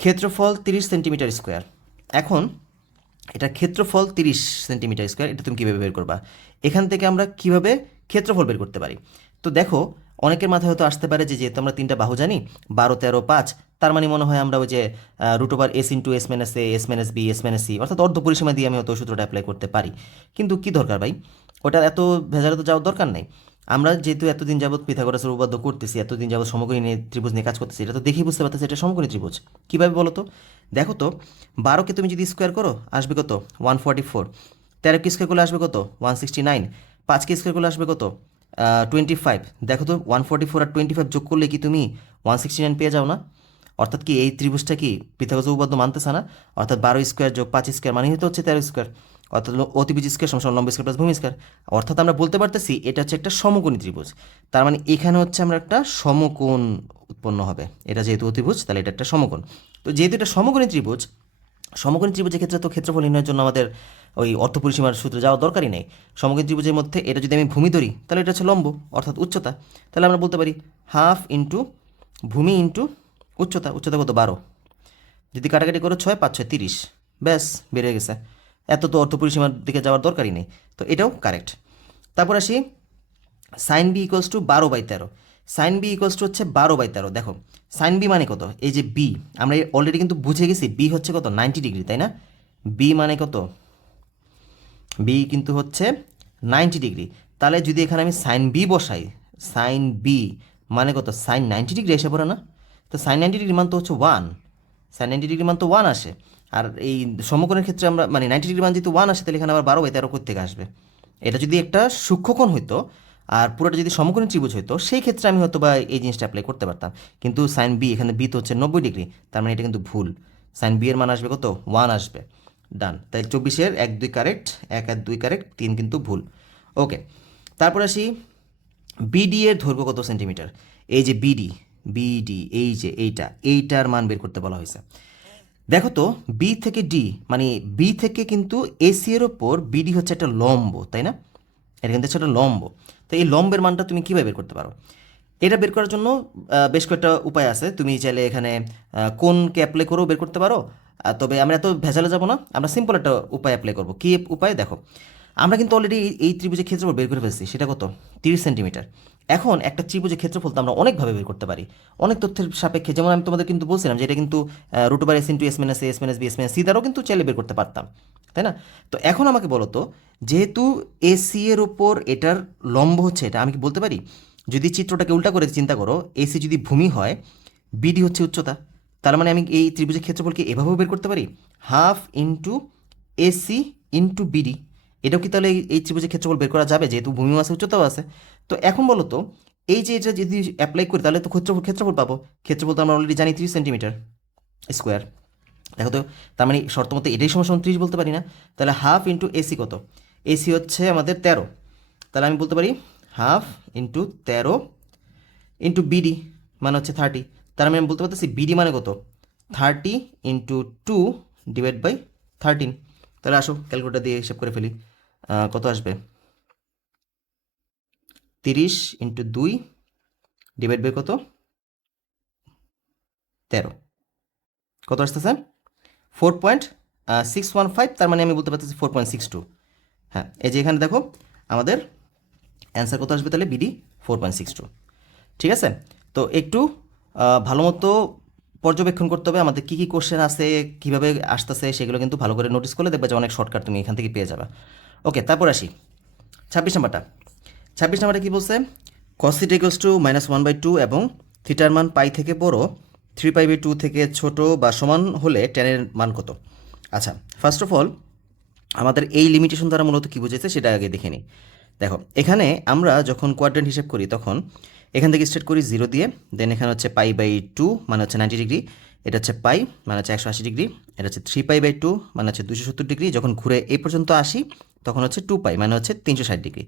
ক্ষেত্রফল 30 সেন্টিমিটার স্কোয়ার। এখন এটা ক্ষেত্রফল 30 সেন্টিমিটার স্কোয়ার, এটা তুমি কীভাবে বের করবা, এখান থেকে আমরা কিভাবে ক্ষেত্রফল বের করতে পারি। তো দেখো, অনেকের মাথায় হয়তো আসতে পারে যে যেহেতু আমরা 3টা বাহু জানি, 12, 13, 5, তার মানে মনে হয় আমরা ওই যে √S × S - A, S - B, S - C, অর্থাৎ অর্ধ পরিসীমা দিয়ে আমি হয়তো সূত্রটা অ্যাপ্লাই করতে পারি। কিন্তু কি দরকার ভাই, ওটা এত ভেজালে তো যাওয়ার দরকার নেই। আমরা যেহেতু এতদিন যাবত পিথাগোরাসের উপপাদ্য করতেছি, এতদিন যাবত সমকোণী ত্রিভুজ নিয়ে কাজ করতেছি, এটা তো দেখেই বুঝতে পারতেছি এটা সমকোণী ত্রিভুজ। কীভাবে বলো তো, দেখো তো, 12কে তুমি যদি স্কোয়ার করো আসবে কত, 144। 13কে স্কোয়ার করলে আসবে কত, 169। 5কে স্কোয়ার করলে আসবে কত, 25। দেখো তো, 144 আর 25 যোগ করলে কি তুমি 169 পেয়ে যাও না? অর্থাৎ কি এই ত্রিভুজটা কি পিথাগোরাস উপপাদ্য মানতেছে না? অর্থাৎ 12 স্কোয়ার যোগ 5 স্কোয়ার মানে হচ্ছে 13 স্কোয়ার, অর্থাৎ অতিভুজ স্কোয়ার সমান লম্ব স্কোয়ার প্লাস ভূমি স্কোয়ার। অর্থাৎ আমরা বলতে পারতেছি এটা হচ্ছে একটা সমকোণী ত্রিভুজ। তার মানে এখানে হচ্ছে আমরা একটা সমকোণ উৎপন্ন হবে, এটা যেহেতু অতিভুজ তাহলে এটা একটা সমকোণ। তো যেহেতু এটা সমকোণী ত্রিভুজ, সমকোণী ত্রিভুজের ক্ষেত্রে তো ক্ষেত্রফল নির্ণয়ের জন্য আমাদের ওই অর্ধপরিসীমার সূত্রে যাওয়ার দরকারই নেই। সমকোণী ত্রিভুজের মধ্যে এটা যদি আমি ভূমি ধরি তাহলে এটা হচ্ছে লম্ব অর্থাৎ উচ্চতা। তাহলে আমরা বলতে পারি হাফ ইন্টু ভূমি ইন্টু উচ্চতা। উচ্চতা কত, 12, যদি কাটাকাটি করো 6, 5, 6, 30, ব্যাস বেড়ে গেছে। এত তো অর্ধপরিসীমার দিকে যাওয়ার দরকারই নেই। তো এটাও কারেক্ট। তারপর আসি sin B = 12/13। sin B হচ্ছে 12/13। দেখো sin B মানে কত, এই যে B আমরা অলরেডি কিন্তু বুঝে গেছি B হচ্ছে কত, 90 ডিগ্রি, তাই না? B মানে কত, B কিন্তু হচ্ছে 90 ডিগ্রি। তাহলে যদি এখানে আমি sin B বসাই, sin B মানে কত, sin 90 ডিগ্রি এসে পড়ে না? তো সাইন 90 ডিগ্রি মান তো হচ্ছে 1, সাইন 90 ডিগ্রি মান তো 1 আসে। আর এই সমকোণের ক্ষেত্রে আমরা মানে 90 ডিগ্রি মান যেহেতু 1 আসে, তাহলে এখানে আবার 12/13 কোত্থেকে আসবে? এটা যদি একটা সূক্ষ্মকোণ হইতো আর পুরোটা যদি সমকোণী ত্রিভুজ হইতো, সেই ক্ষেত্রে আমি হয়তো বা এই জিনিসটা অ্যাপ্লাই করতে পারতাম। কিন্তু সাইন বি, এখানে বি তো হচ্ছে 90 ডিগ্রি, তার মানে এটা কিন্তু ভুল। সাইন বি এর মান আসবে কত? 1 আসবে। ডান। তাই 24-এর 1-2 কারেক্ট, 1 আর 2 কারেক্ট, 3 কিন্তু ভুল। ওকে, তারপর আসি বিডি এর দৈর্ঘ্য কত সেন্টিমিটার? এই যে বিডি, বিডি এই যে এইটার মান বের করতে বলা হয়েছে। দেখো তো, বি থেকে ডি মানে বি থেকে কিন্তু এসি এর ওপর বিডি হচ্ছে একটা লম্ব, তাই না? এটা কিন্তু হচ্ছে একটা লম্ব। তো এই লম্বের মানটা তুমি কীভাবে বের করতে পারো? এটা বের করার জন্য বেশ কয়েকটা উপায় আছে। তুমি চাইলে এখানে কোনকে অ্যাপ্লাই করেও বের করতে পারো। তবে আমরা এত ভেজালে যাব না, আমরা সিম্পল একটা উপায় অ্যাপ্লাই করবো। কী উপায়? দেখো, আমরা কিন্তু অলরেডি এই ত্রিভুজের ক্ষেত্রফল বের করে ফেলছি। সেটা কত? 30 সেন্টিমিটার। এখন একটা ত্রিভুজের ক্ষেত্রফল তো আমরা অনেকভাবে বের করতে পারি, অনেক তথ্যের সাপেক্ষে। যেমন আমি তোমাদের কিন্তু বলছিলাম যে এটা কিন্তু √s × s - a s - b s - c দ্বারাও কিন্তু চাইলে বের করতে পারতাম, তাই না? তো এখন আমাকে বলো তো, যেহেতু এসি এর ওপর এটার লম্ব হচ্ছে এটা, আমি কি বলতে পারি যদি চিত্রটাকে উল্টা করে চিন্তা করো, এসি যদি ভূমি হয়, বিডি হচ্ছে উচ্চতা, তার মানে আমি এই ত্রিভুজের ক্ষেত্রফলকে এভাবেও বের করতে পারি, ½ এসি × বিডি। এটাও কি তাহলে এই ত্রিভুজের ক্ষেত্রফল বের করা যাবে, যেহেতু ভূমিও আছে উচ্চতাও আছে? তো এখন বলো তো, এই যে এটা যদি অ্যাপ্লাই করি তাহলে তো ক্ষেত্রফল পাবো। ক্ষেত্রফল তো আমরা অলরেডি জানি 30 সেন্টিমিটার স্কোয়ার। দেখো তো, তার মানে শর্ত মতো এটাই সমান 30 বলতে পারি না? তাহলে ½ এসি কত? এসি হচ্ছে আমাদের 13, তাহলে আমি বলতে পারি ½ × 13 × বিডি মানে হচ্ছে 30। তার মানে আমি বলতে পারতেছি বিডি মানে কত? 30 × 2 / 13। তাহলে আসো ক্যালকুলেটার দিয়ে হিসাব করে ফেলি। কত আসবে? 30 × 2 / কত? 13। কত আসতেছে? 4.615। তার মানে আমি বলতে পারতেছি 4.62। হ্যাঁ, এই যে এখানে দেখো আমাদের অ্যান্সার কত আসবে তাহলে? বিডি 4.62। ঠিক আছে? তো একটু ভালো মতো পর্যবেক্ষণ করতে হবে আমাদের কী কী কোশ্চেন আছে, কীভাবে আসতেছে, সেগুলো কিন্তু ভালো করে নোটিস করলে দেখবে যে অনেক শর্টকাট তুমি এখান থেকে পেয়ে যাবে। ওকে, তারপর আসি 26 নাম্বারটা। 26 নাম্বারটা কী বলছে? cos θ = -1/2 এবং থিটার মান পাই থেকে বড়, 3π/2 থেকে ছোট বা সমান হলে ট্যানের মান কত? আচ্ছা, ফার্স্ট অফ অল আমাদের এই লিমিটেশন দ্বারা মূলত কী বুঝেছে সেটা আগে দেখে নিই। দেখো, এখানে আমরা যখন কোয়াড্রেন্ট হিসেব করি তখন এখান থেকে স্টার্ট করি 0 দিয়ে, দেন এখানে হচ্ছে π/2 মানে হচ্ছে 90 ডিগ্রি, এটা হচ্ছে পাই মানে হচ্ছে 180 ডিগ্রি, এটা হচ্ছে 3π/2 মানে হচ্ছে 270 ডিগ্রি। যখন ঘুরে এই পর্যন্ত আসি তখন হচ্ছে 2π মানে হচ্ছে 360 ডিগ্রি।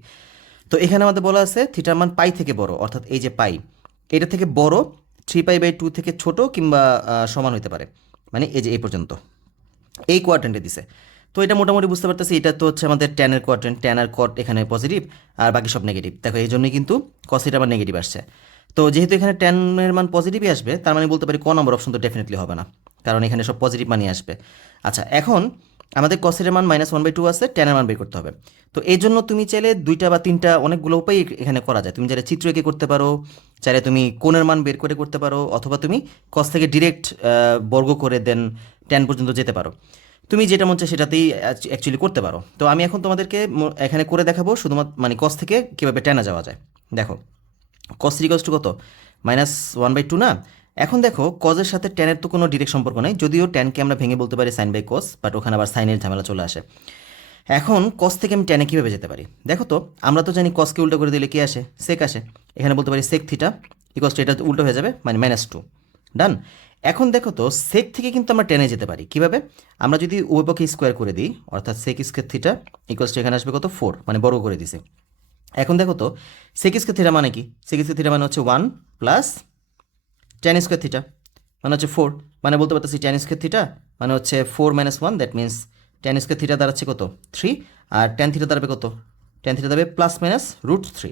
তো এখানে আমাদের বলা আছে থিটার মান পাই থেকে বড়, অর্থাৎ এই যে পাই এটা থেকে বড়, 3π/2 থেকে ছোট কিংবা সমান হতে পারে, মানে এই যে এই পর্যন্ত এই কোয়াড্রেন্টে দিছে। তো এটা মোটামুটি বুঝতে পারতেছি এটা তো হচ্ছে আমাদের ট্যানের কোয়াড্রেন্ট, ট্যান আর কট এখানে পজিটিভ আর বাকি সব নেগেটিভ। দেখো এই জন্যই কিন্তু কস থিটা আবার নেগেটিভ আসছে। তো যেহেতু এখানে ট্যানের মান পজিটিভই আসবে, তার মানে বলতে পারি ক নম্বর অপশন তো ডেফিনেটলি হবে না, কারণ এখানে সব পজিটিভ মানই আসবে। আচ্ছা, এখন আমাদের কস থিটার মান -1/2 আছে, ট্যানের মান বের করতে হবে। তো এই জন্য তুমি চাইলে 2টা বা 3টা অনেকগুলো উপায় এখানে করা যায়। তুমি চাইলে চিত্র এঁকে করতে পারো, চাইলে তুমি কোণের মান বের করে করতে পারো, অথবা তুমি কস থেকে ডিরেক্ট বর্গ করে দেন ট্যান পর্যন্ত যেতে পারো। তুমি যেটা মন চায় সেটাতেই অ্যাকচুয়ালি করতে পারো। তো আমি এখন তোমাদেরকে এখানে করে দেখাবো শুধুমাত্র মানে কস থেকে কীভাবে ট্যানে যাওয়া যায়। দেখো, কস = কত? -1/2 না? এখন দেখো, কজের সাথে ট্যানের তো কোনো ডিরেক্ট সম্পর্ক নেই, যদিও ট্যানকে আমরা ভেঙে বলতে পারি sin/cos, বাট ওখানে আবার সাইনের ঝামেলা চলে আসে। এখন কস থেকে আমি ট্যানে কীভাবে যেতে পারি? দেখো তো, আমরা তো জানি কসকে উল্টো করে দিলে কি আসে? সেক আসে। এখানে বলতে পারি sec θ = এটা উল্টো হয়ে যাবে মানে -2। ডান। এখন দেখো তো, সেক থেকে কিন্তু আমরা টেনে যেতে পারি কীভাবে? আমরা যদি উভয়পক্ষে স্কোয়ার করে দিই, অর্থাৎ sec² θ এখানে আসবে কত? 4, মানে বর্গ করে দিছি। এখন দেখো তো, sec² θ মানে কি? sec² θ মানে হচ্ছে 1 + tan² θ মানে হচ্ছে 4, মানে বলতে পারতেছি tan² θ মানে হচ্ছে 4 - 1, দ্যাট মিনস tan² θ দাঁড়াচ্ছে কত? 3, আর tan θ দাঁড়াবে কত? tan θ দাঁড়াবে ±√3,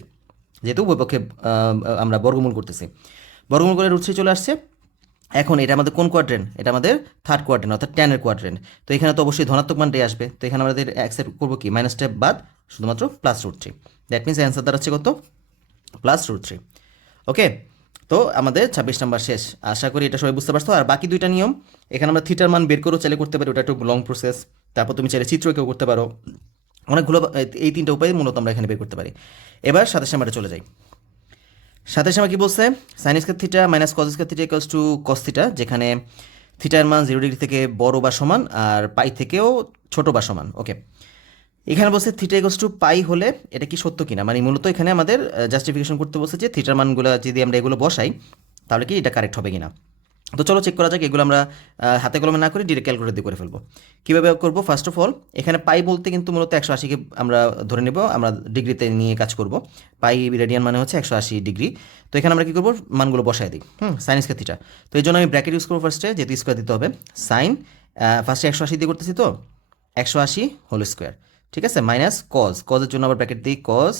যেহেতু উভয়পক্ষে আমরা বর্গমূল করতেছি। বর্গমূল করে √3 চলে আসছে। এখন এটা আমাদের কোন কোয়াড্রেন্ট? এটা আমাদের থার্ড কোয়াড্রেন্ট, অর্থাৎ ট্যানের কোয়াড্রেন্ট। তো এখানে তো অবশ্যই ধনাত্মক মানটাই আসবে। তো এখানে আমাদের অ্যাকসেপ্ট করবো কি? মাইনাসটা বাদ শুধুমাত্র +√3। দ্যাট মিনস অ্যান্সার দাঁড়াচ্ছে কত? +√3। ওকে, তো আমাদের 26 নাম্বার শেষ। আশা করি এটা সবাই বুঝতে পারছো। আর বাকি দুইটা নিয়ম এখানে আমরা থিটার মান বের করেও চাইলে করতে পারি, ওটা একটু লং প্রসেস। তারপর তুমি চাইলে চিত্র কেউ করতে পারো, অনেকগুলো। এই 3টা উপায় মূলত আমরা এখানে বের করতে পারি। এবার 27 নাম্বারে চলে যাই। সাথে সময় কি বলছে, sine square theta minus cos square theta equals to cos theta, যেখানে থিটার মান 0 ডিগ্রি থেকে বড় বা সমান আর পাই থেকেও ছোট বা সমান। ওকে, এখানে বলছে থিটা ইকুয়ালস টু পাই হলে এটা কি সত্য কিনা, মানে মূলত এখানে আমাদের জাস্টিফিকেশন করতে বলছে যে থিটার মানগুলো যদি আমরা এগুলো বসাই তাহলে কি এটা কারেক্ট হবে কিনা। তো চলো চেক করা যাক, এগুলো আমরা হাতে কলমে না করে ডিরেক্ট ক্যালকুলেটর দিয়ে করে ফেলবো। কীভাবে করবো, ফার্স্ট অফ অল এখানে পাই বলতে কিন্তু মূলত 180কে আমরা ধরে নেব, আমরা ডিগ্রিতে নিয়ে কাজ করব। পাই রেডিয়ান মানে হচ্ছে 180 ডিগ্রি। তো এখানে আমরা কী করবো, মানগুলো বসায় দিই। সাইন স্কয়ার থিটা, তো এই জন্য আমি ব্র্যাকেট ইউজ করবো ফার্স্টে, যেহেতু স্কোয়ার দিতে হবে। সাইন ফার্স্টে 180 দিয়ে করতেছি, তো 180 হোল স্কোয়ার, ঠিক আছে, মাইনাস কজের জন্য আবার ব্র্যাকেট দিই, কজ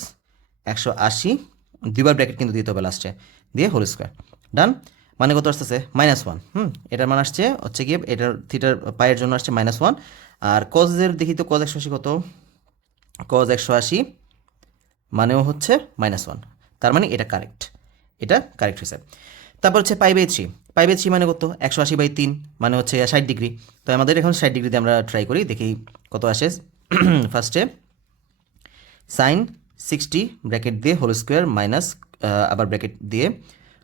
180, দুইবার ব্র্যাকেট কিন্তু দিতে হবে লাস্টে, দিয়ে হোল স্কোয়ার। ডান, মানে কত আসতেছে -1। এটার মান আসছে হচ্ছে গিয়ে, এটার থিটার পায়ের জন্য আসছে -1। আর কজের দেখি তো, কজ 180 কত, কজ 180 মানেও হচ্ছে -1, তার মানে এটা কারেক্ট, এটা কারেক্ট হয়েছে। তারপর হচ্ছে পাই/3, পাই/3 মানে কত, 180/3 মানে হচ্ছে 60 ডিগ্রি। তো আমাদের এখন 60 ডিগ্রিতে আমরা ট্রাই করি, দেখি কত আসে। ফার্স্টে সাইন 60 ব্র্যাকেট দিয়ে হোল স্কোয়ার মাইনাস আবার ব্র্যাকেট দিয়ে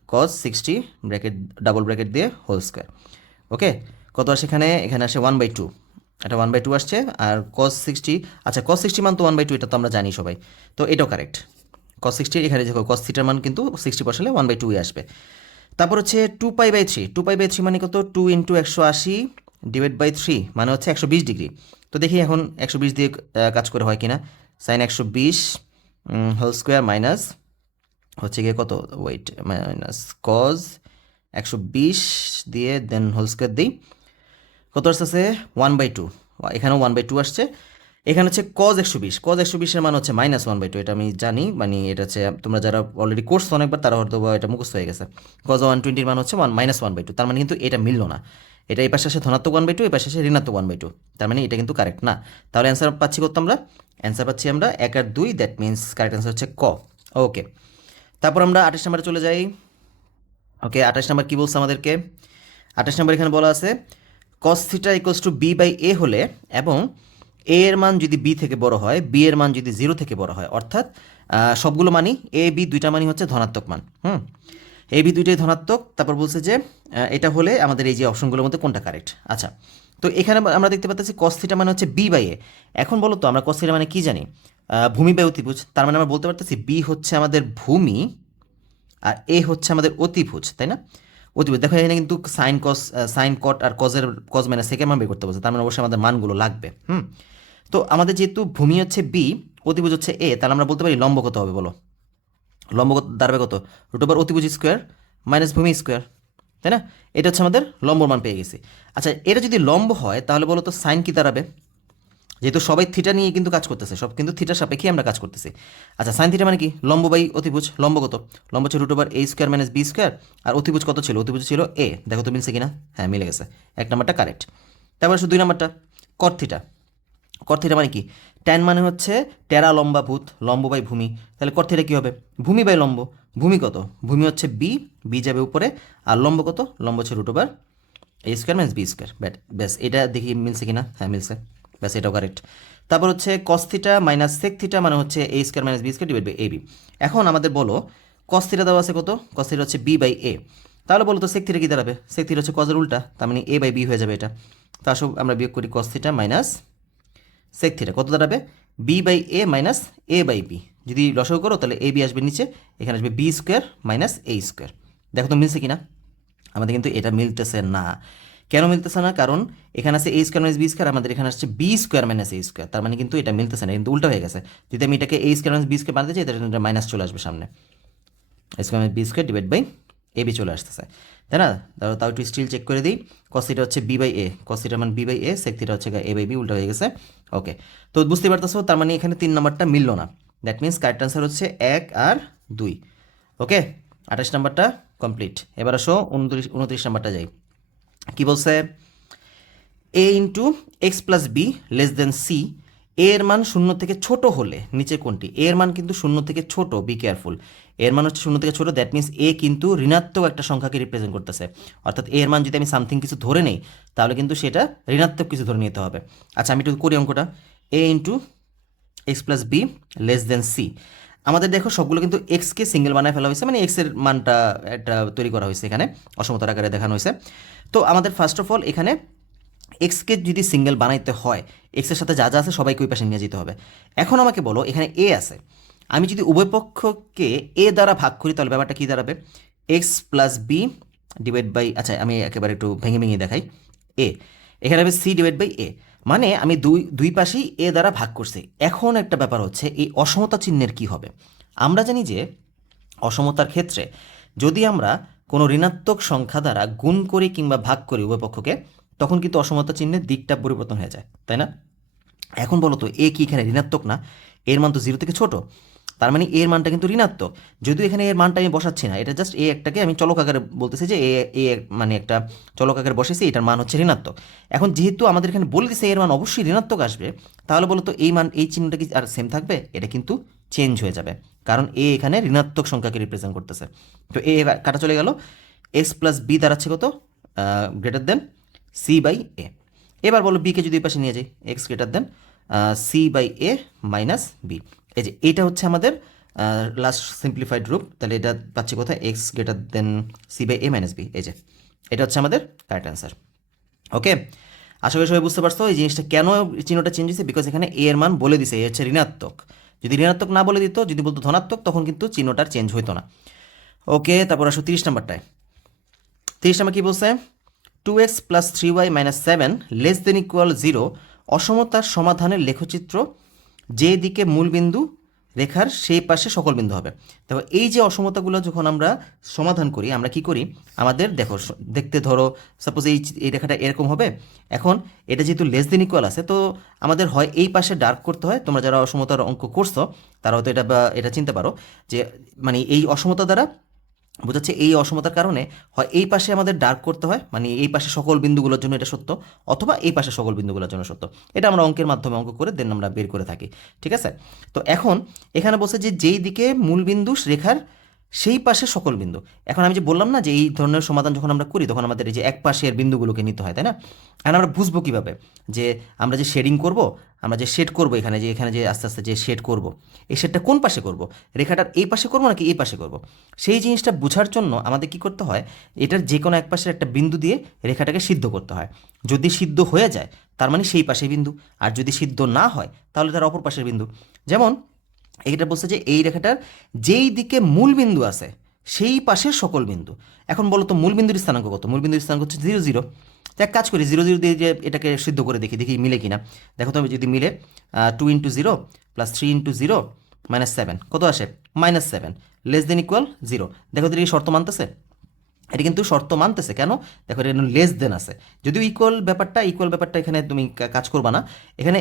কজ 60 ব্র্যাকেট ডাবল ব্র্যাকেট দিয়ে হোল স্কোয়ার। ওকে, কত আসে এখানে, এখানে আসে 1/2, এটা 1/2 আসছে। আর কজ 60, আচ্ছা কজ 60 মান তো 1/2, এটা তো আমরা জানি সবাই, তো এটাও কারেক্ট। কজ 60 এখানে দেখো, কজ থিটার মান কিন্তু 60 বসালে 1/2 আসবে। তারপর হচ্ছে 2π/3, 2π/3 মানে কত, 2 × 180 ডিভাইড বাই 3 মানে হচ্ছে 120 ডিগ্রি। তো দেখি এখন 120 দিয়ে কাজ করে হয় কিনা। সাইন 120 হোল স্কোয়ার মাইনাস হচ্ছে গিয়ে কত, ওয়েট, মাইনাস কজ 120 দিয়ে দেন হোল স্কোয়ার দিই, কত আসতেছে 1/2, এখানেও 1/2 আসছে। এখানে হচ্ছে কজ 120, কজ 120-এর মান হচ্ছে -1/2, এটা আমি জানি, মানে এটা হচ্ছে তোমরা যারা অলরেডি করছো অনেকবার তারা হয়তো এটা মুখস্থ হয়ে গেছে। কজ 120-এর মান হচ্ছে -1/2, তার মানে কিন্তু এটা মিললো না, এটা এই পাশে আসে ধনাত্মক 1/2, এই পাশে আসে ঋণাত্মক 1/2, তার মানে এটা কিন্তু কারেক্ট না। তাহলে অ্যান্সার পাচ্ছি কত, আমরা অ্যান্সার পাচ্ছি আমরা 1 আর 2, দ্যাট মিনস কারেক্ট অ্যান্সার হচ্ছে ক। ওকে, তারপর আমরা 28 নম্বরে চলে যাই। ওকে, 28 নম্বর কী বলছে আমাদেরকে, 28 নম্বর এখানে বলা আছে cos theta equals two b/a হলে এবং a এর মান যদি b থেকে বড় হয়, b এর মান যদি 0 থেকে বড় হয়, অর্থাৎ সবগুলো মানই a b দুইটা মানই হচ্ছে ধনাত্মক মান। a b দুইটাই ধনাত্মক। তারপর বলছে যে এটা হলে আমাদের এই যে অপশনগুলোর মধ্যে কোনটা কারেক্ট। আচ্ছা, তো এখানে আমরা দেখতে পাচ্ছি cos থিটা মানে হচ্ছে b/a। এখন বলো তো আমরা cos থিটা মানে কি জানি, ভূমি বাই অতিভুজ, তার মানে আমরা বলতে পারতেছি b হচ্ছে আমাদের ভূমি আর এ হচ্ছে আমাদের অতিভুজ, তাই না। অতিভুজ, দেখো এখানে কিন্তু সাইন কট আর কজ মাইনাস সেকের মান বের করতে বলছে, তার মানে অবশ্যই আমাদের মানগুলো লাগবে। তো আমাদের যেহেতু ভূমি হচ্ছে বি, অতিভুজ হচ্ছে এ, তাহলে আমরা বলতে পারি লম্ব কত হবে বলো, লম্ব কত দাঁড়াবে, কত, √ অতিভুজ স্কোয়ার মাইনাস ভূমি স্কোয়ার, তাই না। এটা হচ্ছে আমাদের লম্বর মান পেয়ে গেছি। আচ্ছা, এটা যদি লম্ব হয় তাহলে বলো তো সাইন কি দাঁড়াবে, যেহেতু সবাই থিটা নিয়ে কিন্তু কাজ করতেছে, সব কিন্তু থিটার সাপেক্ষে আমরা কাজ করতেছি। আচ্ছা, সাইন থিটা মানে কি, লম্ব বাই অতিভুজ, লম্ব কত, লম্ব হচ্ছে √a² মাইনাস b², আর অতিভুজ কত ছিল, অতিভুজ ছিল a, দেখো তো মিলছে কিনা, হ্যাঁ মিলে গেছে, 1 নাম্বারটা কারেক্ট। তারপর 2 নাম্বারটা কট থিটা, কট থিটা মানে কি, ট্যান মানে হচ্ছে টেরা লম্বা ভূত, লম্ব বাই ভূমি, তাহলে কট থিটা কী হবে, ভূমি বাই লম্ব, ভূমি কত, ভূমি হচ্ছে বি যাবে উপরে, আর লম্ব কত, লম্ব হচ্ছে √a² মাইনাস b², ব্যাস এটা দেখি মিলছে কিনা, হ্যাঁ মিলছে, ব্যাস এটাও কারেক্ট। তারপর হচ্ছে cos theta minus sec theta মানে হচ্ছে a² minus b² divide by ab। এখন আমাদের বলো cos থিটা দেওয়া আছে কত, cos থিটা হচ্ছে b/a, তাহলে বলো তো sec থিটা কি দাঁড়াবে, sec থিটা হচ্ছে cos-এর উল্টা, তার মানে a/b হয়ে যাবে এটা। তো আসো আমরা বিয়োগ করি cos theta minus sec theta, কত দাঁড়াবে, b/a মাইনাস a/b, যদি লসাগু করো তাহলে ab আসবে নিচে, এখানে আসবে b² মাইনাস a², দেখো তো মিলছে কিনা, আমাদের কিন্তু এটা মিলতেছে না। কেন মিলতেছে না, কারণ এখানে আছে a² মাইনাস b², আমাদের এখানে আসছে b² মাইনাস a², তার মানে কিন্তু এটা মিলতেছে না, কিন্তু উল্টা হয়ে গেছে। যদি আমি এটাকে a² মাইনাস b² বানাতে চাই তাহলে এটা মাইনাস চলে আসবে সামনে, a² minus b² divide by ab চলে আসতেছে, তাই না। তাও একটু স্টিল চেক করে দিই, cos থিটা হচ্ছে b/a, cos থিটা মানে b/a, sec থিটা হচ্ছে a/b, উল্টা হয়ে গেছে। ওকে, তো বুঝতে পারতেছো, তার মানে এখানে 3 নাম্বারটা মিললো না, দ্যাট মিনস কারেক্ট আনসার হচ্ছে 1 আর 2। ওকে, 28 নাম্বারটা কমপ্লিট। এবার আসো 29 নাম্বারটা যাই। কি বলছে, a into x plus B less than C, এর মান 0 থেকে ছোট হলে নিচে কোনটি, এর মান কিন্তু 0 থেকে ছোট, বি কেয়ারফুল, এর মান হচ্ছে 0 থেকে ছোট, দ্যাট মিনস এ কিন্তু ঋণাত্মক একটা সংখ্যাকে রিপ্রেজেন্ট করতেছে, অর্থাৎ এর মান যদি আমি সামথিং কিছু ধরে নেই তাহলে কিন্তু সেটা ঋণাত্মক কিছু ধরে নিতে হবে। আচ্ছা, আমি একটু করি অঙ্কটা, a into x plus B less than C. আমাদের দেখো সবগুলো কিন্তু এক্সকে সিঙ্গেল বানায় ফেলা হয়েছে, মানে এক্সের মানটা একটা তৈরি করা হয়েছে, এখানে অসমতার আকারে দেখানো হয়েছে। তো আমাদের ফার্স্ট অফ অল এখানে এক্সকে যদি সিঙ্গেল বানাইতে হয়, এক্সের সাথে যা যা আছে সবাইকে ওই পাশে নিয়ে যেতে হবে। এখন আমাকে বলো এখানে এ আছে, আমি যদি উভয় পক্ষকে এ দ্বারা ভাগ করি তাহলে ব্যাপারটা কী দাঁড়াবে? X plus B divide by, আচ্ছা আমি একেবারে একটু ভেঙে ভেঙে দেখাই, এ এখানে হবে সি ডিভাইড বাই এ, মানে আমি দুই দুই পাশেই এ দ্বারা ভাগ করছি। এখন একটা ব্যাপার হচ্ছে এই অসমতা চিহ্নের কি হবে? আমরা জানি যে অসমতার ক্ষেত্রে যদি আমরা কোনো ঋণাত্মক সংখ্যা দ্বারা গুণ করি কিংবা ভাগ করি উভয় পক্ষকে, তখন কিন্তু অসমতা চিহ্নের দিকটা পরিবর্তন হয়ে যায়, তাই না? এখন বলো তো এ কি এখানে ঋণাত্মক না? এর মান তো জিরো থেকে ছোট, তার মানে এর মানটা কিন্তু ঋণাত্মক। যদিও এখানে এর মানটা আমি বসাচ্ছি না, এটা জাস্ট এ একটাকে আমি চলক আকারে বলতেছি যে এ এ মানে একটা চলক আকারে বসেছি, এটার মান হচ্ছে ঋণাত্মক। এখন যেহেতু আমাদের এখানে বলে দিছে এর মান অবশ্যই ঋণাত্মক আসবে, তাহলে বলো তো এই মান, এই চিহ্নটা কি আর সেম থাকবে? এটা কিন্তু চেঞ্জ হয়ে যাবে, কারণ এ এখানে ঋণাত্মক সংখ্যাকে রিপ্রেজেন্ট করতেছে। তো এ কাটা চলে গেল, এক্স প্লাস বি দাঁড়াচ্ছে কত? Greater than C by A. এবার বলো বিকে যদি এই পাশে নিয়ে যাই, x greater than C by A minus B. এই যে এইটা হচ্ছে আমাদের লাস্ট সিম্পলিফাইড রূপ, তাহলে এটা পাচ্ছি কোথায়? X greater than C by A minus B. এই যে এটা হচ্ছে আমাদের কারেক্ট অ্যান্সার। ওকে, আশা করি সবাই বুঝতে পারছো এই জিনিসটা কেন চিহ্নটা চেঞ্জ হয়েছে, বিকজ এখানে এ এর মান বলে দিছে এ হচ্ছে ঋণাত্মক। যদি ঋণাত্মক না বলে দিত, যদি বলতো ধনাত্মক, তখন কিন্তু চিহ্নটার চেঞ্জ হইতো না। ওকে, তারপর আসো 30 নাম্বারটায়। 30 নাম্বার কী বলছে? 2x plus 3y minus 7 less than equal 0 অসমতার সমাধানের লেখচিত্র, যে দিকে মূল বিন্দু রেখার সেই পাশে সকল বিন্দু হবে। তবে এই যে অসমতাগুলো যখন আমরা সমাধান করি, আমরা কি করি? আমাদের দেখো দেখতে ধরো সাপোজ এই রেখাটা এরকম হবে। এখন এটা যেহেতু লেস দেন ইকুয়াল আছে, তো আমাদের হয় এই পাশে ডার্ক করতে হয়। তোমরা যারা অসমতার অঙ্ক করছো তারা হয়তো এটা বা এটা চিনতে পারো যে মানে এই অসমতা দ্বারা বোঝাচ্ছে এই অসমতার কারণে হয় এই পাশে আমাদের ডার্ক করতে হয়, মানে এই পাশে সকল বিন্দুগুলোর জন্য এটা সত্য, অথবা এই পাশে সকল বিন্দুগুলোর জন্য সত্য। এটা আমরা অঙ্কের মাধ্যমে অঙ্ক করে দেন আমরা বের করে থাকি, ঠিক আছে? তো এখন এখানে বলছে যে যেই দিকে মূল বিন্দু রেখার সেই পাশে সকল বিন্দু। এখন আমি যে বললাম না যে এই ধরনের সমাধান যখন আমরা করি তখন আমাদের এই যে এক পাশের বিন্দুগুলোকে নিতে হয়, তাই না? আর আমরা বুঝবো কীভাবে যে আমরা যে শেডিং করব, আমরা যে শেড করব, এখানে যে আস্তে আস্তে যে শেড করব, এই শেডটা কোন পাশে করব? রেখাটার এই পাশে করব নাকি এই পাশে করব? সেই জিনিসটা বোঝার জন্য আমাদের কি করতে হয়? এটার যে কোনো এক পাশের একটা বিন্দু দিয়ে রেখাটাকে সিদ্ধ করতে হয়। যদি সিদ্ধ হয়ে যায় তার মানে সেই পাশে বিন্দু, আর যদি সিদ্ধ না হয় তাহলে তার অপর পাশের বিন্দু। যেমন এইটা বলছে যে এই রেখাটার যেই দিকে মূল বিন্দু আছে সেই পাশের সকল বিন্দু। এখন বলো তো মূল বিন্দুর স্থানাঙ্ক কত? মূল বিন্দুর স্থানাঙ্ক হচ্ছে 0 0। তো এক কাজ করি 0 0 দিয়ে যে এটাকে সিদ্ধ করে দেখি, দেখি মিলে কিনা। দেখো তো যদি মিলে 2 ইন্টু 0 প্লাস 3 ইন্টু 0 মাইনাস 7 কত আসে? -7 লেস দেন ইকুয়াল 0। দেখো তো এই শর্ত মানতেছে, এটা কিন্তু শর্ত মানতেছে। কেন? দেখো এটা লেস দেন আছে, যদিও ইকুয়াল ব্যাপারটা এখানে তুমি কাজ করবা না, এখানে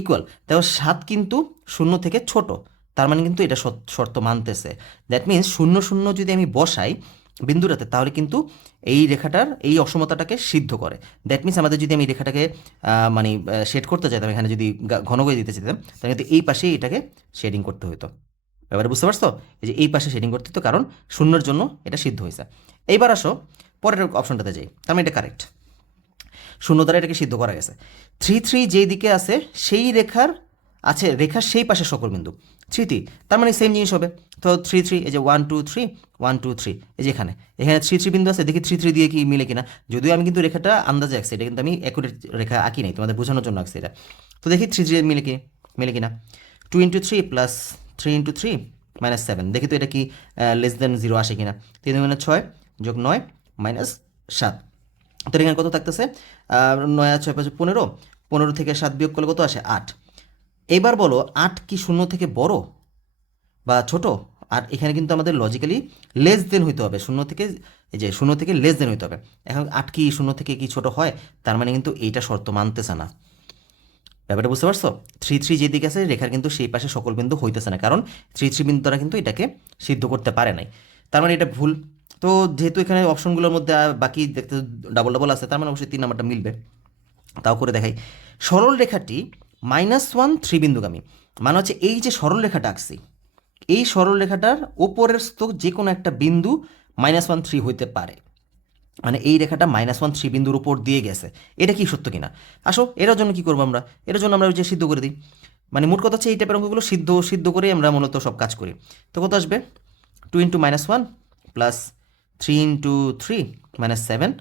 ইকুয়াল। দেখো 7 কিন্তু 0 থেকে ছোট, তার মানে কিন্তু এটা শর্ত মানতেছে। দ্যাট মিনস 0 0 যদি আমি বসাই বিন্দুটাতে, তাহলে কিন্তু এই রেখাটার এই অসমতাটাকে সিদ্ধ করে। দ্যাট মিনস আমাদের যদি আমি রেখাটাকে মানে শেড করতে চাইতাম, এখানে যদি ঘন করে দিতে চাইতাম, তাহলে কিন্তু এই পাশেই এটাকে শেডিং করতে হতো। এবারে বুঝতে পারছো? এই যে এই পাশে শেডিং করতে হতো, কারণ শূন্যর জন্য এটা সিদ্ধ হয়েছে। এইবার আসো পরের অপশনটাতে যাই, তার মানে এটা কারেক্ট, শূন্য দ্বারা এটাকে সিদ্ধ করা গেছে। 3 3 যেই দিকে আছে সেই রেখার সেই পাশে সকল বিন্দু 3 3, তার মানে সেম জিনিস হবে। তো 3 3 এই যে 1 2 3 1 2 3, এই যে এখানে 3 3 বিন্দু আছে, দেখি 3 3 দিয়ে কি মিলে কিনা। যদিও আমি কিন্তু রেখাটা আন্দাজে আঁকছি, এটা কিন্তু আমি অ্যাকুরেট রেখা আঁকি নাই, তোমাদের বোঝানোর জন্য আঁকছি এটা। তো দেখি 3 3 মিলে কিনা। 2 ইন্টু 3 প্লাস 3 ইন্টু 3 মাইনাস 7, দেখি তো এটা কি লেস দেন 0 আসে কিনা। 3 মানে 6 যোগ 9 মাইনাস 7, তো এখানে কত থাকতেছে? 9 আর 6 5 15, 15 থেকে 7 বিয়োগ করলে কত আসে? 8। এবার বলো 8 কি 0 থেকে বড় বা ছোট? আর এখানে কিন্তু আমাদের লজিক্যালি লেস দেন হইতে হবে 0 থেকে, এই যে 0 থেকে লেস দেন হইতে হবে। এখন 8 কি 0 থেকে কি ছোট হয়? তার মানে কিন্তু এইটা শর্ত মানতেছে না। ব্যাপারটা বুঝতে পারছো? 3 3 যেদিকে আছে রেখার কিন্তু সেই পাশে সকল বিন্দু হইতেছে না, কারণ 3 3 বিন্দু দ্বারা কিন্তু এটাকে সিদ্ধ করতে পারে নাই, তার মানে এটা ভুল। তো যেহেতু এখানে অপশনগুলোর মধ্যে বাকি দেখতে ডাবল ডাবল আছে, তার মানে অবশ্যই 3 নাম্বারটা মিলবে। তাও করে দেখাই। সরল রেখাটি -1 3 বিন্দুগামী, মানে হচ্ছে এই যে সরল রেখাটা আঁকছি, এই সরল রেখাটার ওপরের স্তর যে কোনো একটা বিন্দু -1 3 হইতে পারে, মানে এই রেখাটা -1 3 বিন্দুর উপর দিয়ে গেছে। এটা কি সত্য কিনা? আসো এটার জন্য কি করবো আমরা? এটার জন্য আমরা ওই যে সিদ্ধ করে দিই। মানে মোট কথা হচ্ছে এই টাইপের অঙ্কগুলো সিদ্ধ সিদ্ধ করে আমরা মূলত সব কাজ করি। তো কত আসবে 2 × -1 প্লাস 3 × 3 -7।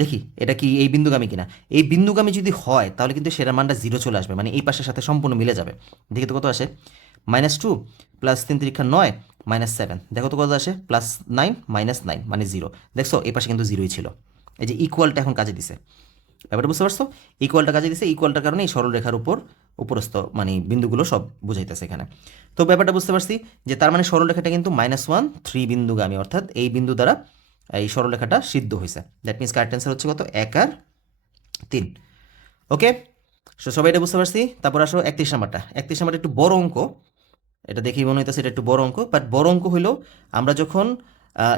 দেখি এটা কি এই বিন্দুগামী কিনা। এই বিন্দুগামী যদি হয় তাহলে কিন্তু সেটার মানটা 0 চলে আসবে, মানে এই পাশের সাথে সম্পূর্ণ মিলে যাবে। দেখি তো কত আসে -2 প্লাস 3 × 9 -7। দেখো তো কত আসে +9 -9 মানে 0। দেখছো এই পাশে কিন্তু 0ই ছিল। এই যে ইকুয়ালটা এখন কাজে দিছে, ব্যাপারটা বুঝতে পারছো? ইকুয়ালটা কাজে দিছে, ইকুয়ালটার কারণে এই সরলরেখার উপর উপরস্থ মানে বিন্দুগুলো সব বুঝাইতেছে এখানে। তো ব্যাপারটা বুঝতে পারছি যে তার মানে সরলরেখাটা কিন্তু -1 3 বিন্দুগামী, অর্থাৎ এই বিন্দু দ্বারা এই সরলরেখাটা সিদ্ধ হয়েছে। দ্যাট মিনস কারেক্ট অ্যান্সার হচ্ছে কত 1 আর 3। ওকে, সবাই এটা বুঝতে পারছি। তারপর আসো 31 নাম্বারটা। 31 নাম্বারটা একটু বড় অঙ্ক, এটা দেখেই মনে হইতেছে এটা একটু বড় অঙ্ক, বাট বড় অঙ্ক হইলেও আমরা যখন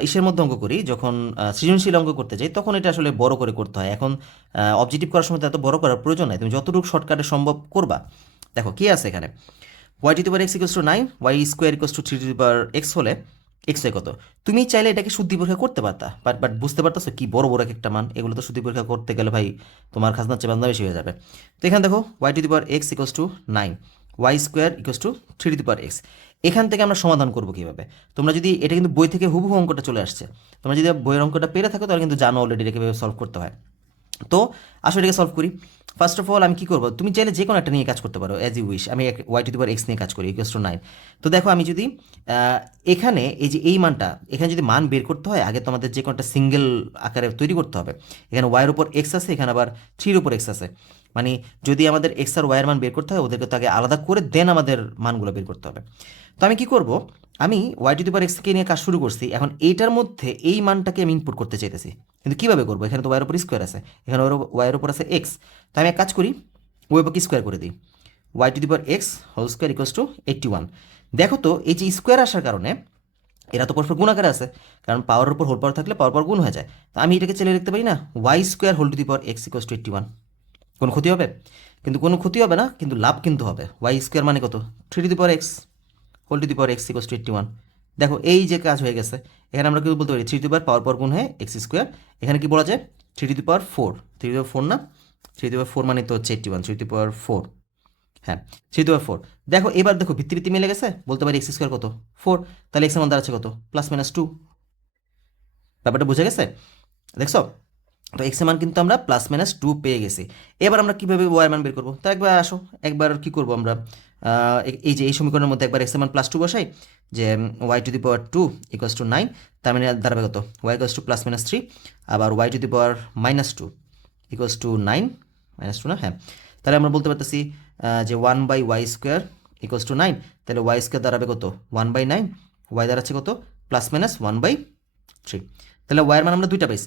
ইসের মধ্যে অঙ্ক করি, যখন সৃজনশীল অঙ্ক করতে যাই তখন এটা আসলে বড় করে করতে হয়। এখন অবজেক্টিভ করার সময় তো এত বড় করার প্রয়োজন নাই, তুমি যতটুকু শর্টকাটে সম্ভব করবা। দেখো কি আছে এখানে, y⁴ x = 9, y² = 3x হলে x হয় কত। তুমি চাইলে এটাকে শুদ্ধি পরীক্ষা করতে পারতা, বাট বুঝতে পারতেছো কি বড় বড় একটা মান, এগুলো তো শুদ্ধি পরীক্ষা করতে গেলে ভাই তোমার খাজনার চেয়ে বান্দা বেশি হয়ে যাবে। তো এখানে দেখো y⁴ x = 9, y² = 3x। এখান থেকে আমরা সমাধান করবো কিভাবে? তোমরা যদি এটা কিন্তু বই থেকে হুবহু অঙ্কটা চলে আসছে, তোমরা যদি বইয়ের অঙ্কটা পেরে থাকো তাহলে কিন্তু জানো অলরেডি এটা কীভাবে সলভ করতে হয়। তো আসলে এটাকে সলভ করি। ফার্স্ট অফ অল আমি কী করবো, তুমি চাইলে যে কোনো একটা নিয়ে কাজ করতে পারো অ্যাজ ইউ উইশ। আমি y⁴ x নিয়ে কাজ করি = 9। তো দেখো আমি যদি এখানে এই যে এই মানটা, এখানে যদি মান বের করতে হয় আগে তো আমাদের যে কোনো একটা সিঙ্গেল আকারে তৈরি করতে হবে। এখানে y-এর উপর x আছে, এখানে আবার 3-এর উপর x আছে, মানে যদি আমাদের x আর y এর মান বের করতে হয় ওদেরকে তো আগে আলাদা করে দেন আমাদের মানগুলো বের করতে হবে। তো আমি কি করব, আমি y⁴ x কে নিয়ে কাজ শুরু করছি। এখন এইটার মধ্যে এই মানটাকে আমি ইনপুট করতে চাইতেছি, কিন্তু কীভাবে করবো? এখানে তো y-এর উপর স্কোয়ার আছে, এখানে y-এর উপর আছে x। তো আমি এক কাজ করি, ওই উপর স্কোয়ার করে দিই, y⁴ x² = 81। দেখো তো এই যে স্কোয়ার আসার কারণে এরা তো পরস্পর গুণ আকারে আছে, কারণ পাওয়ারের উপর হোল পাওয়ার থাকলে পাওয়ার গুণ হয়ে যায়। তো আমি এটাকে চেলে লিখতে পারি না y² x = 81। কোনো ক্ষতি হবে? কিন্তু কোনো ক্ষতি হবে না, কিন্তু লাভ কিন্তু হবে। y² মানে কত 3x x = 81। দেখো এই যে কাজ হয়ে গেছে। এখানে আমরা কি বলতে পারি 3 পাওয়ার গুণ হয়ে x²। এখানে কি বলা যায় 3⁴ 3⁴ না, 3⁴ মানে তো হচ্ছে 81, 3⁴। হ্যাঁ 3⁴। দেখো এবার দেখো ভিত্তি মিলে গেছে, বলতে পারি x² কত 4, তাহলে x এর মান দাঁড়াচ্ছে কত +-2। ব্যাপারটা বুঝে গেছে? দেখছো তো x এর মান কিন্তু আমরা +-2 পেয়ে গেছি। এবার আমরা কীভাবে y এর মান বের করবো? তা একবার আসো, একবার কি করব আমরা, এই যে এই সমীকরণের মধ্যে একবার x এর মান +2 বসাই, যে y⁴ 2 = 9, তার মানে দাঁড়াবে কত y = +-3, আবার y⁴ -2 = 9 -2 না, হ্যাঁ। তাহলে আমরা বলতে পারতেছি যে 1/y² = 9, তাহলে y² দাঁড়াবে কত 1/9, y দাঁড়াচ্ছে কত +-1/3। তাহলে y এর মান আমরা দুইটা পাইছি,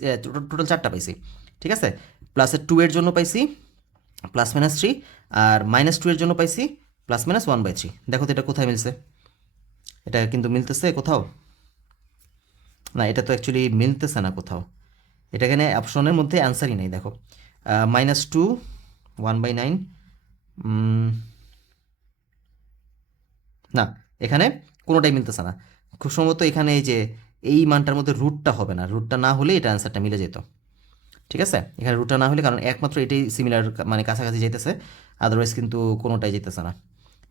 টোটাল 4টা পাইছি, ঠিক আছে। +2 এর জন্য পাইছি +-3, আর -2 এর জন্য পাইছি +-1/3। দেখো তো এটা কোথায় মিলছে? এটা কিন্তু মিলতেছে কোথাও না, এটা তো অ্যাকচুয়ালি মিলতেছে না কোথাও। এটা এখানে অপশনের মধ্যে অ্যান্সারই নেই। দেখো -2 1/9, না এখানে কোনোটাই মিলতেছে না। খুব সম্ভবত এখানে এই যে এই মানটার মধ্যে রুটটা হবে না, রুটটা না হলে এটা অ্যান্সারটা মিলে যেত, ঠিক আছে। এখানে রুটটা না হলে, কারণ একমাত্র এটাই সিমিলার মানে কাছাকাছি যেতেছে, আদারওয়াইজ কিন্তু কোনোটাই যেতেছে না,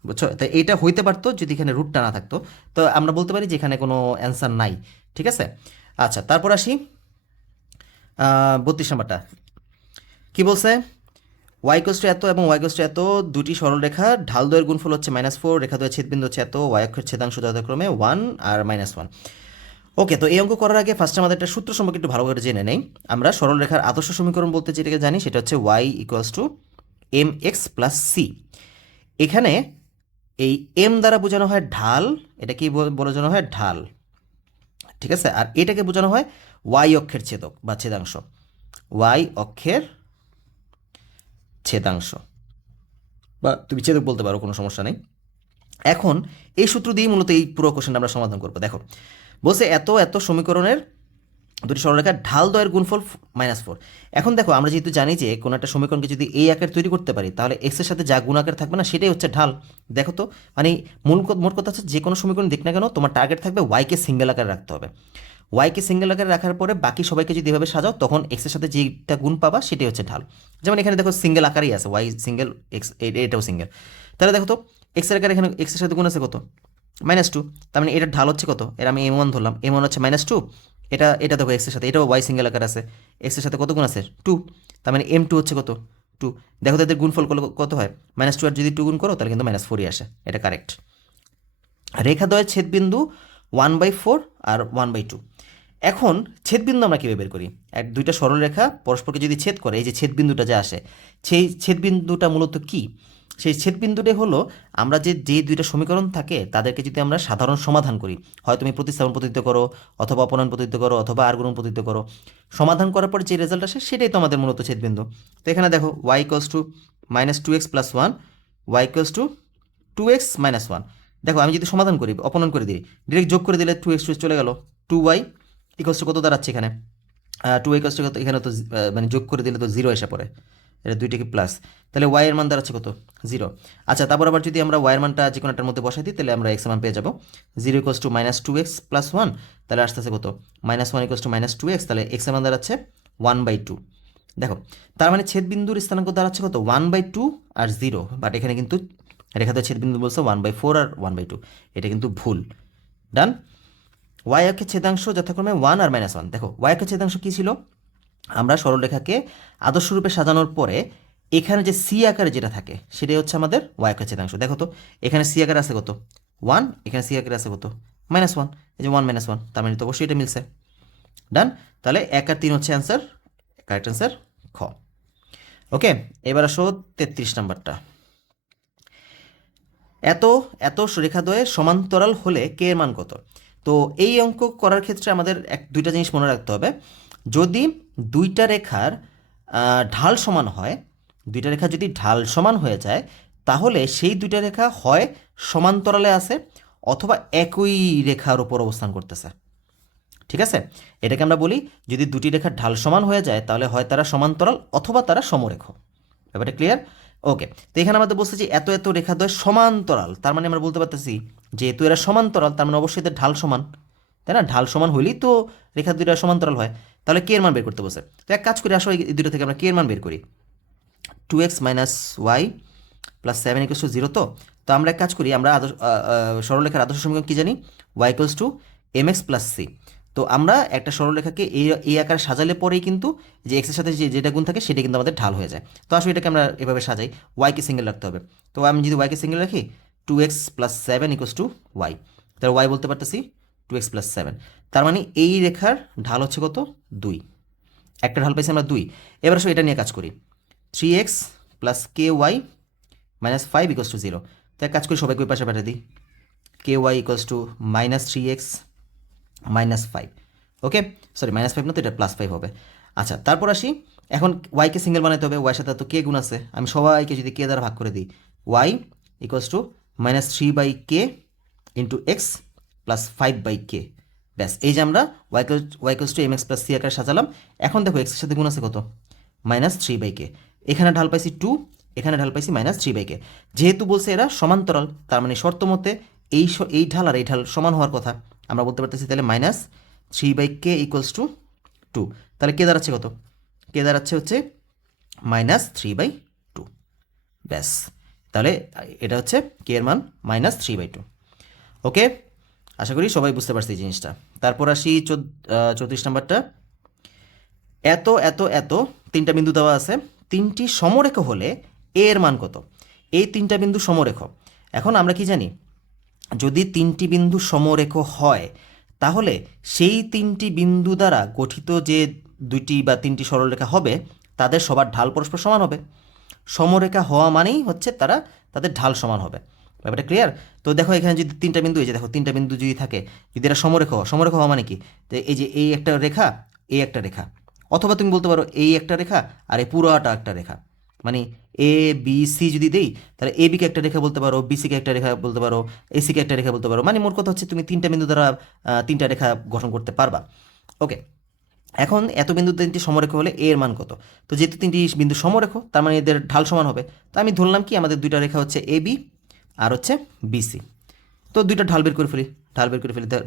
বুঝছো। তাই এইটা হইতে পারতো যদি এখানে রুটটা না থাকতো। তো আমরা বলতে পারি যে এখানে কোনো অ্যান্সার নাই, ঠিক আছে। আচ্ছা তারপর আসি 32 নাম্বারটা কি বলছে, y = এত এবং y = এত দুটি সরলরেখা ঢাল দ্বয়ের গুণফল হচ্ছে -4, রেখা দ্বয়ের ছেদবিন্দু হচ্ছে এত, y অক্ষের ছেদাংশ যথাক্রমে 1 আর -1। ওকে, তো এই অঙ্ক করার আগে ফার্স্ট আমাদের একটা সূত্র সম্পর্কে একটু ভালো করে জেনে নেই। আমরা সরলরেখার আদর্শ সমীকরণ বলতে যেটাকে জানি সেটা হচ্ছে y = mx + c। এখানে এই m দ্বারা বোঝানো হয় ঢাল, এটা কি বোঝানো হয় ঢাল, ঠিক আছে। আর এটাকে বোঝানো হয় y অক্ষের ছেদক বা ছেদাংশ, y অক্ষের ছেদাংশ, বা তুমি ছেদক বলতে পারো, কোনো সমস্যা নেই। এখন এই সূত্র দিয়ে মূলত এই পুরো কোশ্চেনটা আমরা সমাধান করবো। দেখো বলছে এত এত সমীকরণের দুটি সরলরেখার ঢাল দ্বয়ের গুণফল -4। এখন দেখো আমরা যেহেতু জানি যে কোনো একটা সমীকরণকে যদি এই আকার তৈরি করতে পারি তাহলে এক্স এর সাথে যা গুণ আকার থাকবে না সেটাই হচ্ছে ঢাল। দেখো তো মানে মোট কথা হচ্ছে যে কোনো সমীকরণ দেখ না কেন তোমার টার্গেট থাকবে ওয়াইকে সিঙ্গেল আকারে রাখতে হবে। ওয়াইকে সিঙ্গেল আকারে রাখার পরে বাকি সবাইকে যদি এভাবে সাজাও তখন এক্সের সাথে যেটা গুণ পাবা সেটাই হচ্ছে ঢাল। যেমন এখানে দেখো সিঙ্গেল আকারেই আছে ওয়াই সিঙ্গেল, এক্স এটাও সিঙ্গেল। তাহলে দেখো তো এক্সের আকারে এখানে এক্সের সাথে গুণ আছে কত, -2, তার মানে এটার ঢাল হচ্ছে কত, এর আমি M1 ধরলাম, M1 হচ্ছে -2, এটা দেখো এক্সের সাথে, এটাও ওয়াই সিঙ্গেল আকার আছে, এক্সের সাথে কত গুণ আছে 2, তার মানে M2 হচ্ছে কত 2। দেখো তাদের গুণফল কত হয়, -2 আর যদি 2 গুণ করো তাহলে কিন্তু -4ই আসে, এটা কারেক্ট। রেখাদ্বয়ের ছেদবিন্দু 1/4 আর 1/2। এখন ছেদবিন্দু আমরা কীভাবে বের করি, দুইটা সরলরেখা পরস্পরকে যদি ছেদ করে, এই যে ছেদবিন্দুটা যে আসে, সেই ছেদবিন্দুটা মূলত কি, সেই ছেদবিন্দুটাই হলো আমরা যে দুইটা সমীকরণ থাকে তাদেরকে যদি আমরা সাধারণ সমাধান করি, হয় তুমি প্রতিস্থাপন পদ্ধতিতে করো, অথবা অপনয়ন পদ্ধতিতে করো, অথবা আর গুণন পদ্ধতিতে করো, সমাধান করার পর যে রেজাল্ট আসে সেটাই তো আমাদের মূলত ছেদবিন্দু। তো এখানে দেখো y = -2x + 1, y = 2x - 1। দেখো আমি যদি সমাধান করি, অপনয়ন করে দিই, ডিরেক্ট যোগ করে দিলে 2x চলে গেল, 2y = কত দাঁড়াচ্ছে এখানে, 2y = কত, এখানে তো মানে যোগ করে দিলে তো 0 এসে পড়ে, এটা দুইটাকে প্লাস, তাহলে y এর মান দাঁড়াচ্ছে কত 0। আচ্ছা, তারপর আবার যদি আমরা y এর মানটা যে কোনো একটার মধ্যে বসাই দিই তাহলে আমরা x এর মান পেয়ে যাবো, 0 = -2x + 1, তাহলে আসতেছে কত, -1 = -2x, তাহলে x এর মান দাঁড়াচ্ছে 1/2। দেখো তার মানে ছেদবিন্দুর স্থানাঙ্ক দাঁড়াচ্ছে কত 1/2 আর 0, বাট এখানে কিন্তু রেখাতে ছেদবিন্দু বলছে 1/4 আর 1/2, এটা কিন্তু ভুল। ডান। y অক্ষের ছেদাংশ যথাক্রমে 1 আর -1। দেখো y অক্ষের ছেদাংশ কী ছিল, আমরা সরলরেখাকে আদর্শ রূপে সাজানোর পরে এখানে যে সি আকারে যেটা থাকে সেটাই হচ্ছে আমাদের y অক্ষের ছেদাংশ। দেখো তো এখানে সি আকারে আছে কত 1, এখানে সি আকারে আছে কত -1, এই যে 1 - 1, তার মানে তো অবশ্যই এটা মিলছে। ডান। তাহলে 1 আর 3 হচ্ছে অ্যান্সার, কারেক্ট অ্যান্সার খ। ওকে, এবার আসো 33 নাম্বারটা। এত এত রেখাদ্বয়ে সমান্তরাল হলে কে এর মান কত। তো এই অঙ্ক করার ক্ষেত্রে আমাদের দুইটা জিনিস মনে রাখতে হবে, যদি দুইটা রেখার ঢাল সমান হয়, দুইটা রেখা যদি ঢাল সমান হয়ে যায় তাহলে সেই দুইটা রেখা হয় সমান্তরালে আছে অথবা একই রেখার উপর অবস্থান করতেছে। ঠিক আছে, এটাকে আমরা বলি যদি দুটি রেখার ঢাল সমান হয়ে যায় তাহলে হয় তারা সমান্তরাল অথবা তারা সমরেখ। ব্যাপারটা ক্লিয়ার? ওকে, তো এখানে আমাদের বলছে যে এত এত রেখাদ্বয় সমান্তরাল, তার মানে আমরা বলতে পারতেছি যেহেতু এরা সমান্তরাল তার মানে অবশ্যই এদের ঢাল সমান, তাই না? ঢাল সমান হলেই তো রেখা দুইটা সমান্তরাল হয়। তাহলে কে এর মান বের করতে বসে, তো এক কাজ করি, আসলে এই দুটো থেকে আমরা কে এর মান বের করি। 2x - y + 7 = 0। তো আমরা এক কাজ করি, আমরা সরলরেখার আদর্শ সমীকরণ কী জানি, y = mx + c। তো আমরা একটা সরলরেখাকে এই আকারে সাজালে পরেই কিন্তু যে এক্সের সাথে যেটা গুণ থাকে সেটা কিন্তু আমাদের ঢাল হয়ে যায়। তো আসলে এটাকে আমরা এভাবে সাজাই, ওয়াইকে সিঙ্গেল রাখতে হবে। তো আমি যদি ওয়াইকে সিঙ্গেল রাখি 2x + 7 = y, তাহলে ওয়াই বলতে পারতেছি 2x + 7, তার মানে এই রেখার ঢাল হচ্ছে কত 2, একটা ঢাল পাইছি আমরা 2। এবার আসলে এটা নিয়ে কাজ করি, 3x + ky - 5 = 0। তো এক কাজ করি, সবাইকে ওই পাশে পাঠিয়ে দিই, ky = -3x - 5। ওকে, সরি -5 না, তো এটা +5 হবে। আচ্ছা, তারপর আসি, এখন ওয়াইকে সিঙ্গেল বানাইতে হবে, ওয়াইয়ের সাথে তো কে গুণ আছে, আমি সবাইকে যদি কে দ্বারা ভাগ করে দিই, y = -3/k × x + 5/k। ব্যাস, এই যে আমরা y = mx + c আকারে সাজালাম। এখন দেখো এক্সের সাথে গুণ আছে কত -3/k, এখানে ঢাল পাইছি 2, এখানে ঢাল পাইছি -3/k। যেহেতু বলছে এরা সমান্তরাল, তার মানে শর্ত মতে এই ঢাল আর এই ঢাল সমান হওয়ার কথা, আমরা বলতে পারতেছি তাহলে -3/k = 2। তাহলে কে দাঁড়াচ্ছে কত, কে দাঁড়াচ্ছে হচ্ছে -3/2। ব্যাস, তাহলে এটা হচ্ছে কে এর মান -3/2। ওকে, আশা করি সবাই বুঝতে পারছি এই জিনিসটা। তারপর আসি 34 নাম্বারটা। এত এত এত তিনটা বিন্দু দেওয়া আছে, তিনটি সমরেখ হলে এ এর মান কত। এই তিনটা বিন্দু সমরেখ। এখন আমরা কি জানি, যদি তিনটি বিন্দু সমরেখ হয় তাহলে সেই তিনটি বিন্দু দ্বারা গঠিত যে দুইটি বা তিনটি সরলরেখা হবে তাদের সবার ঢাল পরস্পর সমান হবে। সমরেখা হওয়া মানেই হচ্ছে তাদের ঢাল সমান হবে। ব্যাপারটা ক্লিয়ার? তো দেখো এখানে যদি তিনটা বিন্দু, এই যে দেখো তিনটা বিন্দু যদি থাকে, যদি এরা সমরেখ হওয়া মানে কি, যে এই যে এই একটা রেখা, এই একটা রেখা, অথবা তুমি বলতে পারো এই একটা রেখা আর এই পুরোটা একটা রেখা, মানে এ বি সি যদি দেই তাহলে এ বিকে একটা রেখা বলতে পারো, বিসিকে একটা রেখা বলতে পারো, এসিকে একটা রেখা বলতে পারো, মানে মোট কথা হচ্ছে তুমি তিনটা বিন্দু দ্বারা তিনটা রেখা গঠন করতে পারবা। ওকে, এখন এত বিন্দু তিনটি সমরেখ হলে এ এর মান কত। তো যেহেতু তিনটি বিন্দু সমরেখ তার মানে এদের ঢাল সমান হবে। তো আমি ধরলাম কি আমাদের দুইটা রেখা হচ্ছে এ বি আর হচ্ছে বিসি। তো দুইটা ঢাল বের করে ফেলি,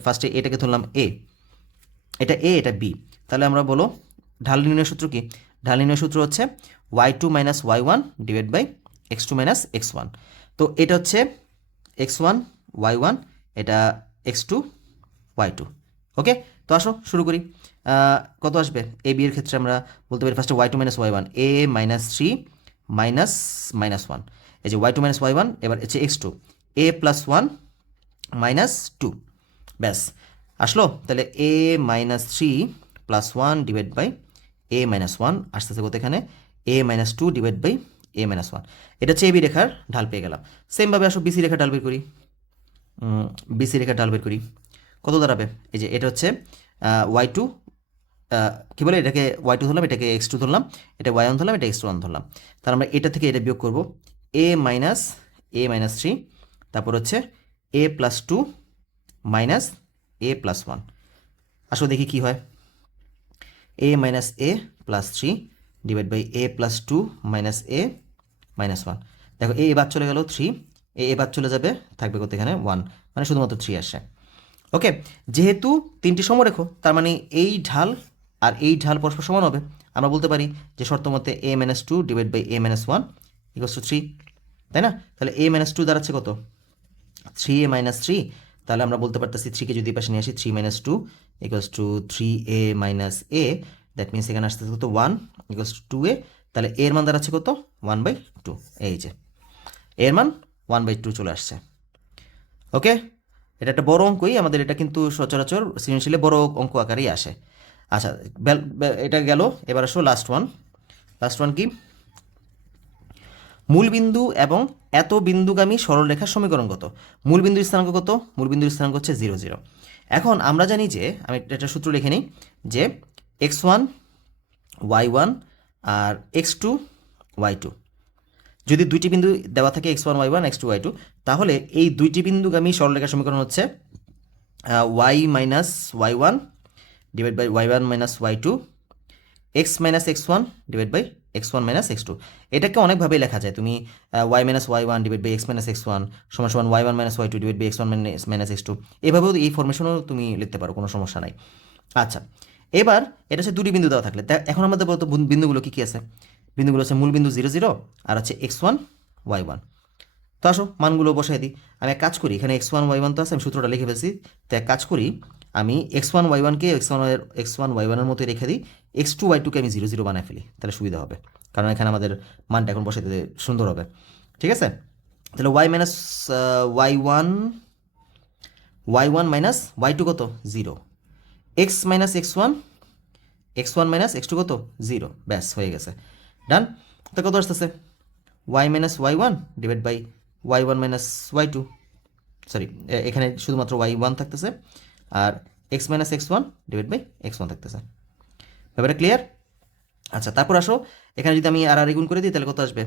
ফার্স্টে এটাকে ধরলাম এ, এটা এ, এটা বি। তাহলে আমরা বলো ঢাল নির্ণয় সূত্র কি, ঢাল নির্ণয় সূত্র হচ্ছে y2 - y1 / x2 - x1। তো এটা হচ্ছে x1 y1, এটা x2 y2। ওকে, তো আসো শুরু করি। কত আসবে এ বি এর ক্ষেত্রে? আমরা বলতে পারি ফার্স্টে y2 minus y1, a minus 3 minus minus 1, এই যে y2 মাইনাস y1, এবার হচ্ছে x2 a প্লাস 1 মাইনাস 2, ব্যাস আসলো। তাহলে a minus 3 plus 1 divide by a minus 1 আসতেছে কত এখানে? a minus 2 divide by a minus 1। এটা হচ্ছে এবি রেখার ঢাল পেয়ে গেলাম। সেমভাবে আসো বিসি রেখার ঢাল বের করি। বিসি রেখার ঢাল বের করি, কত দাঁড়াবে? এই যে এটা হচ্ছে y2, কী বলে এটাকে y2 ধরলাম, এটাকে x2 ধরলাম, এটা y1 ধরলাম, এটা x1 ধরলাম। তাহলে আমরা এটা থেকে এটা বিয়োগ করব, a মাইনাস 3, তারপর হচ্ছে a plus 2 minus a plus 1। আসলে দেখি কি হয়। a minus a plus 3 divide by a plus 2 minus a minus 1। দেখো a এবার চলে গেল 3, a এবার চলে যাবে, থাকবে কত এখানে? 1, মানে শুধুমাত্র 3 আসে। ওকে, যেহেতু তিনটি সমরেখ, তার মানে এই ঢাল আর এই ঢাল পরস্পর সমান হবে। আমরা বলতে পারি যে শর্ত মতে a minus 2 divide by a minus 1 equals to 3, তাই না? তাহলে a মাইনাস 2 দাঁড়াচ্ছে কত? 3a minus 3। তাহলে আমরা বলতে পারতেছি 3কে যদি পাশে নিয়ে আসি, 3 minus 2 equals to 3a minus a, that means এখানে আসতেছে কত? 1 ইকুয়ালস টু 2a। তাহলে এর মান দাঁড়াচ্ছে কত? 1/2। এই যে এর মান 1/2 চলে আসছে। ওকে, এটা একটা বড় অঙ্কই, আমাদের এটা কিন্তু সচরাচর সৃজনশীলে বড় অঙ্ক আকারেই আসে। আচ্ছা, এটা গেল। এবার আসো লাস্ট ওয়ান কি? মূলবিন্দু এবং এত বিন্দুগামী সরলরেখার সমীকরণ কত? মূলবিন্দুর স্থানাঙ্ক কত? মূলবিন্দুর স্থানাঙ্ক হচ্ছে 0 0। এখন আমরা জানি যে, আমি একটা সূত্র লিখে নিই, যে x1 y1 আর x2 y2, যদি দুইটি বিন্দু দেওয়া থাকে x1 y1 x2 y2, তাহলে এই দুইটি বিন্দুগামী সরলরেখার সমীকরণ হচ্ছে y minus y1 divide by y1 minus y2, x minus x1 divide by x1 minus x2। এটাকে অনেকভাবেই লেখা যায়। তুমি y minus y1 divide by x minus x1 সমান সমান y1 minus y2 divide by x1 minus x2, এভাবেও এই ফরমেশনও তুমি লিখতে পারো, কোনো সমস্যা নাই। আচ্ছা, এবার এটা হচ্ছে দুটি বিন্দু দেওয়া থাকলে, এখন আমাদের বলতো বিন্দুগুলো কী কী আছে? বিন্দুগুলো হচ্ছে মূল বিন্দু 0 0 আর হচ্ছে x1 y1। তো আসো মানগুলো বসাই দিই। আমি এক কাজ করি, এখানে x1 y1 তো আছে, আমি সূত্রটা লিখে ফেলছি। তো এক কাজ করি, আমি x1 y1কে x1 y1 এর মতোই রেখে দিই, x2 y2কে আমি 0 0 বানায় ফেলি, তাহলে সুবিধা হবে, কারণ এখানে আমাদের মানটা এখন বসাই দিতে সুন্দর হবে। ঠিক আছে, তাহলে y minus y1 minus y2 কত? 0। x minus x1 minus x2 কত? 0। ব্যাস হয়ে গেছে, ডান। তো কত আসতেছে? y minus y1 divide by y1 minus y2, sorry এখানে শুধুমাত্র y1 থাকতেছে, আর x minus x1 divide by x1 থাকতেছে। ব্যাপারটা ক্লিয়ার? আচ্ছা, তারপর আসো এখানে যদি আমি আর গুণ করে দিই, তাহলে কত আসবে?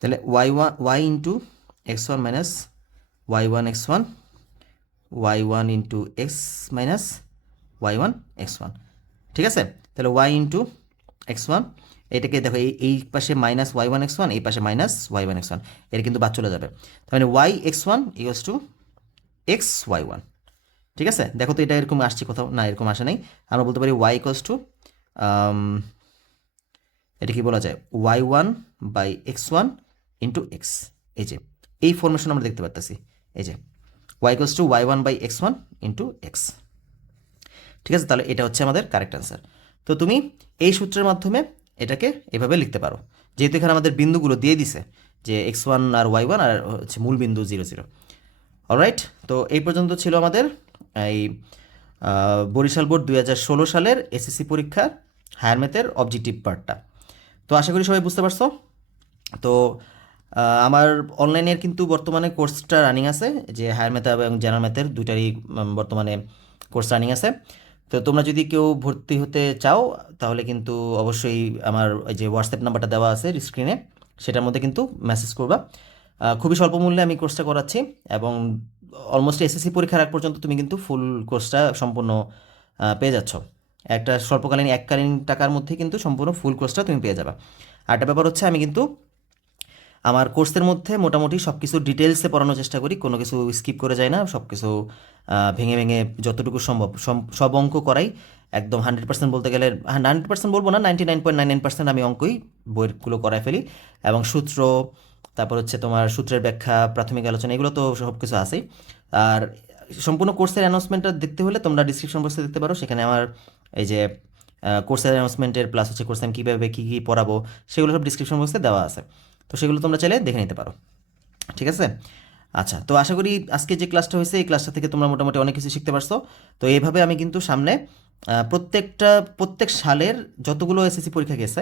তাহলে y into x1 minus y1 x1, y1 into x minus y1 x1। ঠিক আছে, তাহলে y ইন্টু x1, এটাকে দেখো এই পাশে মাইনাস y1 x1, এই পাশে মাইনাস y1 x1, এটা কিন্তু বাদ চলে যাবে। তার মানে y x1 equals to x y1। ঠিক আছে, দেখো তো এটা এরকম আসছে কোথাও? না, এরকম আসে নাই। আমরা বলতে পারি y ইকুয়ালস টু, এটা কি বলা যায়? y1 by x1 into x. এই যে এই ফরমেশন আমরা দেখতে পারতেছি, এই যে y equals to y1 by x1 into x. ঠিক আছে, তাহলে এটা হচ্ছে আমাদের কারেক্ট অ্যান্সার। তো তুমি এই সূত্রের মাধ্যমে এটাকে এভাবে লিখতে পারো, যেহেতু এখানে আমাদের বিন্দুগুলো দিয়ে দিছে, যে x1 আর y1 আর হচ্ছে মূল বিন্দু 0 0। অলরাইট, তো এই পর্যন্ত ছিল আমাদের এই বরিশাল বোর্ড 2016 সালের এসএসসি পরীক্ষার হায়ার ম্যাথের অবজেক্টিভ পার্টটা। তো আশা করি সবাই বুঝতে পারছো। তো আমার অনলাইনের কিন্তু বর্তমানে কোর্সটা রানিং আছে, যে হায়ার ম্যাথ এবং জেনারেল ম্যাথের দুইটারই বর্তমানে কোর্স রানিং আছে। তো তোমরা যদি কেউ ভর্তি হতে চাও, তাহলে কিন্তু অবশ্যই আমার যে হোয়াটসঅ্যাপ নাম্বারটা দেওয়া আছে স্ক্রিনে, সেটার মধ্যে কিন্তু মেসেজ করবা। খুবই স্বল্প মূল্যে আমি কোর্সটা করাচ্ছি, এবং অলমোস্ট এসএসসি পরীক্ষার আগ পর্যন্ত তুমি কিন্তু ফুল কোর্সটা সম্পূর্ণ পেয়ে যাচ্ছ। একটা স্বল্পকালীন এককালীন টাকার মধ্যে কিন্তু সম্পূর্ণ ফুল কোর্সটা তুমি পেয়ে যাবে। আর একটা ব্যাপার হচ্ছে, আমি কিন্তু আমার কোর্সের মধ্যে মোটামুটি সব কিছু ডিটেলসে পড়ানোর চেষ্টা করি, কোনো কিছু স্কিপ করে যায় না, সব কিছু ভেঙে ভেঙে যতটুকু সম্ভব সব অঙ্ক করাই একদম 100% বলতে গেলে 100% বলবো না, 99.99% আমি অঙ্কই বইগুলো করায় ফেলি। এবং সূত্র, তারপর হচ্ছে তোমার সূত্রের ব্যাখ্যা, প্রাথমিক আলোচনা, এগুলো তো সব কিছু আছেই। আর সম্পূর্ণ কোর্সের অ্যানাউন্সমেন্টটা দেখতে হলে তোমরা ডিসক্রিপশন বক্সে দেখতে পারো, সেখানে আমার এই যে কোর্সের অ্যানাউন্সমেন্টের প্লাস হচ্ছে কোর্সে আমি কীভাবে কী কী পড়াবো সেগুলো সব ডিসক্রিপশন বক্সে দেওয়া আছে, তো সেগুলো তোমরা চাইলে দেখে নিতে পারো। ঠিক আছে? আচ্ছা, তো আশা করি আজকে যে ক্লাসটা হয়েছে এই ক্লাসটা থেকে তোমরা মোটামুটি অনেক কিছু শিখতে পারছো। তো এইভাবে আমি কিন্তু সামনে প্রত্যেক সালের যতগুলো এসএসসি পরীক্ষা গেছে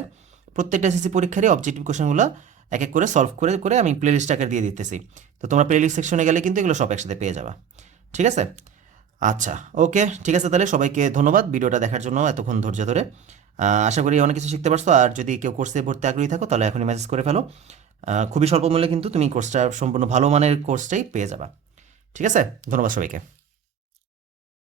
প্রত্যেকটা এসএসসি পরীক্ষারই অবজেক্টিভ কোশ্চেনগুলো এক এক করে সলভ করে করে আমি প্লেলিস্ট আকারে দিয়ে দিতেছি। তো তোমরা প্লেলিস্ট সেকশনে গেলে কিন্তু এগুলো সব একসাথে পেয়ে যাবা। ঠিক আছে? আচ্ছা, ওকে, ঠিক আছে, তাহলে সবাইকে ধন্যবাদ ভিডিওটা দেখার জন্য এতক্ষণ ধৈর্য ধরে। আশা করি অনেক কিছু শিখতে পারছো। আর যদি কেউ কোর্সে ভর্তি আগ্রহী থাকো তাহলে এখনই মেসেজ করে ফেলো। খুবই স্বল্প মূল্যে কিন্তু তুমি কোর্সটা সম্পূর্ণ ভালো মানের কোর্সটাই পেয়ে যাবা। ঠিক আছে? ধন্যবাদ সবাইকে।